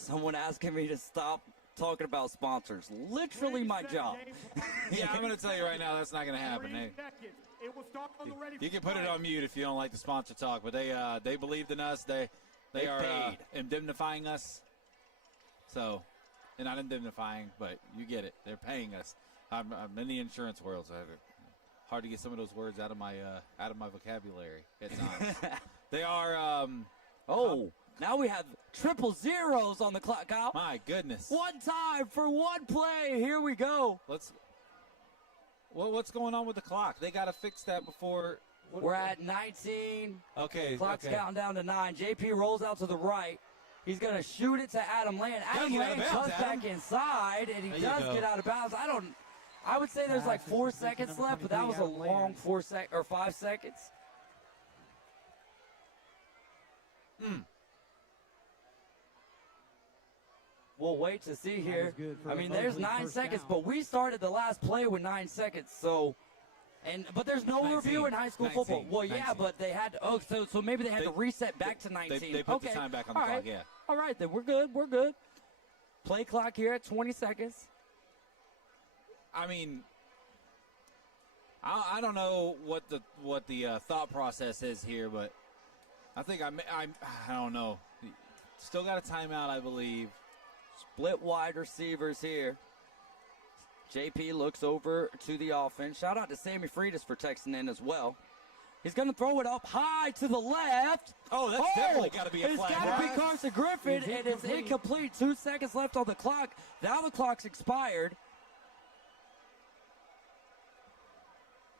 Someone asking me to stop talking about sponsors. Literally my job. Yeah, I'm going to tell you right now, that's not going to happen. You can put it on mute if you don't like the sponsor talk, but they believed in us. They are indemnifying us. So, they're not indemnifying, but you get it. They're paying us. I'm in the insurance world, so hard to get some of those words out of my vocabulary at times. They are. Now we have triple zeros on the clock, Kyle. My goodness. One time for one play. Here we go. What's going on with the clock? They got to fix that before. We're at 19. Okay. Clock's counting down to 9. JP rolls out to the right. He's going to shoot it to Adam Land. Adam Land comes back inside, and he does get out of bounds. I would say there's like 4 seconds left, but that was a long 5 seconds. We'll wait to see here. I mean, there's 9 seconds, but we started the last play with 9 seconds, so. But there's no review in high school football. Well, yeah, 19. but they had to. So maybe they had to reset back to 19. They put the time back on the clock. Yeah. All right, then we're good. We're good. Play clock here at 20 seconds. I mean, I don't know what the thought process is here, but I think I don't know. Still got a timeout, I believe. Split wide receivers here. JP looks over to the offense. Shout out to Sammy Freitas for texting in as well. He's going to throw it up high to the left. Oh, that's definitely got to be a flag. It's got to be Carson Griffin, and it's incomplete. 2 seconds left on the clock. Now the clock's expired.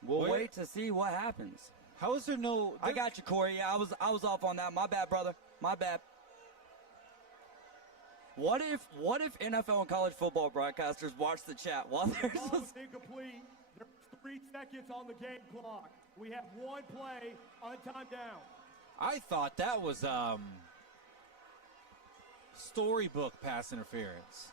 We'll wait to see what happens. How is there no? I got you, Corey. Yeah, I was off on that. My bad, brother. My bad. What if NFL and college football broadcasters watch the chat while there's incomplete? There's 3 seconds on the game clock. We have 1 play on time down. I thought that was storybook pass interference.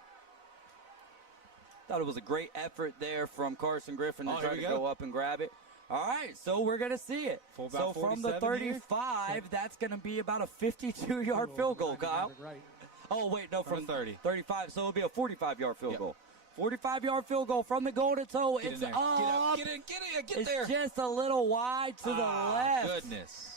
Thought it was a great effort there from Carson Griffin to try to go up and grab it. All right, so we're going to see it. So from the 35, that's going to be about a 52-yard field goal, Kyle. Oh, wait, no, from 30. 35, so it'll be a 45-yard field goal. 45-yard field goal from the goal to toe. It's up. Get there. It's just a little wide to the left. Goodness.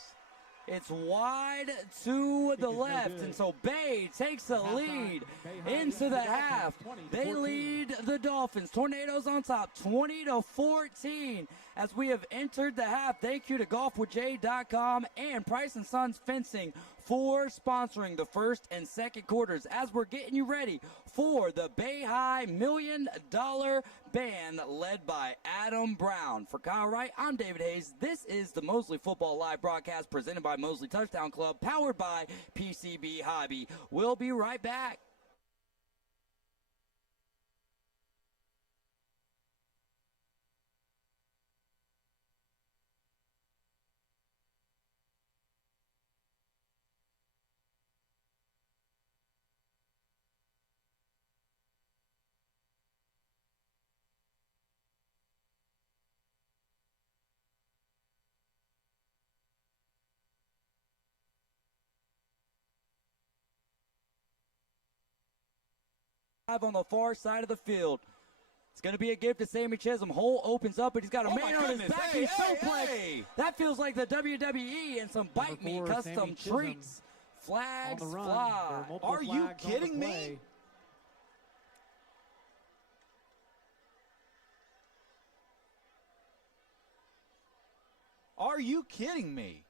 It's wide to the left, and so Bay takes the lead into the half. They lead the Dolphins. Tornadoes on top, 20-14. As we have entered the half, thank you to golfwithjay.com and Price & Sons Fencing for sponsoring the first and second quarters as we're getting you ready for the Bay High $1 Million Band led by Adam Brown. For Kyle Wright, I'm David Hayes. This is the Mosley Football Live broadcast presented by Mosley Touchdown Club, powered by PCB Hobby. We'll be right back. On the far side of the field. It's going to be a gift to Sammy Chisholm. Hole opens up, but he's got a man on his back. He's suplex. That feels like the WWE and some Bite Me custom treats. Flags fly. Are you kidding me? Are you kidding me?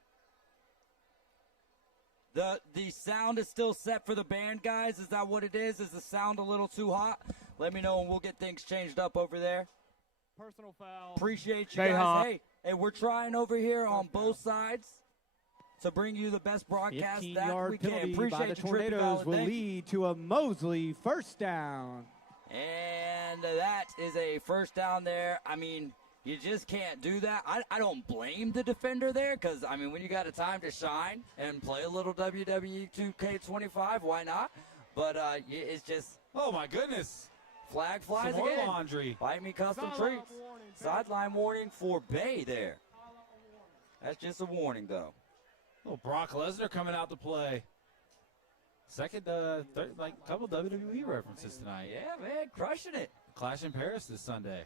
The sound is still set for the band, guys. Is that what it is? Is the sound a little too hot? Let me know, and we'll get things changed up over there. Personal foul. Appreciate you guys. Hey, we're trying over here on both sides to bring you the best broadcast that we can. Appreciate the Tornadoes will lead to a Mosley first down. And that is a first down there. I mean, you just can't do that. I don't blame the defender there because, I mean, when you got a time to shine and play a little WWE 2K25, why not? But it's just... Oh, my goodness. Flag flies Some more again. laundry. Bite me custom treats. Sideline warning for Bay there. That's just a warning, though. Oh, Brock Lesnar coming out to play. Second, like a couple WWE references tonight. Yeah, man, crushing it. Clash in Paris this Sunday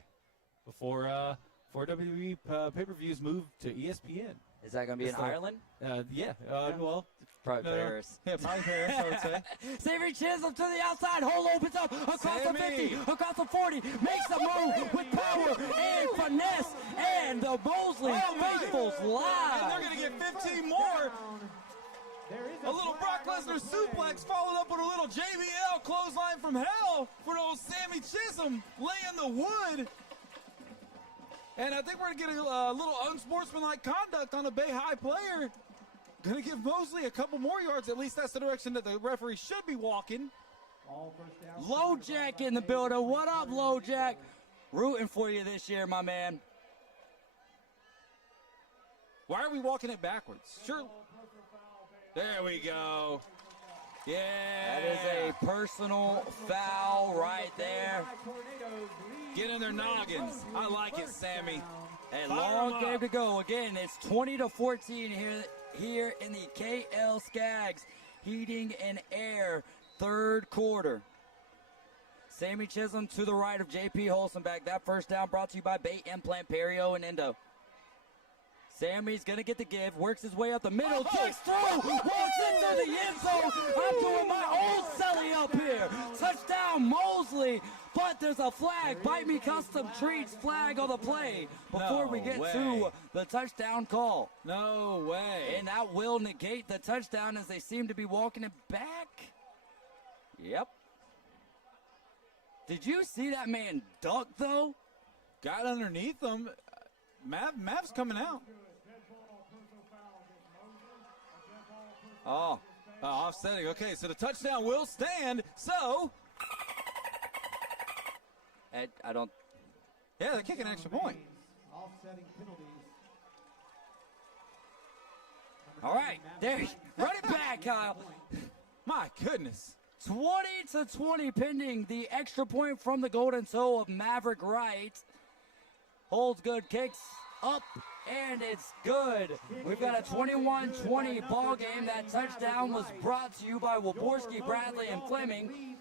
before WWE pay-per-views move to ESPN. Is that going to be in Ireland? Yeah. Well, Probably no. Paris. Yeah, probably Paris, I would say. Sammy Chisholm to the outside. Hole opens up across the 50, across the 40. Makes the move with power and finesse. And the Mosley faithfuls live. And they're going to get 15 more. A little Brock Lesnar suplex followed up with a little JBL clothesline from hell for old Sammy Chisholm laying the wood. And I think we're going to get a little unsportsmanlike conduct on a Bay High player. Going to give Mosley a couple more yards. At least that's the direction that the referee should be walking. LoJack in the building. What up, LoJack? Rooting for you this year, my man. Why are we walking it backwards? Sure. There we go. Yeah. That is a personal foul right there. Get in their noggins. I like it, Sammy. A long game to go. Again, it's 20-14 here in the KL Skaggs Heating and Air third quarter. Sammy Chisholm to the right of JP Holstenbeck. That first down brought to you by Bait Implant, Perio, and Endo. Sammy's going to get the give, works his way up the middle, takes through, walks into the end zone. I'm doing my old celly up here. Touchdown, Mosley. But there's a flag, Bite Me Custom Treats flag on the play before we get to the touchdown call. No way. And that will negate the touchdown as they seem to be walking it back. Yep. Did you see that man duck, though? Got underneath him. Mav's coming out. Oh. Offsetting. Okay, so the touchdown will stand. So. I don't. Yeah, they're kicking an extra point. Offsetting penalties. All right. There. Run it back, Kyle. My goodness. 20-20 pending the extra point from the golden toe of Maverick Wright. Holds good, kicks up, and it's good. We've got a 21-20 ball game. That touchdown was brought to you by Waborski, Bradley, and Fleming,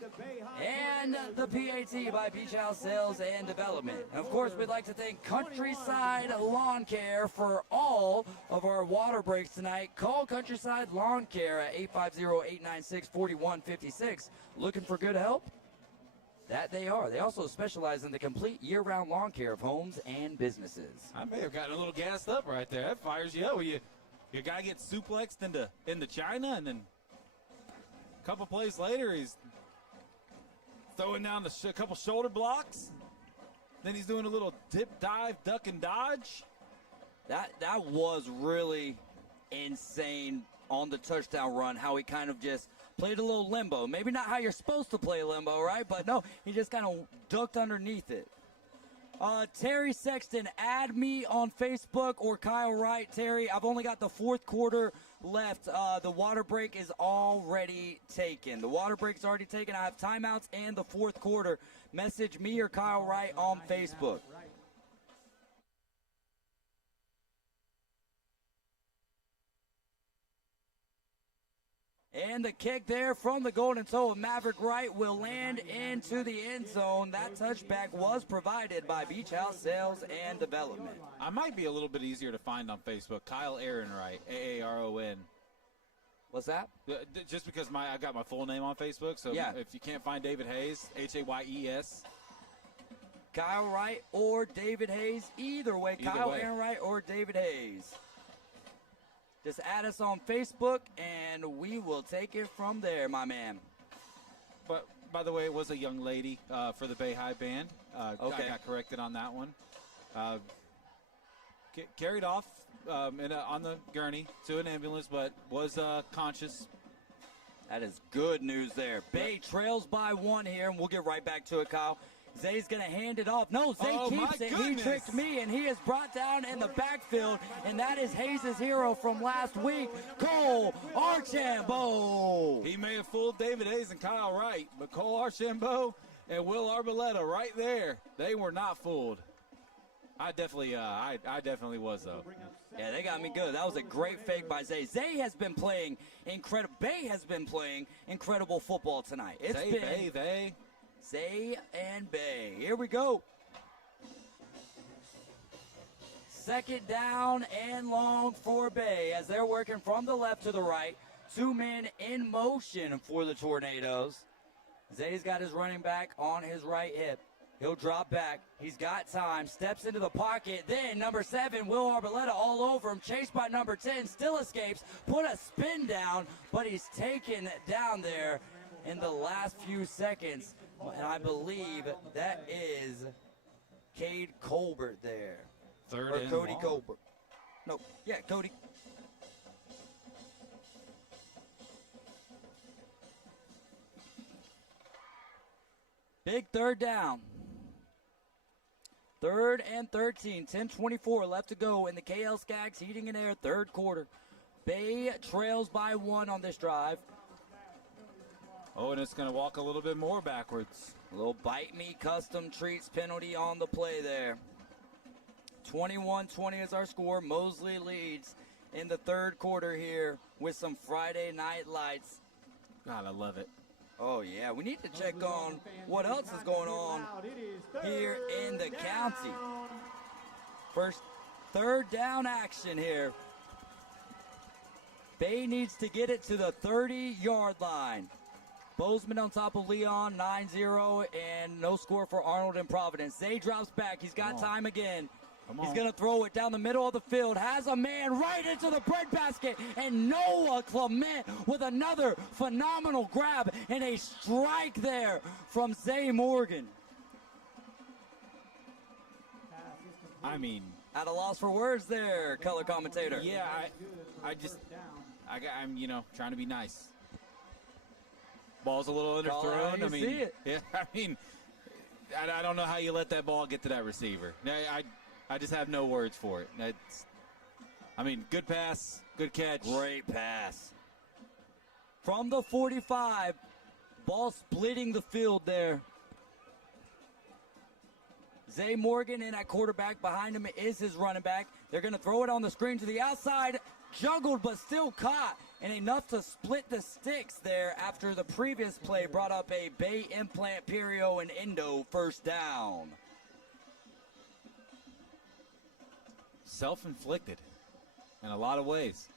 and the PAT by Beach House Sales and Development. And of course, we'd like to thank Countryside Lawn Care for all of our water breaks tonight. Call Countryside Lawn Care at 850-896-4156. Looking for good help? That they are. They also specialize in the complete year-round lawn care of homes and businesses. I may have gotten a little gassed up right there. That fires you up. Your guy gets suplexed into China, and then a couple plays later, he's throwing down a couple shoulder blocks. Then he's doing a little dip, dive, duck, and dodge. That was really insane on the touchdown run, how he kind of just played a little limbo. Maybe not how you're supposed to play limbo, right? But no, he just kind of ducked underneath it. Terry Sexton, add me on Facebook or Kyle Wright. Terry, I've only got the fourth quarter left. The water break is already taken. The water break is already taken. I have timeouts and the fourth quarter. Message me or Kyle Wright on Facebook. And the kick there from the golden toe of Maverick Wright will land into the end zone. That touchback was provided by Beach House Sales and Development. I might be a little bit easier to find on Facebook. Kyle Aaron Wright, Aaron. What's that? Just because I got my full name on Facebook, so yeah. If you can't find David Hayes, Hayes. Kyle Wright or David Hayes, either way. Kyle Aaron Wright or David Hayes. Just add us on Facebook, and we will take it from there, my man. But, by the way, it was a young lady for the Bay High Band. Okay. I got corrected on that one. Carried off on the gurney to an ambulance, but was conscious. That is good news there. Bay trails by one here, and we'll get right back to it, Kyle. Zay's going to hand it off. No, Zay keeps it. He tricked me, and he is brought down in the backfield, and that is Hayes' hero from last week, Cole Archambault. He may have fooled David Hayes and Kyle Wright, but Cole Archambault and Will Arboleta right there, they were not fooled. I definitely was, though. Yeah, they got me good. That was a great fake by Zay. Zay has been playing incredible. Bay has been playing incredible football tonight. It's Zay, been Bay. Zay and Bay. Here we go. Second down and long for Bay as they're working from the left to the right. 2 men in motion for the Tornadoes. Zay's got his running back on his right hip. He'll drop back. He's got time. Steps into the pocket. Then number 7, Will Arboleta, all over him. Chased by number 10. Still escapes. Put a spin down, but he's taken down there in the last few seconds. And I believe that is Cade Colbert there. Third or and Cody long. Colbert. No, yeah, Cody. Big third down. 3rd and 13, 10:24 left to go in the KL Skaggs Heating and Air third quarter. Bay trails by 1 on this drive. Oh, and it's going to walk a little bit more backwards. A little bite me custom treats penalty on the play there. 21-20 is our score. Mosley leads in the third quarter here with some Friday night lights. God, I love it. Oh, yeah. We need to check on what else is going on here in the county. First, third down action here. Bay needs to get it to the 30-yard line. Bozeman on top of Leon, 9-0, and no score for Arnold and Providence. Zay drops back. He's got time again. He's going to throw it down the middle of the field. Has a man right into the breadbasket. And Noah Clement with another phenomenal grab and a strike there from Zay Morgan. I mean, at a loss for words there, color commentator. Yeah, I'm trying to be nice. Ball's a little underthrown. I mean, see it. Yeah, I mean, I don't know how you let that ball get to that receiver. I just have no words for it. Good pass, good catch. Great pass. From the 45, ball splitting the field there. Zay Morgan in at quarterback. Behind him is his running back. They're going to throw it on the screen to the outside. Juggled but still caught. And enough to split the sticks there after the previous play brought up a Bay implant, perio, and endo first down. Self-inflicted in a lot of ways.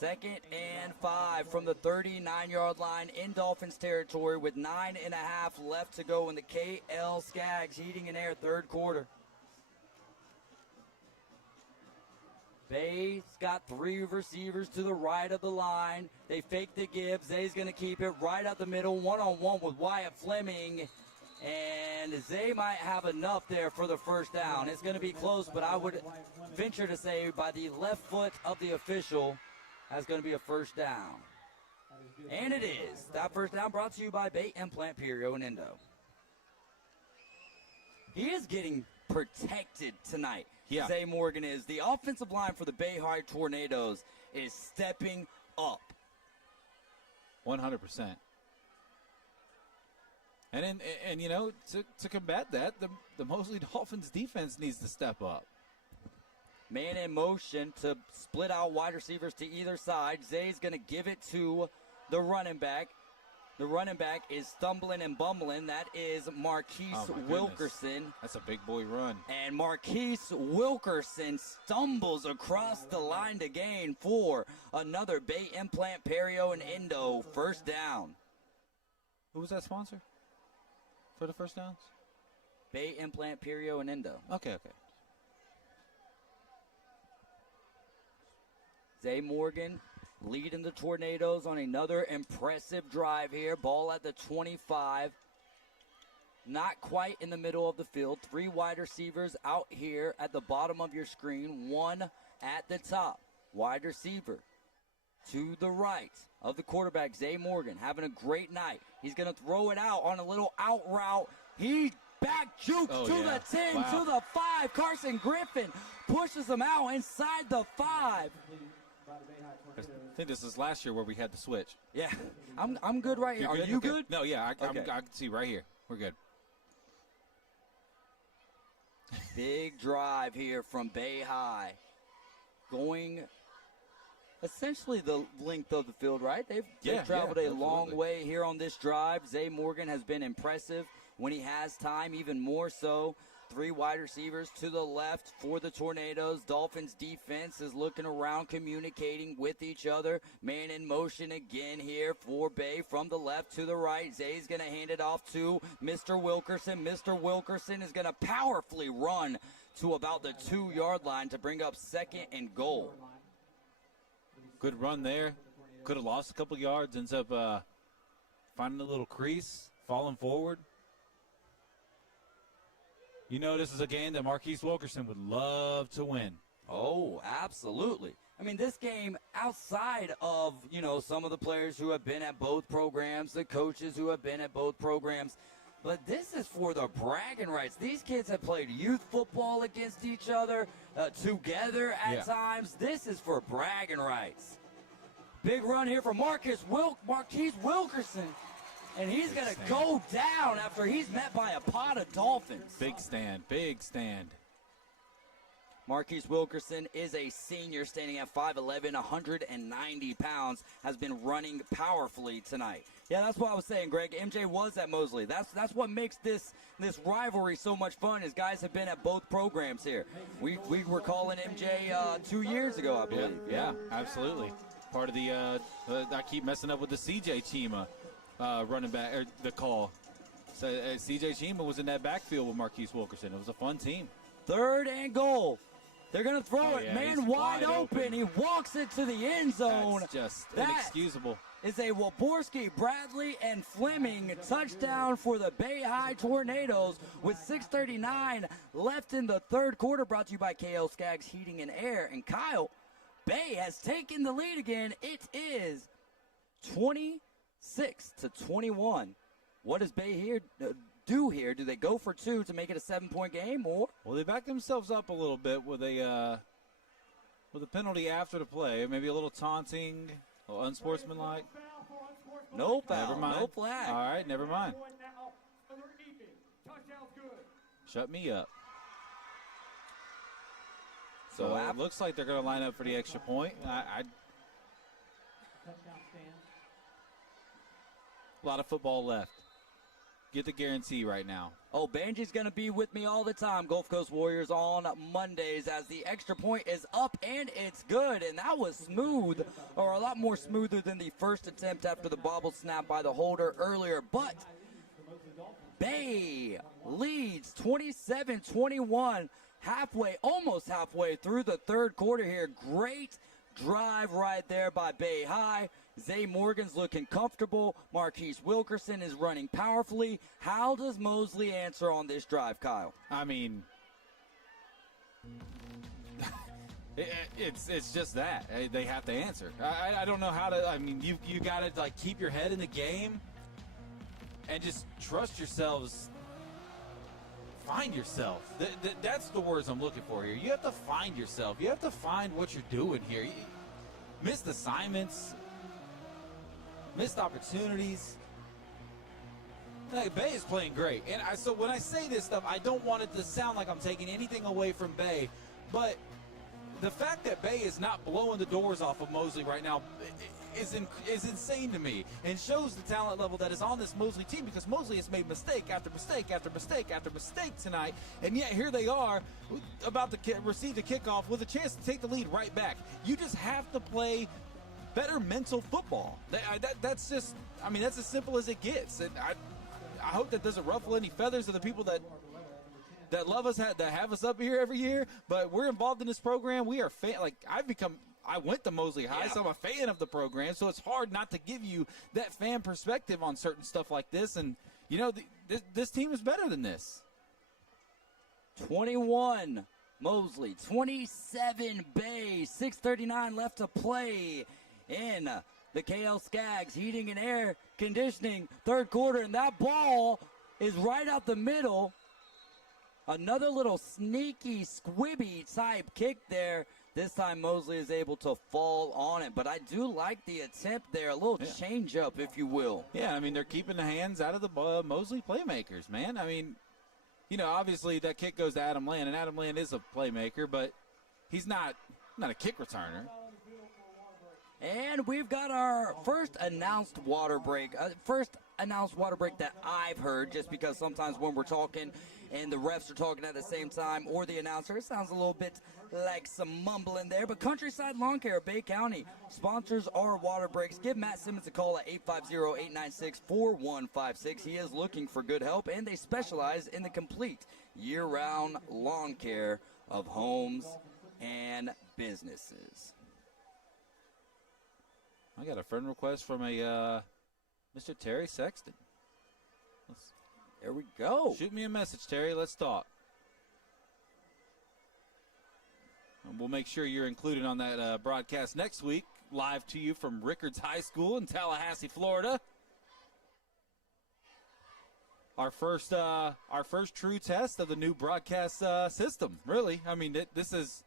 2nd and 5 from the 39-yard line in Dolphins territory with 9.5 left to go in the KL Skaggs Heating and Air third quarter. Bay's got 3 receivers to the right of the line. They fake the give. Zay's going to keep it right up the middle, one-on-one with Wyatt Fleming. And Zay might have enough there for the first down. It's going to be close, but I would venture to say by the left foot of the official, that's going to be a first down. And it is. That first down brought to you by Bay Implant, Perio, and Endo. He is getting protected tonight. Yeah. Zay Morgan is. The offensive line for the Bay High Tornadoes is stepping up. 100%. And to combat that, the Mosley Dolphins defense needs to step up. Man in motion to split out wide receivers to either side. Zay's going to give it to the running back. The running back is stumbling and bumbling. That is Marquise Wilkerson. That's a big boy run. And Marquise Wilkerson stumbles across the line to gain for another Bay Implant, Perio, and Endo first down. Who was that sponsor for the first downs? Bay Implant, Perio, and Endo. Okay. Zay Morgan leading the Tornadoes on another impressive drive here. Ball at the 25. Not quite in the middle of the field. 3 wide receivers out here at the bottom of your screen. 1 at the top. Wide receiver to the right of the quarterback, Zay Morgan, having a great night. He's going to throw it out on a little out route. He back jukes to the 10, to the 5. Carson Griffin pushes him out inside the 5. I think this is last year where we had the switch. Yeah, I'm good right here. Are you good? No, yeah, I Okay. can see right here. We're good. Big drive here from Bay High. going essentially the length of the field, right? They've traveled a long way here on this drive. Zay Morgan has been impressive when he has time, even more so. 3 wide receivers to the left for the Tornadoes. Dolphins defense is looking around, communicating with each other. Man in motion again here for Bay from the left to the right. Zay's going to hand it off to Mr. Wilkerson. Mr. Wilkerson is going to powerfully run to about the 2-yard line to bring up 2nd and goal. Good run there. Could have lost a couple yards. Ends up finding a little crease, falling forward. You know this is a game that Marquise Wilkerson would love to win. Oh, absolutely. I mean, this game, outside of, some of the players who have been at both programs, the coaches who have been at both programs, but this is for the bragging rights. These kids have played youth football against each other, together at times. This is for bragging rights. Big run here from Marquise Wilkerson. And he's going to go down after he's met by a pod of Dolphins. Big stand, big stand. Marquise Wilkerson is a senior standing at 5'11", 190 pounds, has been running powerfully tonight. Yeah, that's what I was saying, Greg. MJ was at Mosley. That's what makes this rivalry so much fun is guys have been at both programs here. We were calling MJ 2 years ago, I believe. Yeah, absolutely. Part of the I keep messing up with the CJ Chima. Running back, or the call. So C.J. Chima was in that backfield with Marquise Wilkerson. It was a fun team. 3rd and goal. They're going to throw it. Man wide open. He walks it to the end zone. That's just inexcusable. Is a Waborski, Bradley, and Fleming touchdown for the Bay High Tornadoes with 6:39 left in the 3rd quarter. Brought to you by KL Skaggs Heating and Air. And Kyle, Bay has taken the lead again. It is 26-21. What does Bay here do here? Do they go for 2 to make it a 7-point game, or? Well, they back themselves up a little bit with a penalty after the play, maybe a little taunting, a little unsportsmanlike. No foul, never mind. No flag. All right, never mind. Shut me up. So it looks like they're going to line up for the extra point. A lot of football left. Get the guarantee right now. Oh, Banji's going to be with me all the time. Gulf Coast Warriors on Mondays as the extra point is up and it's good. And that was smooth, or a lot more smoother than the first attempt after the bobble snap by the holder earlier. But Bay leads 27-21, almost halfway through the 3rd quarter here. Great drive right there by Bay High. Zay Morgan's looking comfortable. Marquise Wilkerson is running powerfully. How does Mosley answer on this drive, Kyle? I mean, it's just that. They have to answer. I don't know how to. I mean, you got to like keep your head in the game and just trust yourselves. Find yourself. That's the words I'm looking for here. You have to find yourself. You have to find what you're doing here. Missed assignments. Missed opportunities. Bay is playing great. And so when I say this stuff, I don't want it to sound like I'm taking anything away from Bay. But the fact that Bay is not blowing the doors off of Mosley right now is insane to me, and shows the talent level that is on this Mosley team, because Mosley has made mistake after mistake after mistake after mistake tonight, and yet here they are about to receive the kickoff with a chance to take the lead right back. You just have to play better mental football. That's just, I mean, that's as simple as it gets. And I hope that doesn't ruffle any feathers of the people that love us, that have us up here every year. But we're involved in this program. We are I went to Mosley High, so I'm a fan of the program. So it's hard not to give you that fan perspective on certain stuff like this. And you know, this team is better than this. 21 Mosley, 27 Bay, 6:39 left to play in the KL Skaggs Heating and Air Conditioning 3rd quarter, and that ball is right out the middle. Another little sneaky, squibby type kick there. This time Mosley is able to fall on it, but I do like the attempt there, a little change up, if you will. Yeah, I mean, they're keeping the hands out of the Mosley playmakers, man. I mean, you know, obviously that kick goes to Adam Land, and Adam Land is a playmaker, but he's not not a kick returner. And we've got our first announced water break. First announced water break that I've heard, just because sometimes when we're talking and the refs are talking at the same time, or the announcer, it sounds a little bit like some mumbling there. But Countryside Lawn Care of Bay County sponsors our water breaks. Give Matt Simmons a call at 850-896-4156. He is looking for good help, and they specialize in the complete year-round lawn care of homes and businesses. I got a friend request from a Mr. Terry Sexton. There we go. Shoot me a message, Terry. Let's talk. And we'll make sure you're included on that broadcast next week, live to you from Rickards High School in Tallahassee, Florida. Our first true test of the new broadcast system. Really, I mean, this is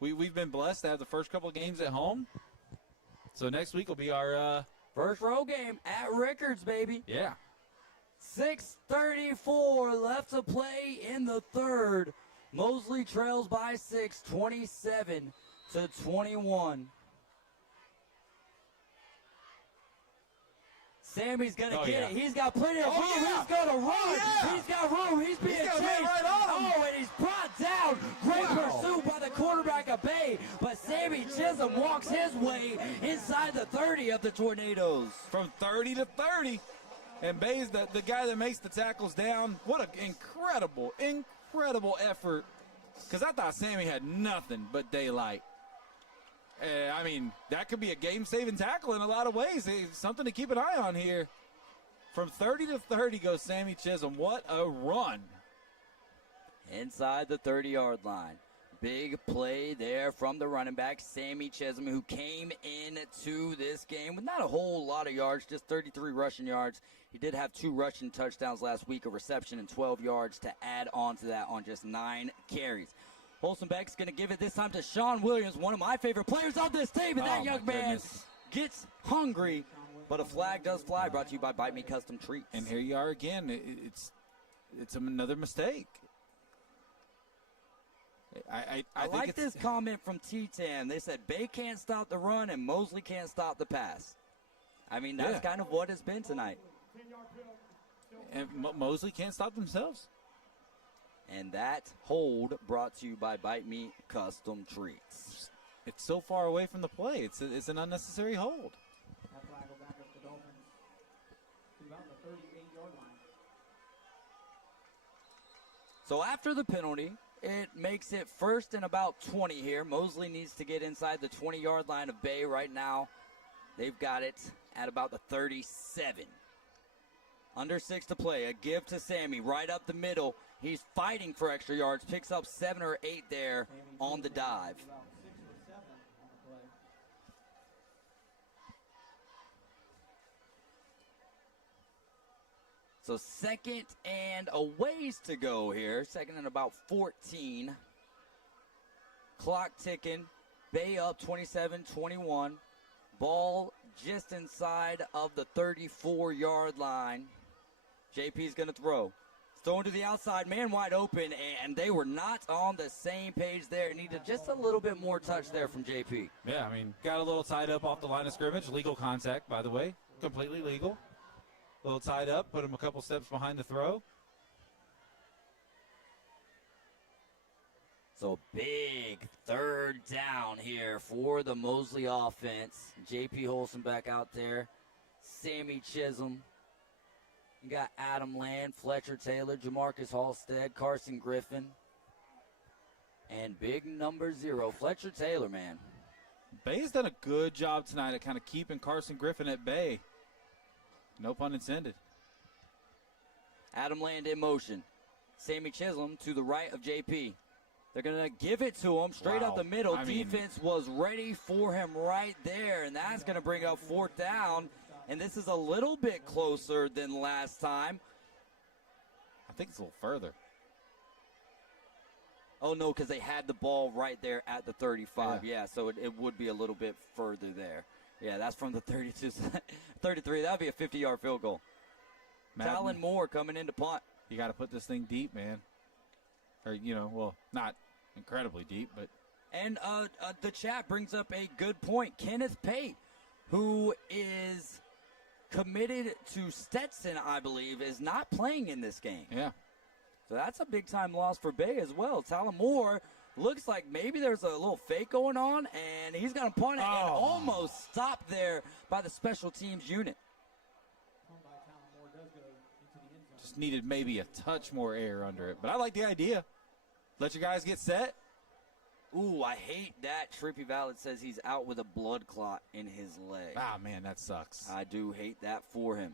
we've been blessed to have the first couple of games at home. So next week will be our first road game at Rickards, baby. Yeah. 6:34 left to play in the third. Mosley trails by 6, 27-21. Sammy's going to get it. He's got plenty of room. He's going to run. He's got room. He's being chased. And he's brought down. Great pursuit by the quarterback of Bay. But Sammy Chisholm walks his way inside the 30 of the Tornadoes. From 30 to 30. And Bay's the guy that makes the tackles down. What an incredible effort. Because I thought Sammy had nothing but daylight. I mean, that could be a game-saving tackle in a lot of ways. It's something to keep an eye on here. From 30 to 30 goes Sammy Chisholm. What a run. Inside the 30-yard line. Big play there from the running back, Sammy Chisholm, who came into this game with not a whole lot of yards, just 33 rushing yards. He did have 2 rushing touchdowns last week, a reception and 12 yards to add on to that on just 9 carries. Holstenbeck's going to give it this time to Sean Williams, one of my favorite players on this team, and that young man gets hungry. But a flag does fly, brought to you by Bite Me Custom Treats. And here you are again. It's another mistake. I like this comment from T-Tan. They said Bay can't stop the run and Mosley can't stop the pass. I mean, that's kind of what it's been tonight. And Mosley can't stop themselves. And that hold brought to you by Bite Me Custom Treats. It's so far away from the play. It's an unnecessary hold. That flag will back up the Dolphins to about the 38-yard line. So after the penalty, it makes it first and about 20 here. Mosley needs to get inside the 20-yard line of Bay right now. They've got it at about the 37. Under 6 to play. A give to Sammy right up the middle. He's fighting for extra yards. Picks up 7 or 8 there on the dive. So second and a ways to go here. Second and about 14. Clock ticking. Bay up 27-21. Ball just inside of the 34-yard line. JP's going to throw. Throwing to the outside, man wide open, and they were not on the same page there. Needed just a little bit more touch there from JP. Yeah, I mean, got a little tied up off the line of scrimmage. Legal contact, by the way. Completely legal. A little tied up, put him a couple steps behind the throw. So big third down here for the Mosley offense. JP Holson back out there. Sammy Chisholm. You got Adam Land, Fletcher Taylor, Jamarcus Halstead, Carson Griffin. And big number 0, Fletcher Taylor, man. Bay's done a good job tonight of kind of keeping Carson Griffin at bay. No pun intended. Adam Land in motion. Sammy Chisholm to the right of JP. They're going to give it to him straight up the middle. Defense was ready for him right there, and that's going to bring up 4th down. And this is a little bit closer than last time. I think it's a little further. Oh, no, because they had the ball right there at the 35. Yeah, so it would be a little bit further there. Yeah, that's from the 32, 33. That would be a 50-yard field goal. Talon Moore coming in to punt. You got to put this thing deep, man. Or, well, not incredibly deep, but And the chat brings up a good point. Kenneth Pate, who is committed to Stetson, I believe, is not playing in this game. Yeah. So that's a big-time loss for Bay as well. Tyler Moore looks like maybe there's a little fake going on, and he's going to punt it and almost stopped there by the special teams unit. Just needed maybe a touch more air under it. But I like the idea. Let your guys get set. Ooh, I hate that. Trippy Valid says he's out with a blood clot in his leg. Ah, man, that sucks. I do hate that for him.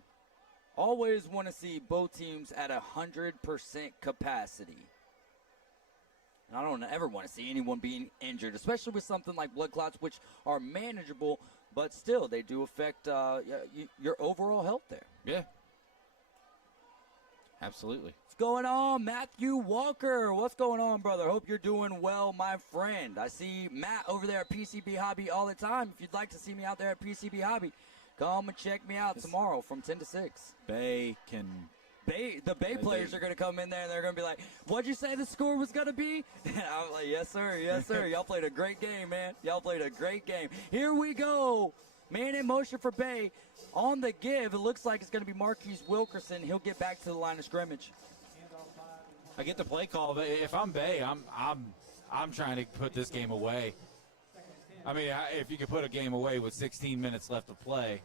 Always want to see both teams at 100% capacity. And I don't ever want to see anyone being injured, especially with something like blood clots, which are manageable, but still they do affect your overall health there. Yeah. Absolutely. What's going on, Matthew Walker? What's going on, brother? Hope you're doing well, my friend. I see Matt over there at PCB Hobby all the time. If you'd like to see me out there at PCB Hobby, come and check me out tomorrow from 10 to 6. The Bay players are going to come in there, and they're going to be like, what'd you say the score was going to be? And I'm like, yes, sir, yes, sir. Y'all played a great game, man. Y'all played a great game. Here we go. Man in motion for Bay. On the give, it looks like it's going to be Marquise Wilkerson. He'll get back to the line of scrimmage. I get the play call, but if I'm Bay, I'm trying to put this game away. I mean, if you could put a game away with 16 minutes left to play,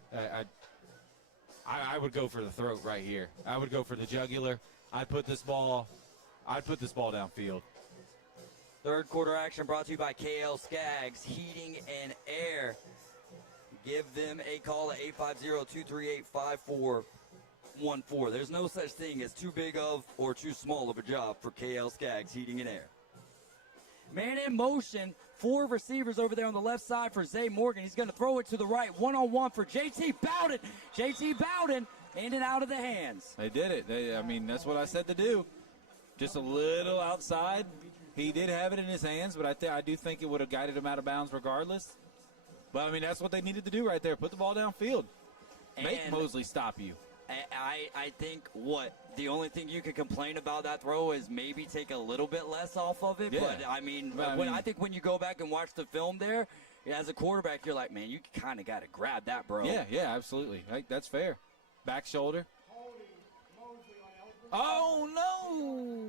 I would go for the throat right here. I would go for the jugular. I'd put this ball downfield. Third quarter action brought to you by KL Skaggs Heating and Air. Give them a call at 850-238-5414. There's no such thing as too big of or too small of a job for KL Skaggs Heating and Air. Man in motion, 4 receivers over there on the left side for Zay Morgan. He's going to throw it to the right, one-on-one for JT Bowden. JT Bowden in and out of the hands. They did it. That's what I said to do. Just a little outside. He did have it in his hands, but I do think it would have guided him out of bounds regardless. But, that's what they needed to do right there. Put the ball downfield. Make Mosley stop you. I think the only thing you could complain about that throw is maybe take a little bit less off of it. Yeah. But, I think when you go back and watch the film there, as a quarterback, you're like, man, you kind of got to grab that, bro. Yeah, absolutely. That's fair. Back shoulder. Oh, no.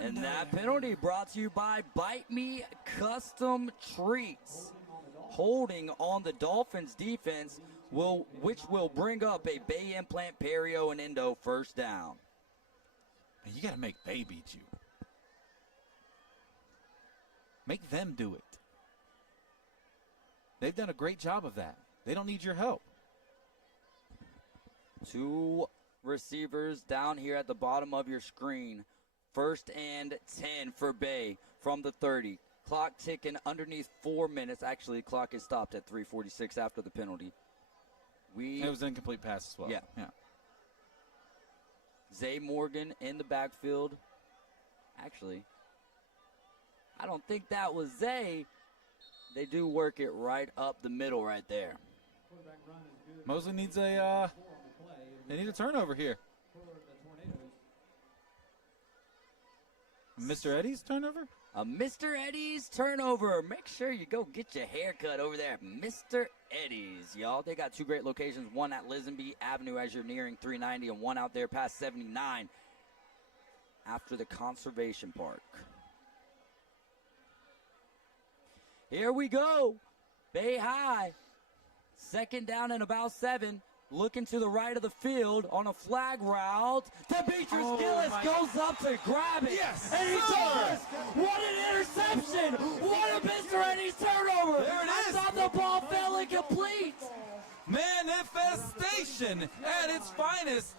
And that penalty brought to you by Bite Me Custom Treats. Holding on the Dolphins defense, which will bring up a Bay implant, perio, and endo first down. Man, you got to make Bay beat you. Make them do it. They've done a great job of that. They don't need your help. 2 receivers down here at the bottom of your screen. 1st and 10 for Bay from the 30. Clock ticking underneath 4 minutes. Actually, the clock is stopped at 3:46 after the penalty. It was an incomplete pass as well. Yeah. Zay Morgan in the backfield. Actually, I don't think that was Zay. They do work it right up the middle right there. Mosley needs they need a turnover here. Mr. Eddie's turnover? A Mr. Eddie's turnover. Make sure you go get your hair cut over there at Mr. Eddie's, y'all. They got 2 great locations, one at Lisenby Avenue as you're nearing 390 and one out there past 79 after the Conservation Park. Here we go. Bay High. 2nd down and about 7. Looking to the right of the field on a flag route. Demetrius Gillis goes up to grab it. Yes, and he does. What an interception. What a Mr. Eddie's turnover. There it is. I thought the ball fell incomplete. Manifestation at its finest.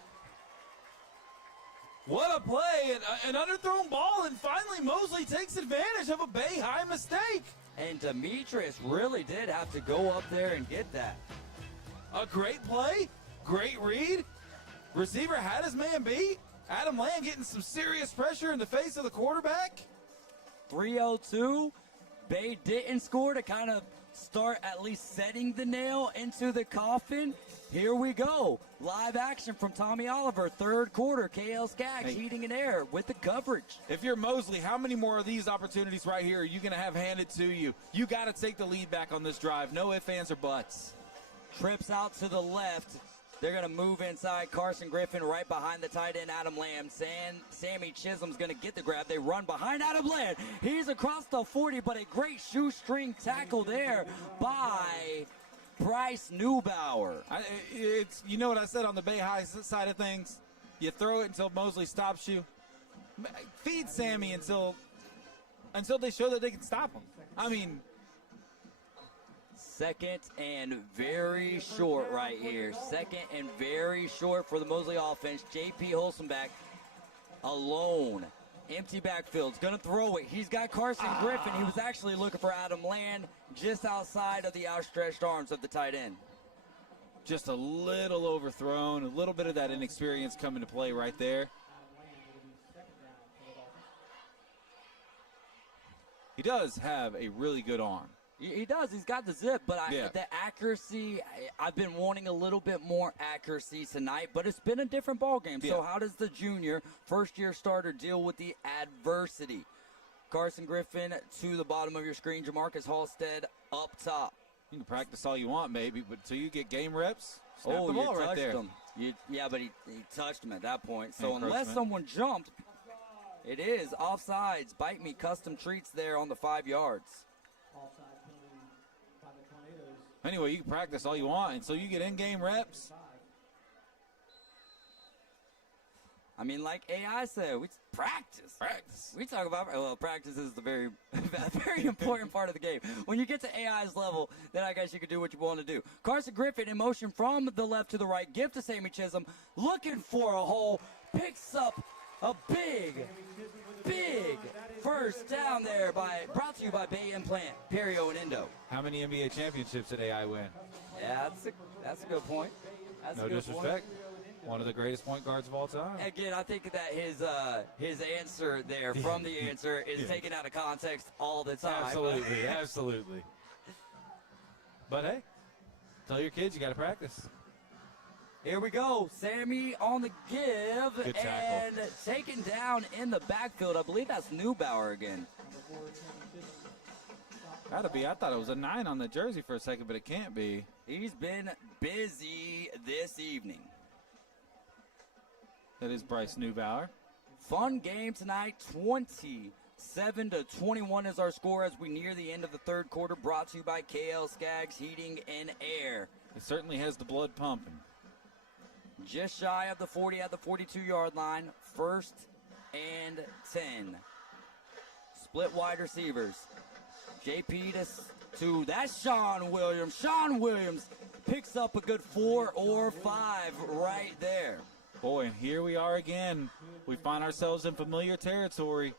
What a play. An underthrown ball, and finally Mosley takes advantage of a Bay High mistake. And Demetrius really did have to go up there and get that. A great play, great read. Receiver had his man beat. Adam Land getting some serious pressure in the face of the quarterback. 3:02. Bay didn't score to kind of start at least setting the nail into the coffin. Here we go. Live action from Tommy Oliver. Third quarter. KL Skaggs heating and air with the coverage. If you're Mosley, how many more of these opportunities right here are you going to have handed to you? You got to take the lead back on this drive. No ifs, ands, or buts. Trips out to the left. They're going to move inside. Carson Griffin right behind the tight end, Adam Lamb. Sammy Chisholm's going to get the grab. They run behind Adam Lamb. He's across the 40, but a great shoestring tackle there by Bryce Neubauer. You know what I said on the Bay High side of things? You throw it until Mosley stops you. Feed Sammy until they show that they can stop him. I mean, second and very short right here. Second and very short for the Mosley offense. J.P. Holstenbach alone. Empty backfield's going to throw it. He's got Carson Griffin. He was actually looking for Adam Land just outside of the outstretched arms of the tight end. Just a little overthrown. A little bit of that inexperience coming to play right there. He does have a really good arm. He does. He's got the zip, but the accuracy, I've been wanting a little bit more accuracy tonight, but it's been a different ball game. So how does the junior, first-year starter deal with the adversity? Carson Griffin to the bottom of your screen. Jamarcus Halstead up top. You can practice all you want, maybe, but until you get game reps, snap the ball right there. Him. Yeah, but he touched him at that point. So unless someone jumped, it is offsides. Bite me custom treats there on the 5 yards. Anyway, you can practice all you want until you get in-game reps. I mean, like AI said, we practice. We talk about, practice is the very, very important part of the game. When you get to AI's level, then I guess you can do what you want to do. Carson Griffin in motion from the left to the right. Give to Sammy Chisholm. Looking for a hole. Picks up a big first down there brought to you by Bay Implant, Perio, and Endo. How many NBA championships did AI win? Yeah, that's a good point. No disrespect. One of the greatest point guards of all time. Again, I think that his answer there from the answer is taken out of context all the time. Absolutely. But hey, tell your kids you got to practice. Here we go. Sammy on the give. Good tackle. And taken down in the backfield. I believe that's Neubauer again. Gotta be. I thought it was a 9 on the jersey for a second, but it can't be. He's been busy this evening. That is Bryce Neubauer. Fun game tonight. 27-21 is our score as we near the end of the third quarter. Brought to you by KL Skaggs Heating and Air. It certainly has the blood pumping. Just shy of the 40 at the 42-yard line. First and 10. Split wide receivers. JP to that's Sean Williams. Sean Williams picks up a good 4 or 5 right there. Boy, and here we are again. We find ourselves in familiar territory.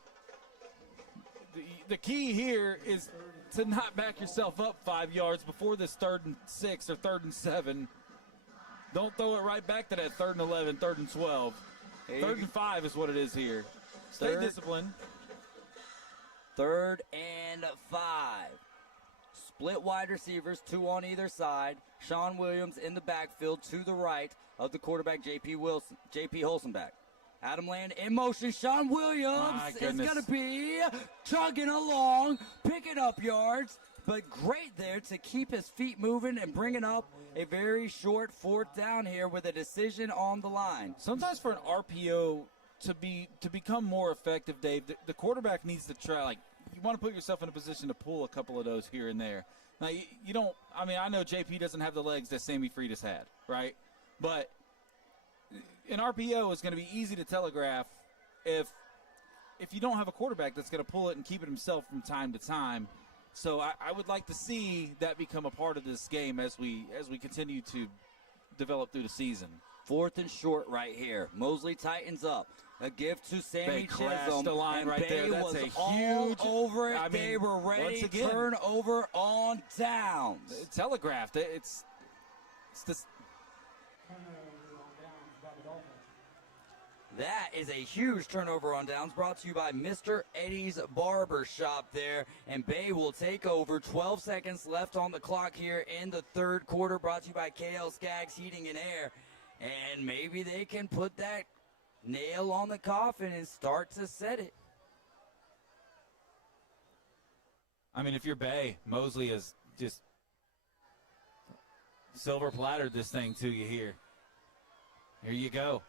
The key here is to not back yourself up 5 yards before this 3rd and 6 or 3rd and 7. Don't throw it right back to that 3rd and 11, 3rd and 12. 3rd and 5 is what it is here. Stay disciplined. 3rd and 5. Split wide receivers, 2 on either side. Sean Williams in the backfield to the right of the quarterback, J.P. Holstenbach. Adam Land in motion. Sean Williams is going to be chugging along, picking up yards, but great there to keep his feet moving and bringing up a very short 4th down here with a decision on the line. Sometimes for an RPO to become more effective, Dave, the quarterback needs to try, you want to put yourself in a position to pull a couple of those here and there. Now, you don't, I know JP doesn't have the legs that Sammy Freitas had, right? But an RPO is going to be easy to telegraph if you don't have a quarterback that's going to pull it and keep it himself from time to time. So I would like to see that become a part of this game as we continue to develop through the season. 4th and short right here. Mosley tightens up. A gift to Sammy Chisholm. The line and right Bay there. That's was a all huge. over it. They were ready. Turnover on downs. Telegraphed. It's this. That is a huge turnover on downs, brought to you by Mr. Eddie's Barber Shop there. And Bay will take over. 12 seconds left on the clock here in the third quarter, brought to you by KL Skaggs Heating and Air. And maybe they can put that nail on the coffin and start to set it. I mean, if you're Bay, Mosley has just silver plattered this thing to you here. Here you go.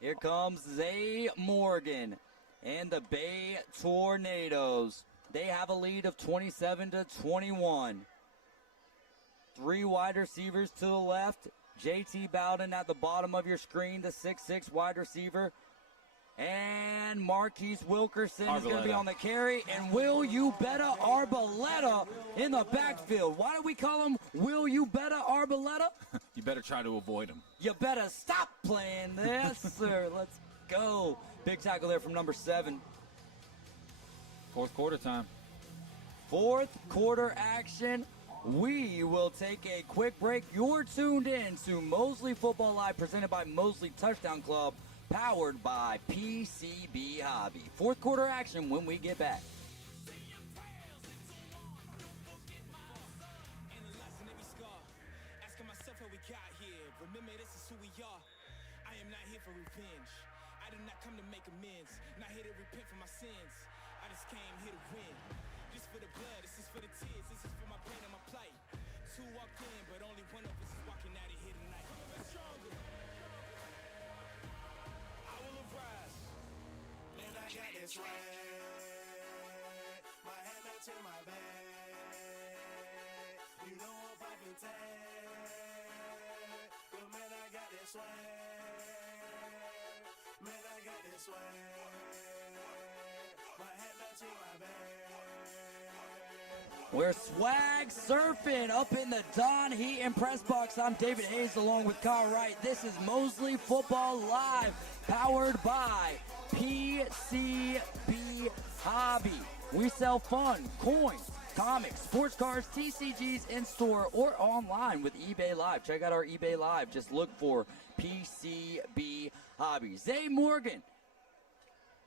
Here comes Zay Morgan and the Bay Tornadoes. They have a lead of 27-21. 3 wide receivers to the left. JT Bowden at the bottom of your screen, the 6'6" wide receiver. And Marquise Wilkerson is going to be on the carry. And Will You Betta Arboleta in the backfield. Why do we call him Will You Betta Arboleta? You better try to avoid him. You better stop playing. Yes, sir. Let's go. Big tackle there from number 7. Fourth quarter time. Fourth quarter action. We will take a quick break. You're tuned in to Mosley Football Live, presented by Mosley Touchdown Club, powered by PCB Hobby. Fourth quarter action when we get back. Remember, this is who we are. I am not here for revenge. I did not come to make amends. Not here to repent for my sins. I just came here to win. This for the blood, this is for the tears, this is for my pain and my plight. 2 walked in, but only one of us is walking out of here tonight. Stronger. I will arise. Man, I got this right. My hand up to my back. You know I'm popping tag. But man, I got this swag. Man, I got this swag. My hand up to my back. We're swag surfing up in the Don Heaton press box. I'm David Hayes along with Kyle Wright. This is Mosley Football Live, powered by PCB Hobby. We sell fun, coins, comics, sports cars, TCGs in store or online with eBay Live. Check out our eBay Live. Just look for PCB Hobby. Zay Morgan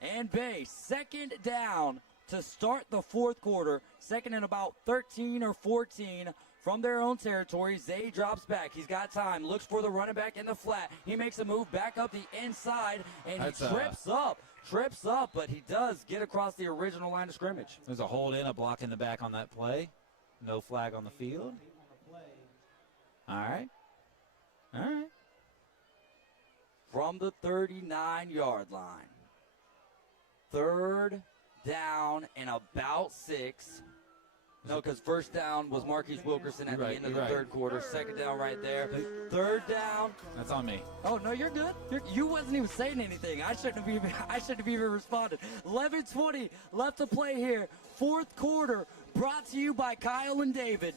and Bay, second down to start the fourth quarter. Second and about 13 or 14 from their own territory. Zay drops back. He's got time. Looks for the running back in the flat. He makes a move back up the inside, and he trips up, but he does get across the original line of scrimmage. There's a hold in, a block in the back on that play. No flag on the field. All right. From the 39-yard line. Third down and about 6. No, because first down was Marquise Wilkerson at the end of the third quarter. Second down right there. Third down. That's on me. Oh, no, you're good. You wasn't even saying anything. I shouldn't have even responded. 11:20 left to play here. Fourth quarter brought to you by Kyle and David.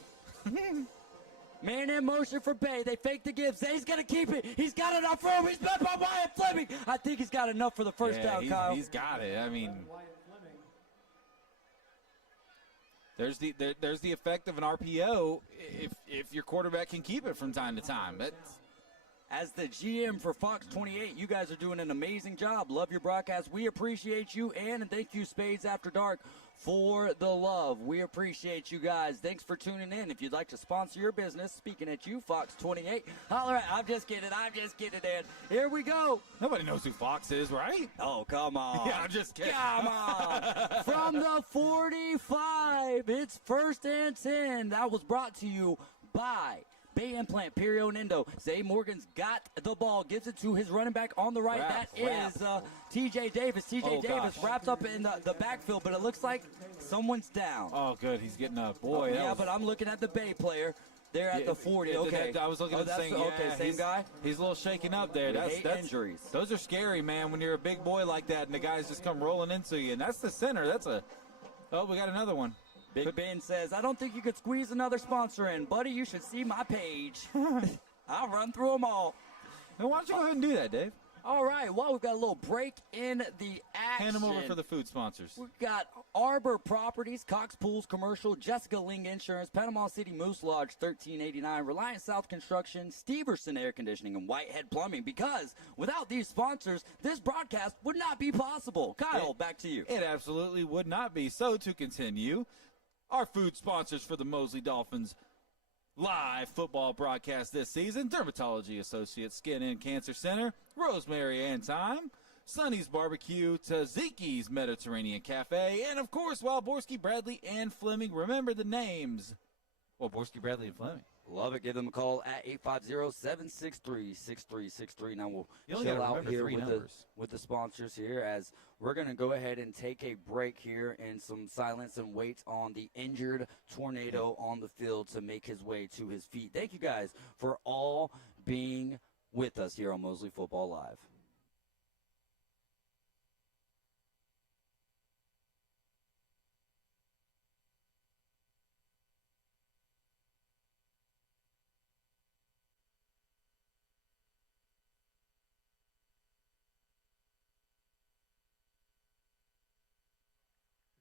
Man in motion for Bay. They fake the give. Zay's going to keep it. He's got enough room. He's met by Wyatt Fleming. I think he's got enough for the first down, Kyle. He's got it. I mean, there's the effect of an RPO if your quarterback can keep it from time to time. As the GM for Fox 28, you guys are doing an amazing job. Love your broadcast. We appreciate you, and thank you, Spades After Dark, for the love. We appreciate you guys. Thanks for tuning in. If you'd like to sponsor your business, speaking at you, Fox 28, holler at. I'm just kidding, Dan. Here we go. Nobody knows who Fox is, right? Oh, come on. Yeah, I'm just kidding. Come on. From the 45, it's 1st and 10. That was brought to you by Bay Implant, Perio and Endo. Zay Morgan's got the ball, gives it to his running back on the right. Is T.J. Davis. Davis wrapped up in the backfield, but it looks like someone's down. Oh, good. He's getting up. Boy, but I'm looking at the Bay player. They're at the 40. Okay. I was looking at the same. Same guy. He's a little shaken up there. That's injuries. Those are scary, man, when you're a big boy like that and the guys just come rolling into you. And that's the center. Oh, we got another one. Big Ben says, I don't think you could squeeze another sponsor in. Buddy, you should see my page. I'll run through them all. Now, why don't you go ahead and do that, Dave? All right, well, we've got a little break in the action. Hand them over for the food sponsors. We've got Arbor Properties, Cox Pools Commercial, Jessica Ling Insurance, Panama City Moose Lodge 1389, Reliance South Construction, Steverson Air Conditioning, and Whitehead Plumbing. Because without these sponsors, this broadcast would not be possible. Kyle, back to you. It absolutely would not be. So to continue, our food sponsors for the Mosley Dolphins live football broadcast this season: Dermatology Associates Skin and Cancer Center, Rosemary and Thyme, Sonny's Barbecue, Tzatziki's Mediterranean Cafe, and of course Walborski, Bradley, and Fleming. Remember the names. Walborski, Bradley, and Fleming. Love it. Give them a call at 850-763-6363. Now we'll You only chill gotta out remember here three numbers. with the sponsors here, as we're going to go ahead and take a break here and some silence and wait on the injured tornado on the field to make his way to his feet. Thank you guys for all being with us here on Mosley Football Live.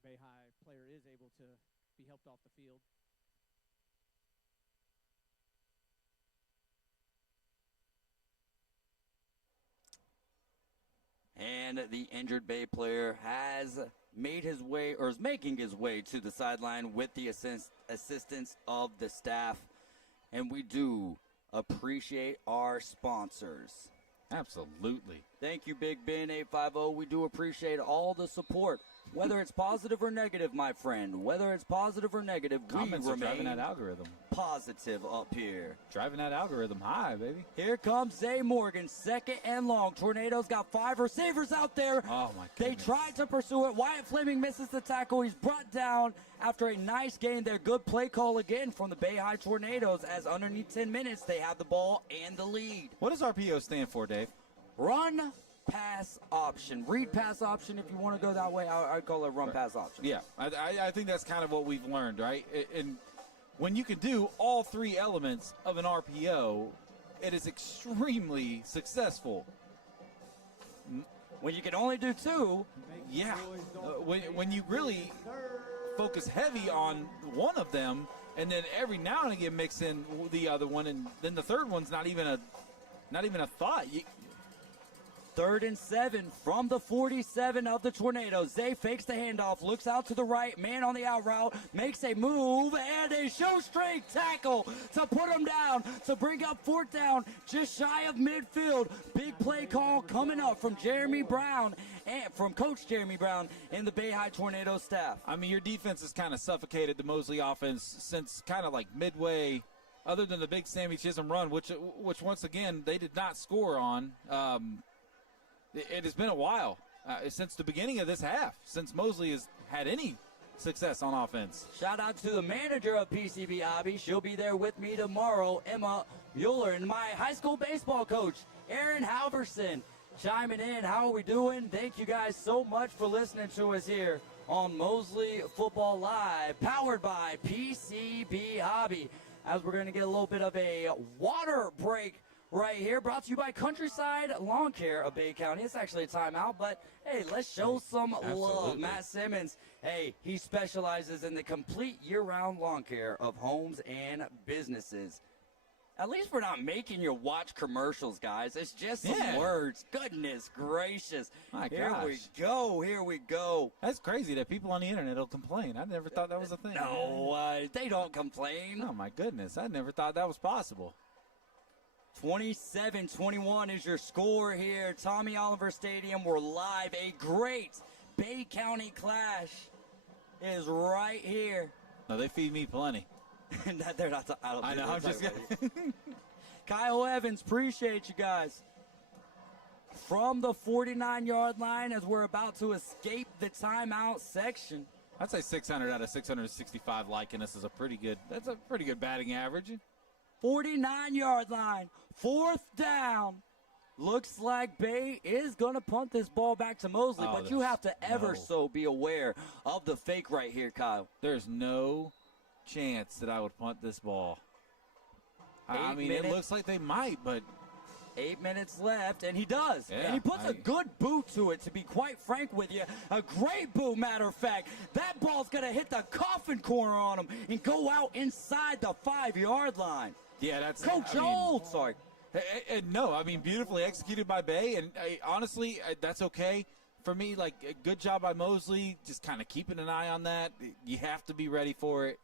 Bay High player is able to be helped off the field. And the injured Bay player has made his way, or is making his way, to the sideline with the assistance of the staff. And we do appreciate our sponsors. Absolutely. Thank you, Big Ben 850. We do appreciate all the support. Whether it's positive or negative, my friend, whether it's positive or negative, Comments we are driving remain that algorithm. positive up here. Driving that algorithm high, baby. Here comes Zay Morgan, second and long. Tornadoes got 5 receivers out there. Oh, my They goodness. tried to pursue it. Wyatt Fleming misses the tackle. He's brought down after a nice gain there. Good play call again from the Bay High Tornadoes, as underneath 10 minutes they have the ball and the lead. What does RPO stand for, Dave? Run, pass, option. Read pass option if you want to go that way. I'd call it run, pass option. Yeah, I think that's kind of what we've learned, right? And when you can do all three elements of an RPO, it is extremely successful. When you can only do two, yeah. When you really focus heavy on one of them, and then every now and again mix in the other one, and then the third one's not even a thought. 3rd and 7 from the 47 of the Tornadoes. Zay fakes the handoff, looks out to the right, man on the out route, makes a move, and a shoestring tackle to put him down, to bring up 4th down, just shy of midfield. Big play call coming up from Jeremy Brown, and from Coach Jeremy Brown and the Bay High Tornado staff. I mean, your defense has kind of suffocated the Mosley offense since kind of like midway, other than the big Sammy Chisholm run, which once again they did not score on. It has been a while since the beginning of this half, since Mosley has had any success on offense. Shout out to the manager of PCB Hobby. She'll be there with me tomorrow, Emma Mueller, and my high school baseball coach, Aaron Halverson, chiming in. How are we doing? Thank you guys so much for listening to us here on Mosley Football Live, powered by PCB Hobby. As we're going to get a little bit of a water break right here, brought to you by Countryside Lawn Care of Bay County. It's actually a timeout, but hey, let's show some love. Matt Simmons, hey, he specializes in the complete year-round lawn care of homes and businesses. At least we're not making you watch commercials, guys. It's just some words. Goodness gracious. My Here gosh. we go. Here we go. That's crazy that people on the internet will complain. I never thought that was a thing. No, they don't complain. Oh, my goodness. I never thought that was possible. 27-21 is your score here. Tommy Oliver Stadium. We're live. A great Bay County clash is right here. No, they feed me plenty. They're not. I know. I'm just Kyle Evans, appreciate you guys. From the 49-yard line, as we're about to escape the timeout section. I'd say 600 out of 665 liking us is a pretty good. That's a pretty good batting average. 49-yard line, 4th down. Looks like Bay is going to punt this ball back to Mosley, but you have to ever so be aware of the fake right here, Kyle. There's no chance that I would punt this ball. I mean, it looks like they might, but 8 minutes left, and he does. Yeah, and he puts a good boot to it, to be quite frank with you. A great boot, matter of fact. That ball's going to hit the coffin corner on him and go out inside the 5-yard line. Yeah, that's Coach Old, sorry. No, I mean, beautifully executed by Bay, and honestly, that's okay for me. Like, a good job by Mosley, just kind of keeping an eye on that. You have to be ready for it.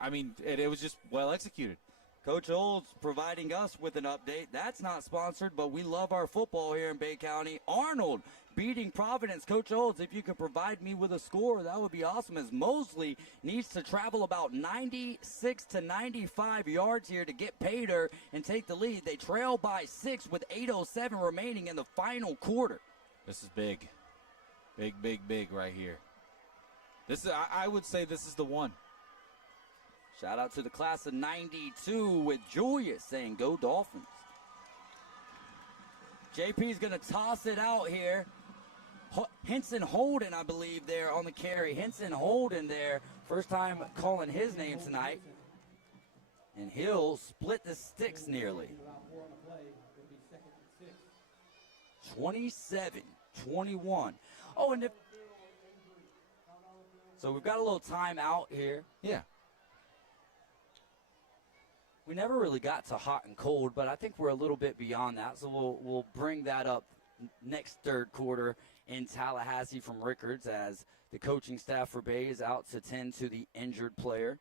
I mean, it was just well executed. Coach Olds providing us with an update. That's not sponsored, but we love our football here in Bay County. Arnold beating Providence. Coach Olds, if you could provide me with a score, that would be awesome, as Mosley needs to travel about 96 to 95 yards here to get Pater and take the lead. They trail by 6 with 8:07 remaining in the final quarter. This is big. Big, big, big right here. This is, I would say this is the one. Shout out to the class of 92 with Julius saying, go Dolphins. JP's going to toss it out here. Henson Holden, I believe, there on the carry. Henson Holden there. First time calling his name tonight. And he'll split the sticks nearly. 27-21. Oh, and so we've got a little timeout here. Yeah. We never really got to hot and cold, but I think we're a little bit beyond that. So we'll bring that up next third quarter in Tallahassee from Rickards, as the coaching staff for Bay is out to tend to the injured player.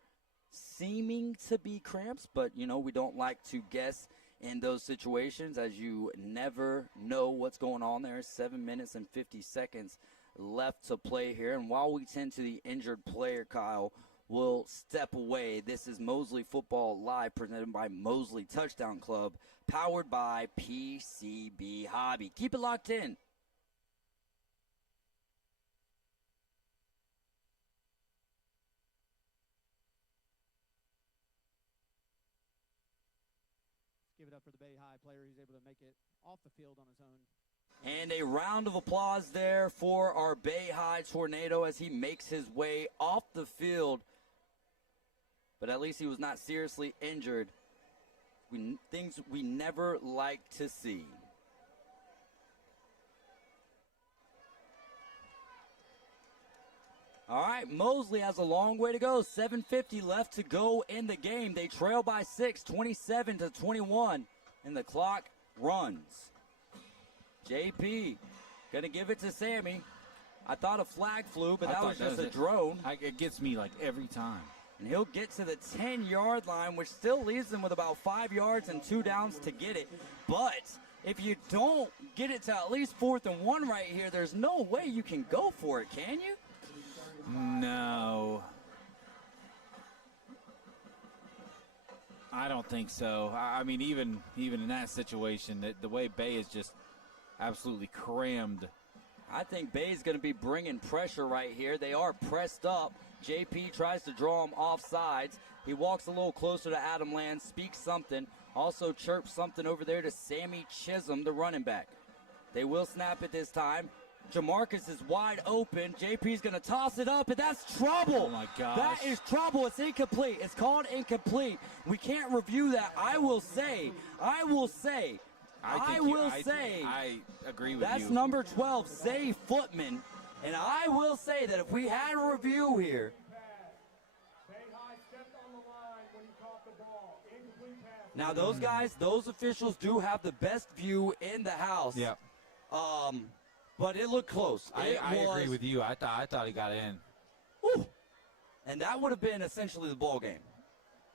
Seeming to be cramps, but, you know, we don't like to guess in those situations, as you never know what's going on there. 7 minutes and 50 seconds left to play here. And while we tend to the injured player, Kyle, we'll step away. This is Mosley Football Live, presented by Mosley Touchdown Club, powered by PCB Hobby. Keep it locked in. Give it up for the Bay High player who's able to make it off the field on his own. And a round of applause there for our Bay High Tornado as he makes his way off the field. But at least he was not seriously injured. Things we never like to see. All right, Mosley has a long way to go. 7:50 left to go in the game. They trail by 6, 27-21, and the clock runs. JP going to give it to Sammy. I thought a flag flew, but that was just a drone. It gets me like every time. And he'll get to the 10-yard line, which still leaves them with about 5 yards and 2 downs to get it. But if you don't get it to at least 4th and 1 right here, there's no way you can go for it, can you? No. I don't think so. I mean, even in that situation, the way Bay is just absolutely crammed. I think Bay's going to be bringing pressure right here. They are pressed up. JP tries to draw him off sides. He walks a little closer to Adam Land, speaks something, also chirps something over there to Sammy Chisholm, the running back. They will snap it this time. Jamarcus is wide open. JP's going to toss it up, and that's trouble. Oh, my gosh. That is trouble. It's incomplete. It's called incomplete. We can't review that. I will say, I agree with you. That's number 12, Zay Footman. And I will say that if we had a review here. Now, those guys, those officials do have the best view in the house. Yeah. But it looked close. I agree with you. I thought he got in. Whew. And that would have been essentially the ball game.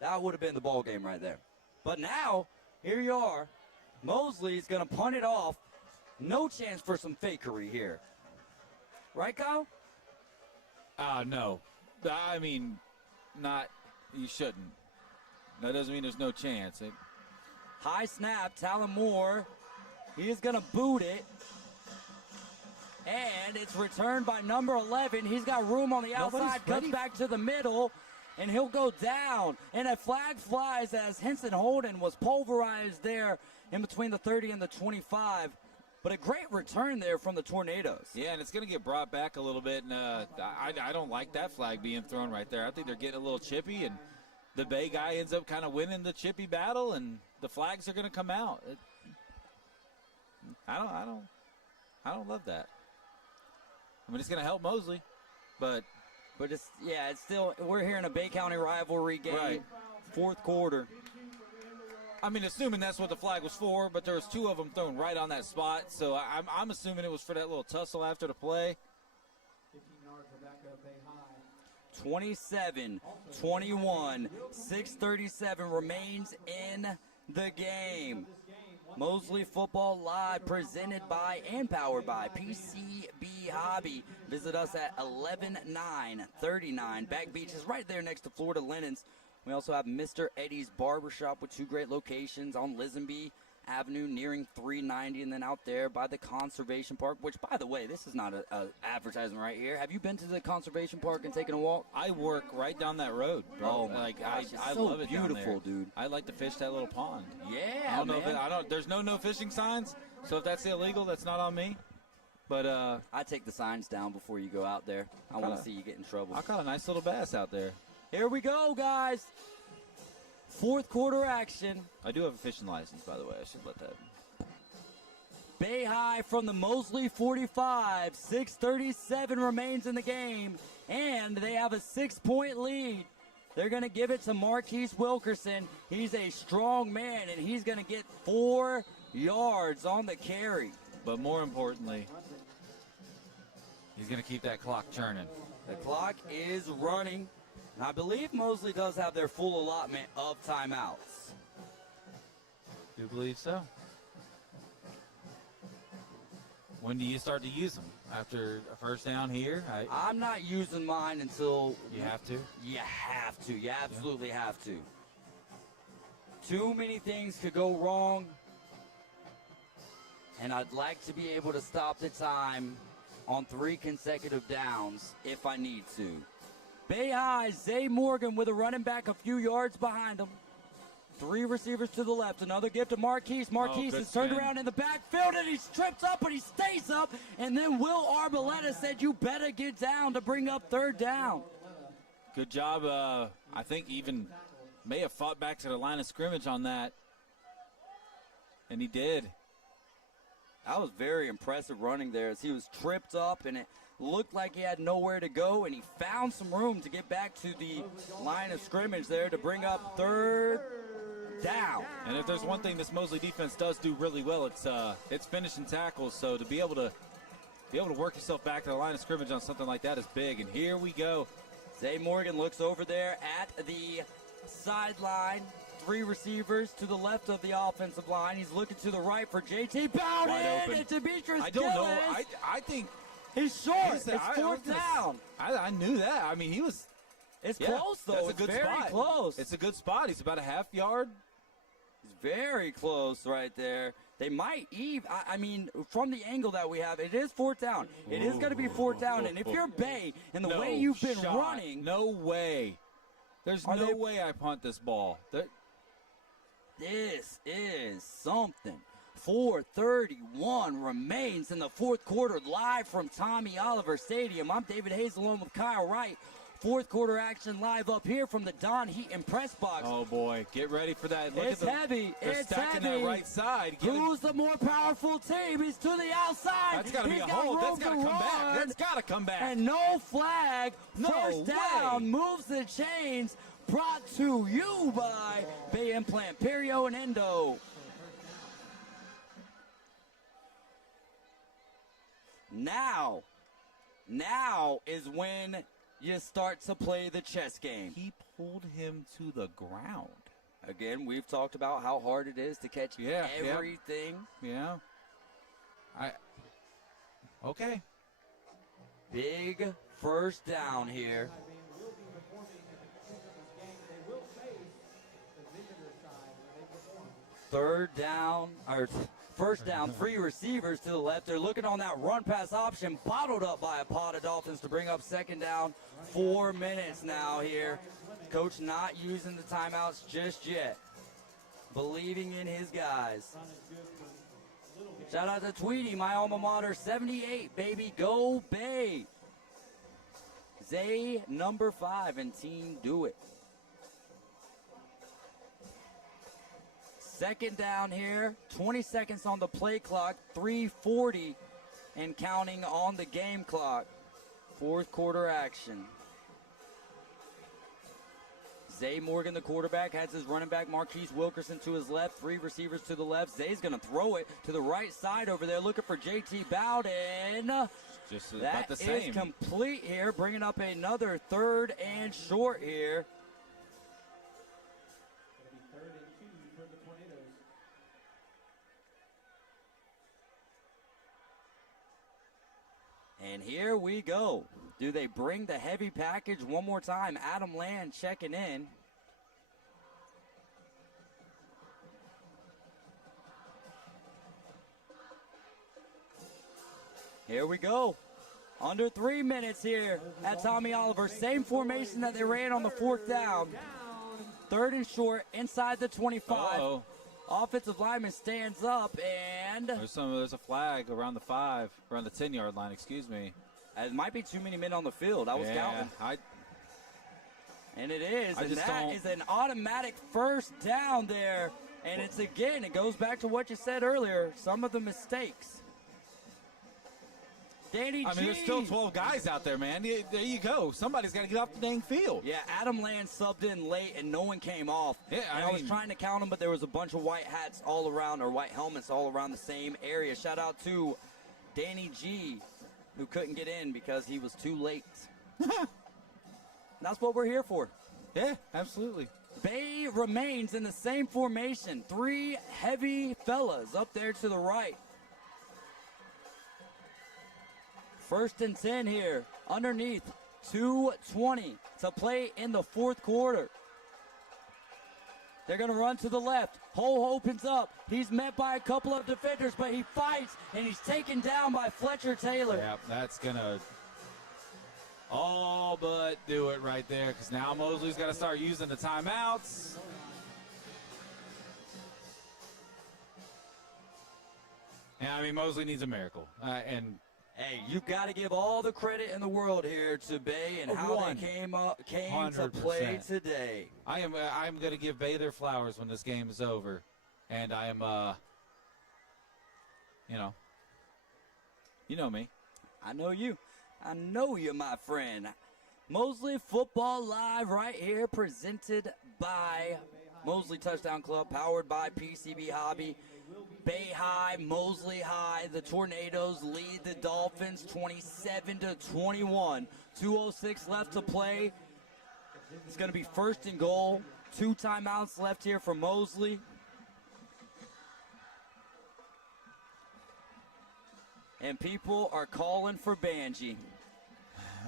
That would have been the ball game right there. But now, here you are. Mosley's going to punt it off. No chance for some fakery here. Right, Kyle? No. I mean, you shouldn't. That doesn't mean there's no chance. High snap, Talon Moore. He is going to boot it. And it's returned by number 11. He's got room on the outside, cuts back to the middle, and he'll go down. And a flag flies as Henson Holden was pulverized there in between the 30 and the 25. But a great return there from the Tornadoes. Yeah, and it's going to get brought back a little bit. And I don't like that flag being thrown right there. I think they're getting a little chippy, and the Bay guy ends up kind of winning the chippy battle, and the flags are going to come out. I don't love that. I mean, it's going to help Mosley, but it's still, we're here in a Bay County rivalry game, right. Fourth quarter. I mean, assuming that's what the flag was for, but there was 2 of them thrown right on that spot, so I'm assuming it was for that little tussle after the play. 27-21, 6:37 remains in the game. Mosley Football Live, presented by and powered by PCB Hobby. Visit us at 11939 Back Beach is right there next to Florida Linens. We also have Mr. Eddie's Barbershop with 2 great locations on Lisenby Avenue nearing 390, and then out there by the Conservation Park, which, by the way, this is not an advertisement right here. Have you been to the Conservation Park and taken a walk? I work right down that road, bro. Oh, my gosh, I so love it beautiful, down there. dude. I like to fish that little pond. Yeah, I don't know man. there's no fishing signs, so if that's illegal, that's not on me. But I take the signs down before you go out there. I want to see you get in trouble. I caught a nice little bass out there. Here we go, guys. Fourth quarter action. I do have a fishing license, by the way. I should let that. Bay High from the Mosley 45. 6:37 remains in the game, and they have a 6-point lead. They're going to give it to Marquise Wilkerson. He's a strong man, and he's going to get 4 yards on the carry. But more importantly, he's going to keep that clock churning. The clock is running. And I believe Mosley does have their full allotment of timeouts. Do you believe so? When do you start to use them? After a first down here? I'm not using mine until... You have to? You have to. You absolutely have to. Too many things could go wrong. And I'd like to be able to stop the time on 3 consecutive downs if I need to. Bay High, Zay Morgan with a running back a few yards behind him. 3 receivers to the left. Another gift to Marquise. Marquise is turned around in the backfield, and he trips up, but he stays up. And then Will Arboleta said, you better get down to bring up 3rd down. Good job. I think even may have fought back to the line of scrimmage on that. And he did. That was very impressive running there as he was tripped up, and it looked like he had nowhere to go, and he found some room to get back to the line of scrimmage there to bring up 3rd down. And if there's one thing this Mosley defense does do really well, it's finishing tackles. So to be able to work yourself back to the line of scrimmage on something like that is big. And here we go. Zay Morgan looks over there at the sideline. 3 receivers to the left of the offensive line. He's looking to the right for JT Bowden. And Demetrius I don't know. I think he's short. It's 4th down. I knew that. I mean, he was. It's close, though. That's a good very spot. Close. It's a good spot. He's about a half yard. He's very close right there. They might I mean, from the angle that we have, it is 4th down. It is going to be 4th down. And if you're Bay and the way you've been running. No way. There's no way I punt this ball. This is something. 4:31 remains in the 4th quarter, live from Tommy Oliver Stadium. I'm David Hayes along with Kyle Wright. 4th quarter action live up here from the Don Heaton press box. Oh, boy. Get ready for that. Look it's at heavy. They're stacking that right side. Who's the more powerful team? He's to the outside. That's got to be a hold. That's got to come back. That's got to come back. And no flag. No First down. way. Moves the chains. Brought to you by Bay Implant, Perio, and Endo. Now is when you start to play the chess game. He pulled him to the ground. Again, we've talked about how hard it is to catch everything. Yeah. Okay. Big first down here. First down, 3 receivers to the left. They're looking on that run pass option, bottled up by a pod of Dolphins to bring up 2nd down. 4 minutes now here. Coach not using the timeouts just yet. Believing in his guys. Shout out to Tweety, my alma mater, 78, baby. Go Bay. Zay, number 5, and team do it. Second down here, 20 seconds on the play clock, 3:40 and counting on the game clock. Fourth quarter action. Zay Morgan, the quarterback, has his running back Marquise Wilkerson to his left, 3 receivers to the left. Zay's going to throw it to the right side over there, looking for JT Bowden. Just that about the same. is complete here, bringing up another 3rd and short here. It'll be 3rd and 2 for the Tornadoes. And here we go. Do they bring the heavy package one more time? Adam Land checking in. Here we go. Under 3 minutes here at Tommy Oliver. Same formation that they ran on the 4th down. 3rd and short inside the 25. Uh-oh. Offensive lineman stands up and There's a flag around the 5, around the 10-yard line, excuse me. it might be too many men on the field. I was counting. And it is, and that is an automatic first down there. And it's again, it goes back to what you said earlier, some of the mistakes. Danny G. I mean, there's still 12 guys out there, man. There you go. Somebody's got to get off the dang field. Yeah, Adam Land subbed in late, and no one came off. Yeah, I was trying to count them, but there was a bunch of white hats all around, or white helmets all around the same area. Shout out to Danny G, who couldn't get in because he was too late. That's what we're here for. Yeah, absolutely. Bay remains in the same formation. 3 heavy fellas up there to the right. 1st and 10 here, underneath 2:20 to play in the 4th quarter. They're going to run to the left. Hole opens up. He's met by a couple of defenders, but he fights, and he's taken down by Fletcher Taylor. Yeah, that's going to all but do it right there, because now Mosley's got to start using the timeouts. Yeah, I mean, Mosley needs a miracle. And hey, you've got to give all the credit in the world here to Bay and how they came to play today. I'm going to give Bay their flowers when this game is over, and I am you know me. I know you. I know you, my friend. Mosley Football Live right here, presented by Mosley Touchdown Club, powered by PCB Hobby. Bay High, Mosley High, the Tornadoes lead the Dolphins 27-21. 2:06 left to play. It's going to be 1st and goal. 2 timeouts left here for Mosley. And people are calling for Banji.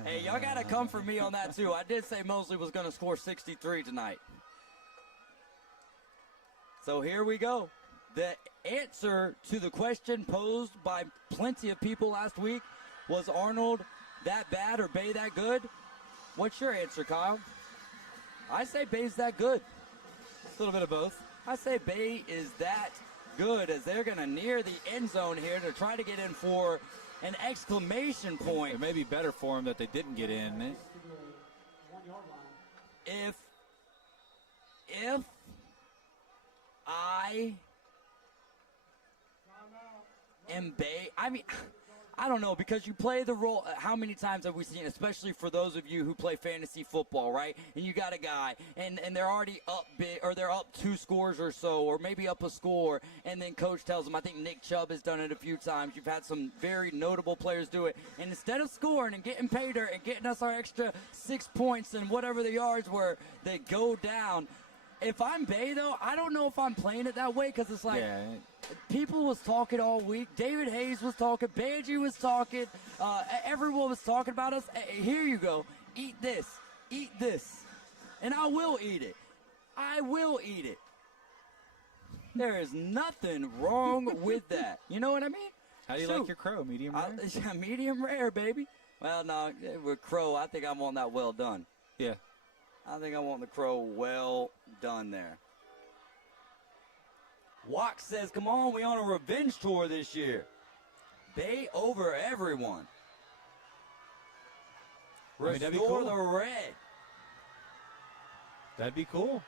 Hey, y'all got to come for me on that, too. I did say Mosley was going to score 63 tonight. So here we go. The answer to the question posed by plenty of people last week was Arnold that bad or Bay that good? What's your answer, Kyle? I say Bay's that good. A little bit of both. I say Bay is that good, as they're going to near the end zone here to try to get in for an exclamation point. It may be better for them that they didn't get in. If I am Bay, I mean, I don't know, because you play the role. How many times have we seen, especially for those of you who play fantasy football, right? And you got a guy, and they're already up big, or they're up 2 scores or so, or maybe up a score, and then coach tells them, I think Nick Chubb has done it a few times. You've had some very notable players do it. And instead of scoring and getting pay dirt and getting us our extra 6 points and whatever the yards were, they go down. If I'm Bay, though, I don't know if I'm playing it that way, because it's like, people was talking all week. David Hayes was talking. Banji was talking. Everyone was talking about us. Here you go. Eat this. Eat this. And I will eat it. I will eat it. There is nothing wrong with that. You know what I mean? How do you like your crow? Medium rare? Medium rare, baby. Well, no, with crow, I think I want that well done. Yeah. I think I want the crow well done there. Walk says, come on, we on a revenge tour this year. Bay over everyone. Restore the red. That'd be cool.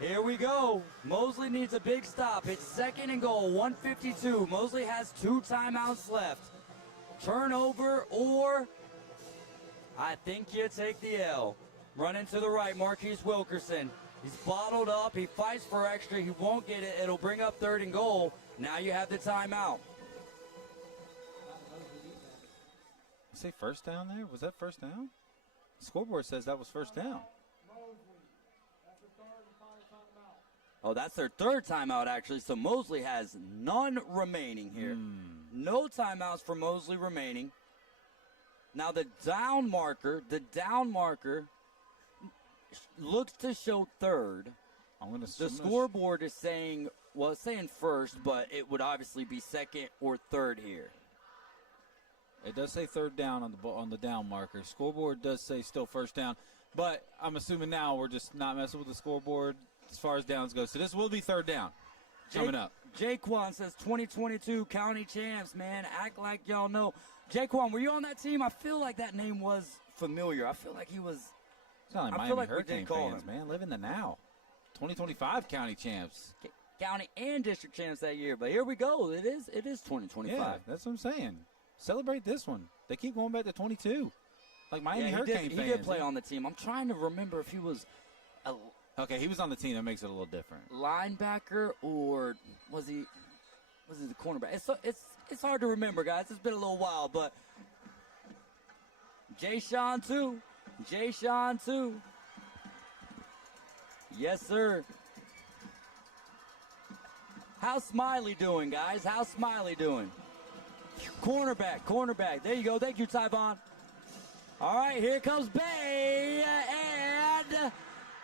Here we go. Mosley needs a big stop. It's 2nd and goal, 1:52. Mosley has 2 timeouts left. Turnover, or I think you take the L. Running to the right, Marquise Wilkerson. He's bottled up. He fights for extra. He won't get it. It'll bring up 3rd and goal. Now you have the timeout. You say first down there? Was that first down? The scoreboard says that was first down. Oh, that's their 3rd timeout, actually. So Mosley has none remaining here. No timeouts for Mosley remaining. Now the down marker looks to show 3rd. The scoreboard is saying, well, it's saying 1st, but it would obviously be 2nd or 3rd here. It does say 3rd down on the down marker. Scoreboard does say still first down, but I'm assuming now we're just not messing with the scoreboard as far as downs go. So this will be 3rd down coming up. Jaquan says 2022 county champs, man. Act like y'all know. Jaquan, were you on that team? I feel like that name was familiar. I feel like he was. It's not like I Miami feel like Hurricane we did call fans, him. man. Live in the now. 2025 county champs. County and district champs that year. But here we go. It is 2025. Yeah, that's what I'm saying. Celebrate this one. They keep going back to 22. Like Miami Hurricane fans. He did play on the team. I'm trying to remember if he was a Okay, he was on the team. That makes it a little different. linebacker or was he the cornerback? It's hard to remember, guys. It's been a little while, but Jay Sean too. Yes, sir. How's Smiley doing, guys? How's Smiley doing? Cornerback. There you go. Thank you, Tyvon. All right, here comes Bay, and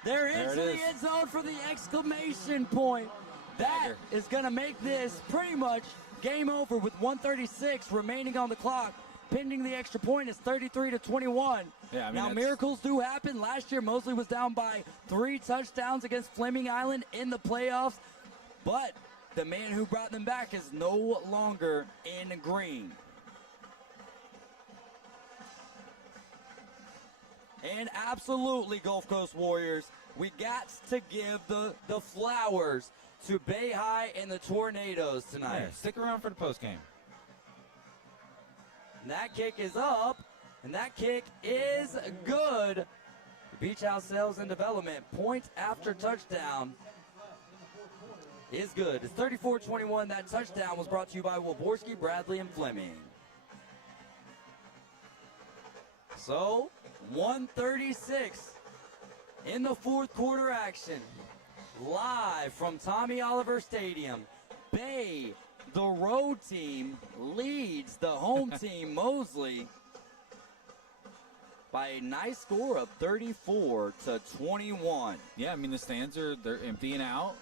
they're into the end zone for the exclamation point. That is going to make this pretty much game over with 1:36 remaining on the clock. Pending the extra point is 33-21. Yeah, I mean, now, miracles do happen. Last year, Mosley was down by 3 touchdowns against Fleming Island in the playoffs, but the man who brought them back is no longer in green. And absolutely, Gulf Coast Warriors, we got to give the flowers to Bay High and the Tornadoes tonight. Yeah, stick around for the postgame. And that kick is up, and that kick is good. The Beach House Sales and Development point after touchdown is good. It's 34-21. That touchdown was brought to you by Waborski, Bradley, and Fleming. So, 1:36 in the 4th quarter action. Live from Tommy Oliver Stadium. Bay, the road team, leads the home team, Mosley, by a nice score of 34-21. Yeah, I mean, the stands they're emptying out.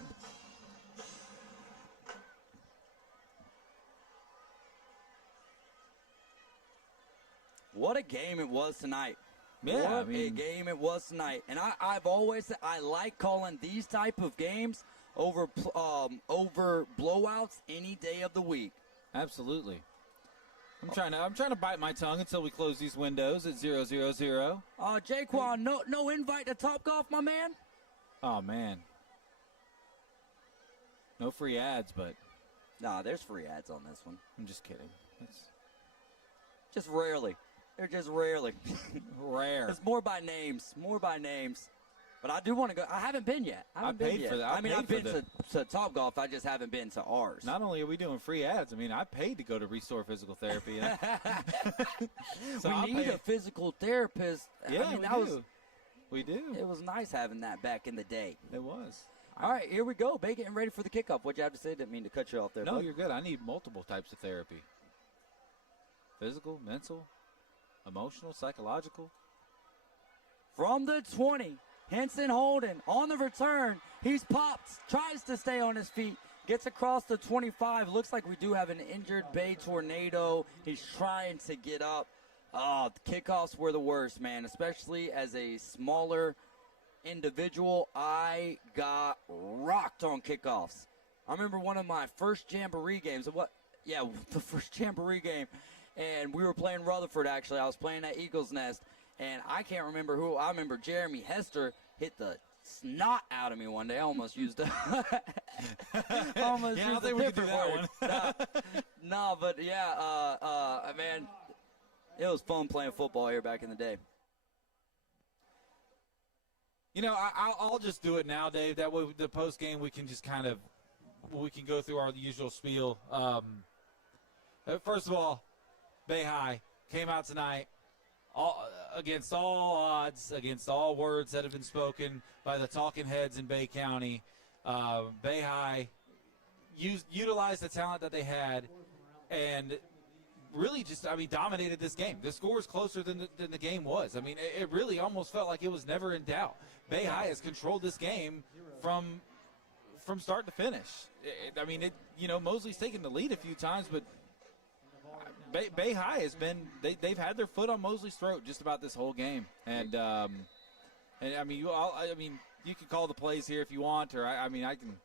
What a game it was tonight. Yeah, what a game it was tonight. And I've always said I like calling these type of games over blowouts any day of the week. Absolutely. I'm trying to bite my tongue until we close these windows at 0-0-0. Jaquan, no invite to Topgolf, my man? Oh, man. No free ads, but. Nah, there's free ads on this one. I'm just kidding. It's just rarely. They're just rarely. Rare. It's more by names. But I do want to go. I haven't been yet. I paid for that. I've been to Topgolf. I just haven't been to ours. Not only are we doing free ads, I mean, I paid to go to Restore Physical Therapy. So we need a physical therapist. Yeah, I mean, we do. It was nice having that back in the day. It was. All right, here we go. Bay getting ready for the kickoff. What'd you have to say? Didn't mean to cut you off there. No, bud. you're good. I need multiple types of therapy. Physical, mental, emotional, psychological. From the 20, Henson Holden on the return. He's popped, tries to stay on his feet, gets across the 25. Looks like we do have an injured Bay Tornado. He's trying to get up. Oh, the kickoffs were the worst, man, especially as a smaller individual. I got rocked on kickoffs. I remember one of my first Jamboree games. The first Jamboree game. And we were playing Rutherford, actually. I was playing at Eagles Nest, and I can't remember who. I remember Jeremy Hester hit the snot out of me one day. I almost used a I don't think we could do that one. No, but yeah, man, it was fun playing football here back in the day. You know, I'll just do it now, Dave. That way, the post game we can just kind of go through our usual spiel. First of all, Bay High came out tonight against all odds, against all words that have been spoken by the talking heads in Bay County. Bay High utilized the talent that they had and really just, dominated this game. The score was closer than the game was. It really almost felt like it was never in doubt. Bay High has controlled this game from start to finish. Mosley's taken the lead a few times, but Bay High has been they've had their foot on Mosley's throat just about this whole game. And you can call the plays here if you want, or I can.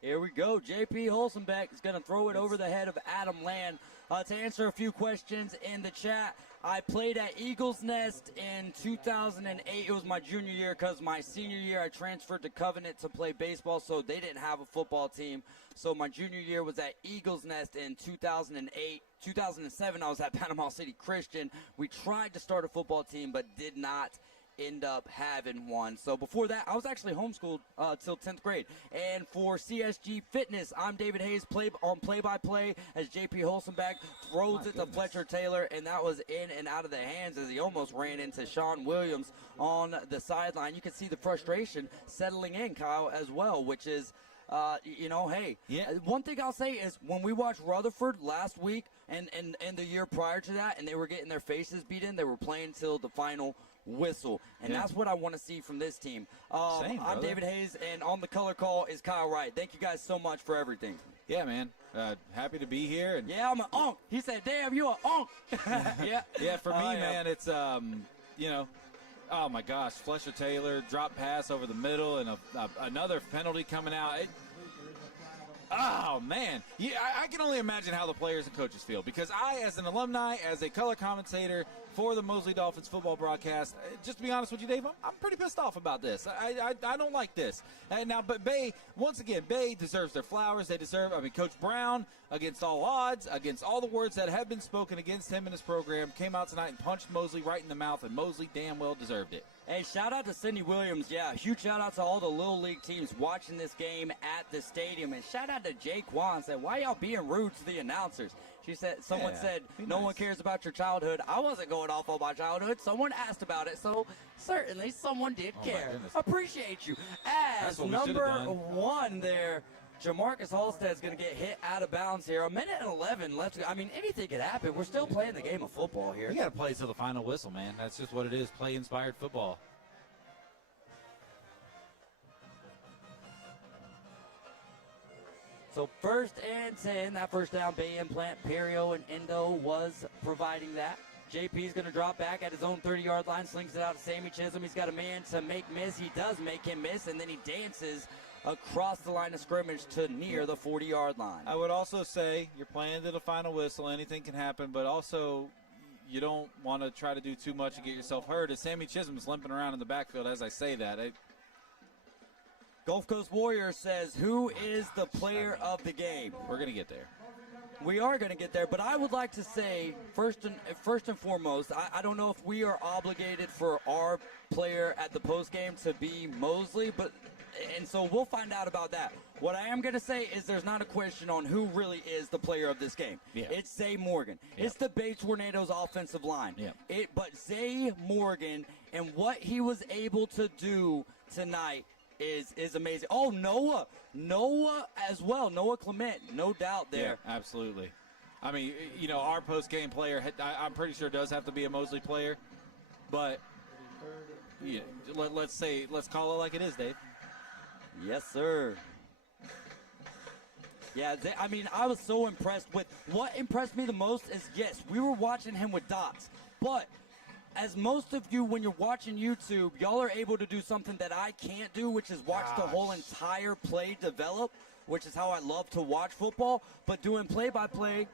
Here we go. JP Holzenbeck is going to throw it over the head of Adam Land. To answer a few questions in the chat, I played at Eagles Nest in 2008. It was my junior year because my senior year I transferred to Covenant to play baseball, so they didn't have a football team. So my junior year was at Eagles Nest in 2008. 2007, I was at Panama City Christian. We tried to start a football team but did not end up having one. So before that, I was actually homeschooled till 10th grade. And for CSG Fitness, I'm David Hayes, play-by-play as JP Holzenbeck throws it to Fletcher Taylor, and that was in and out of the hands as he almost ran into Sean Williams on the sideline. You can see the frustration settling in, Kyle, as well, which is hey, one thing I'll say is when we watched Rutherford last week and the year prior to that, and they were getting their faces beat in, they were playing till the final whistle, and that's what I want to see from this team. I'm David Hayes, and on the color call is Kyle Wright. Thank you guys so much for everything. Yeah, man. Happy to be here. And I'm an unk. He said, damn, you an unk. Yeah, for me, man, it's, oh my gosh, Fletcher Taylor, drop pass over the middle, and another penalty coming out. Oh, man. Yeah, I can only imagine how the players and coaches feel, because I, as an alumni, as a color commentator for the Mosley Dolphins football broadcast, just to be honest with you, Dave, I'm pretty pissed off about this. I don't like this. But Bay, once again, Bay deserves their flowers. They deserve, Coach Brown, against all odds, against all the words that have been spoken against him and his program, came out tonight and punched Mosley right in the mouth, and Mosley damn well deserved it. Hey, shout out to Cindy Williams. Yeah, huge shout out to all the Little League teams watching this game at the stadium. And shout out to Jake Kwan. Said, why y'all being rude to the announcers? Someone said, no one cares about your childhood. I wasn't going off on my childhood. Someone asked about it, so certainly someone did care. Appreciate you. As number one there, Jamarcus Halstead's going to get hit out of bounds here. 1:11 left. Anything could happen. We're still playing the game of football here. You got to play till the final whistle, man. That's just what it is. Play-inspired football. So 1st and 10, that first down, Bay Implant, Perio, and Endo was providing that. JP's going to drop back at his own 30-yard line, slings it out to Sammy Chisholm. He's got a man to make miss. He does make him miss, and then he dances across the line of scrimmage to near the 40-yard line. I would also say you're playing to the final whistle. Anything can happen, but also you don't want to try to do too much and get yourself hurt. As Sammy Chisholm's limping around in the backfield as I say that. Gulf Coast Warrior says, who is the player of the game? We're going to get there. We are going to get there, but I would like to say, first and foremost, I don't know if we are obligated for our player at the postgame to be Mosley, and so we'll find out about that. What I am going to say is there's not a question on who really is the player of this game. Yeah. It's Zay Morgan. Yeah. It's the Bay Tornadoes offensive line. Yeah. But Zay Morgan and what he was able to do tonight is amazing. Oh, Noah as well. Noah Clement, no doubt there. Yeah, absolutely. Our post-game player, I'm pretty sure does have to be a Mosley player, but let's call it like it is, Dave. Yes, sir. Yeah, I was so impressed with what impressed me the most is, yes, we were watching him with dots, but as most of you, when you're watching YouTube, y'all are able to do something that I can't do, which is watch the whole entire play develop, which is how I love to watch football. But doing play-by-play,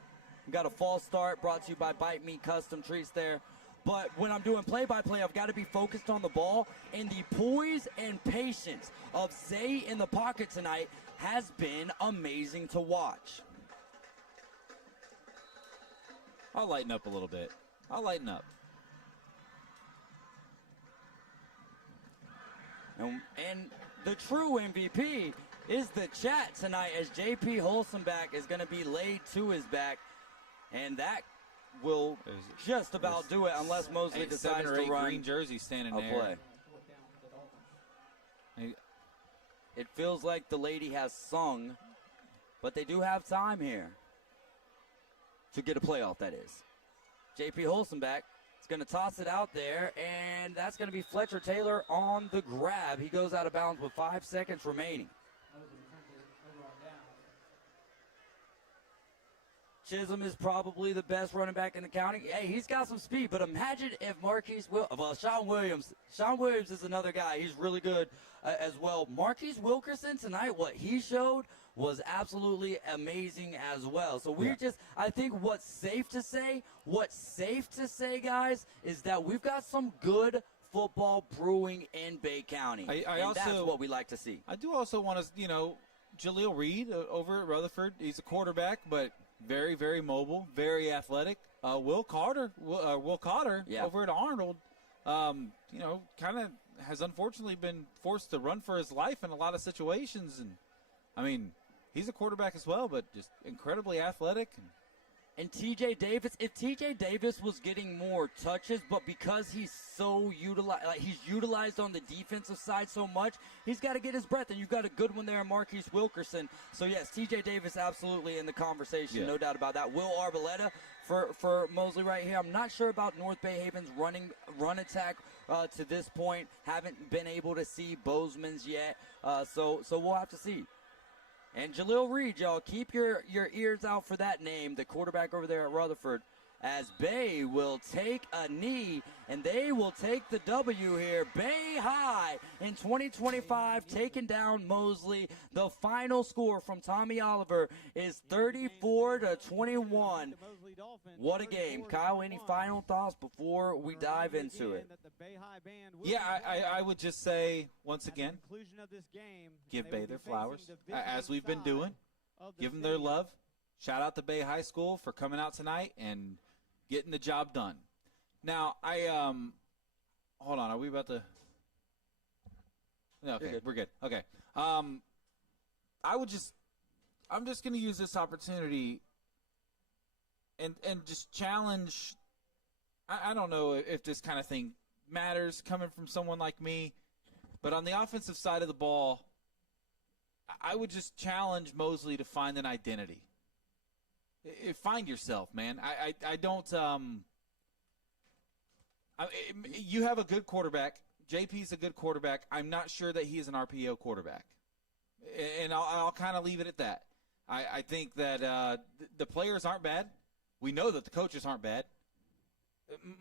we got a false start brought to you by Bite Me Custom Treats there. But when I'm doing play-by-play, I've got to be focused on the ball. And the poise and patience of Zay in the pocket tonight has been amazing to watch. I'll lighten up a little bit. I'll lighten up. And the true MVP is the chat tonight, as JP Holstenback is going to be laid to his back. And that will just about do it unless Mosley decides to run green jersey standing a there. Play. It feels like the lady has sung, but they do have time here to get a play off, that is. JP Holstenback is going to toss it out there, and that's going to be Fletcher Taylor on the grab. He goes out of bounds with 5 seconds remaining. Chisholm is probably the best running back in the county. Hey, he's got some speed, but imagine if Sean Williams is another guy. He's really good as well. Marquise Wilkerson tonight, what he showed was absolutely amazing as well. So I think what's safe to say, guys, is that we've got some good football brewing in Bay County. That's what we like to see. I do also want to, Jaleel Reed over at Rutherford, he's a quarterback, but very, very mobile, very athletic. Will Cotter over at Arnold, kind of has unfortunately been forced to run for his life in a lot of situations. And, I mean, he's a quarterback as well, but just incredibly athletic. And TJ Davis, if TJ Davis was getting more touches, but because he's so utilized on the defensive side so much, he's got to get his breath. And you've got a good one there, Marquise Wilkerson. So yes, TJ Davis absolutely in the conversation, no doubt about that. Will Arboleta for Mosley right here. I'm not sure about North Bay Haven's run attack to this point. Haven't been able to see Bozeman's yet. So we'll have to see. And Jaleel Reed, y'all, keep your ears out for that name, the quarterback over there at Rutherford, as Bay will take a knee, and they will take the W here. Bay High in 2025 taking down Mosley. The final score from Tommy Oliver is 34-21. What a game. Kyle, any final thoughts before we dive into it? Yeah, I would just say, once again, give Bay their flowers, as we've been doing. Give them their love. Shout out to Bay High School for coming out tonight and getting the job done. Now, hold on, are we about to? Okay, we're good. Okay. I'm just going to use this opportunity and just challenge. I don't know if this kind of thing matters coming from someone like me, but on the offensive side of the ball, I would just challenge Mosley to find an identity. Find yourself, man. I don't. You have a good quarterback. JP's a good quarterback. I'm not sure that he is an RPO quarterback, and I'll kind of leave it at that. I think that the players aren't bad. We know that the coaches aren't bad.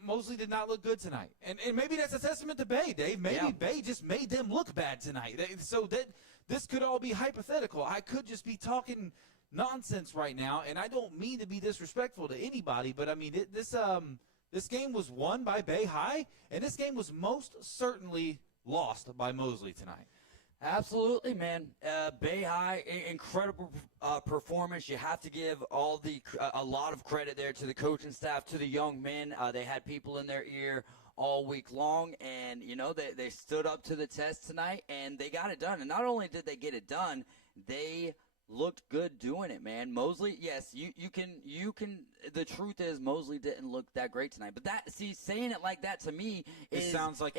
Mosley did not look good tonight, and maybe that's a testament to Bay, Dave. Maybe Bay just made them look bad tonight. So that this could all be hypothetical. I could just be talking nonsense right now, and I don't mean to be disrespectful to anybody, but I mean this game was won by Bay High, and this game was most certainly lost by Mosley tonight. Absolutely, man. Bay High, incredible performance. You have to give a lot of credit there to the coaching staff, to the young men. They had people in their ear all week long, and they stood up to the test tonight, and they got it done. And not only did they get it done, they looked good doing it, man. Mosley, yes, you can. The truth is, Mosley didn't look that great tonight. But saying it like that to me sounds like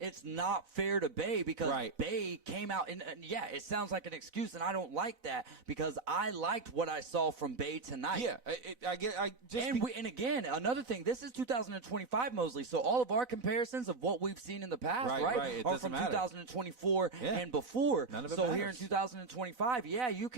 it's not fair to Bay, because Bay came out and it sounds like an excuse, and I don't like that, because I liked what I saw from Bay tonight. Yeah, and again, another thing, this is 2025 Mosley, so all of our comparisons of what we've seen in the past, right, are from 2024 and before. None of it so matters. Here in 2025, you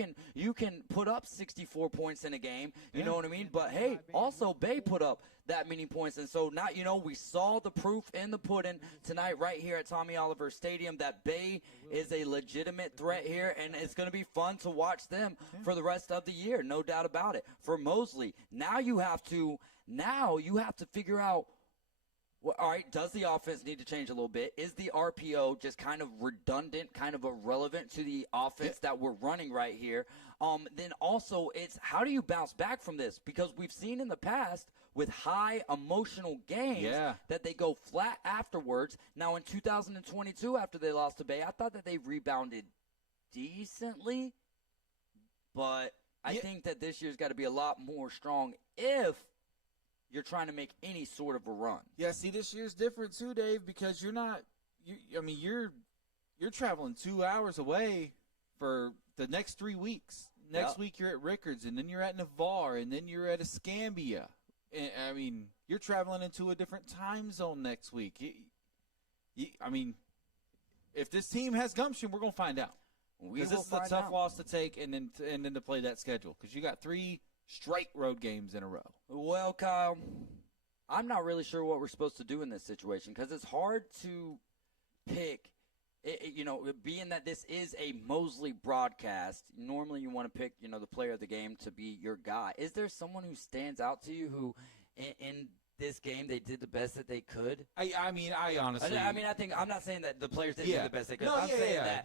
can put up 64 points in a game, you know what I mean? But hey, also Bay put up that many points, and so now we saw the proof in the pudding tonight right here at Tommy Oliver Stadium that Bay is a legitimate threat here, and it's going to be fun to watch them for the rest of the year, no doubt about it. For Mosley, now you have to figure out Well, all right, does the offense need to change a little bit? Is the RPO just kind of redundant, kind of irrelevant to the offense that we're running right here? Then also, it's how do you bounce back from this? Because we've seen in the past with high emotional games that they go flat afterwards. Now, in 2022, after they lost to Bay, I thought that they rebounded decently. But I think that this year's got to be a lot more strong if you're trying to make any sort of a run. Yeah, see, this year's different too, Dave, because you're not. You're traveling 2 hours away for the next 3 weeks. Next week you're at Rickards, and then you're at Navarre, and then you're at Escambia. And, I mean, you're traveling into a different time zone next week. If this team has gumption, we're gonna find out. Because this is a tough loss to take, and then to play that schedule. Because you got 3 straight road games in a row. Well, Kyle, I'm not really sure what we're supposed to do in this situation because it's hard to pick. Being that this is a Mosley broadcast, normally you want to pick, the player of the game to be your guy. Is there someone who stands out to you who, in this game, they did the best that they could? I honestly. I think I'm not saying that the players didn't do the best they could. I'm saying that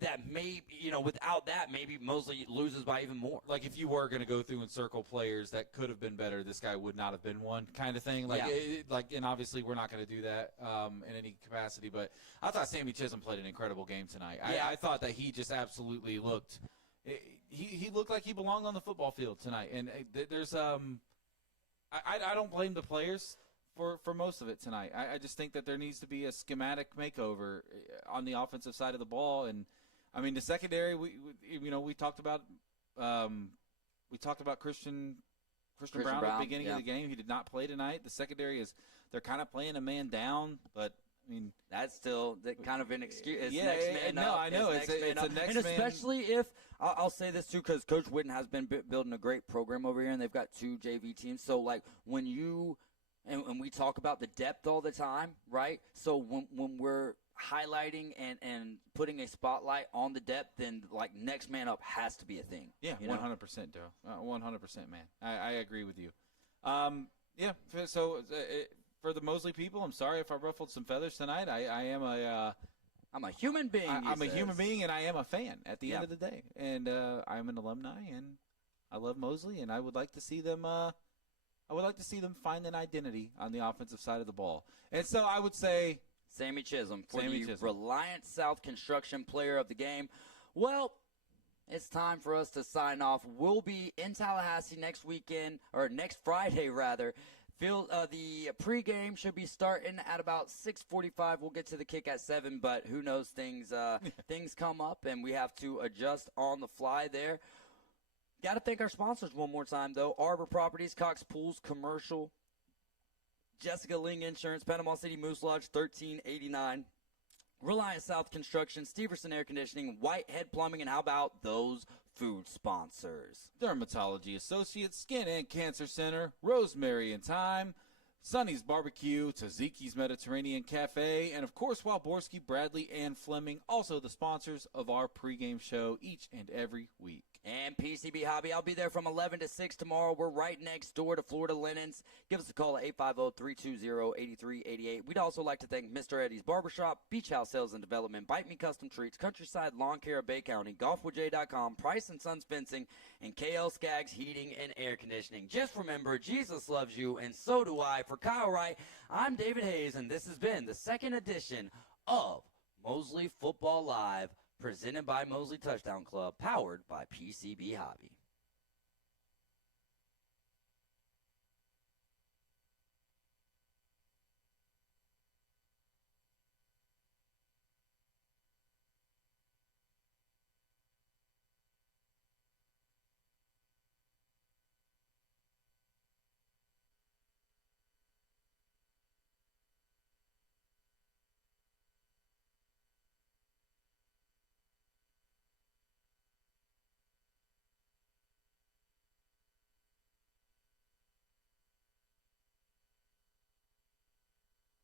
that maybe without that maybe Mosley loses by even more. Like if you were going to go through and circle players that could have been better, this guy would not have been one kind of thing. And obviously we're not going to do that in any capacity. But I thought Sammy Chisholm played an incredible game tonight. I thought that he just absolutely looked. He looked like he belonged on the football field tonight. And there's I don't blame the players for most of it tonight. I just think that there needs to be a schematic makeover on the offensive side of the ball. And I mean, the secondary, we talked about Christian Brown at the beginning of the game. He did not play tonight. The secondary they're kind of playing a man down, but I mean, that's still kind of an excuse. It's next man up. I know. It's a next man. And especially if, I'll say this too, because Coach Witten has been building a great program over here, and they've got 2 JV teams. So, like, when you, and we talk about the depth all the time, right? So when we're highlighting and putting a spotlight on the depth, then, like, next man up has to be a thing. Yeah, 100%, Joe. 100%, man. I agree with you. For the Mosley people, I'm sorry if I ruffled some feathers tonight. I'm a human being. I'm a human being, and I am a fan at the end of the day. And I'm an alumni, and I love Mosley, and I would like to see them. Find an identity on the offensive side of the ball. And so I would say Sammy Chisholm for the Reliance South Construction Player of the Game. Well, it's time for us to sign off. We'll be in Tallahassee next Friday, rather. The pregame should be starting at about 6:45. We'll get to the kick at 7, but who knows? Things come up, and we have to adjust on the fly there. Got to thank our sponsors one more time, though. Arbor Properties, Cox Pools Commercial, Jessica Ling Insurance, Panama City Moose Lodge, 1389. Reliance South Construction, Steverson Air Conditioning, Whitehead Plumbing, and how about those food sponsors? Dermatology Associates, Skin and Cancer Center, Rosemary and Thyme, Sonny's Barbecue, Taziki's Mediterranean Cafe, and of course Walborski, Bradley, and Fleming, also the sponsors of our pregame show each and every week. And PCB Hobby, I'll be there from 11 to 6 tomorrow. We're right next door to Florida Linens. Give us a call at 850-320-8388. We'd also like to thank Mr. Eddie's Barbershop, Beach House Sales and Development, Bite Me Custom Treats, Countryside Lawn Care of Bay County, GolfWithJ.com, Price & Sons Fencing, and KL Skaggs Heating and Air Conditioning. Just remember, Jesus loves you, and so do I. For Kyle Wright, I'm David Hayes, and this has been the second edition of Mosley Football Live, presented by Mosley Touchdown Club, powered by PCB Hobby.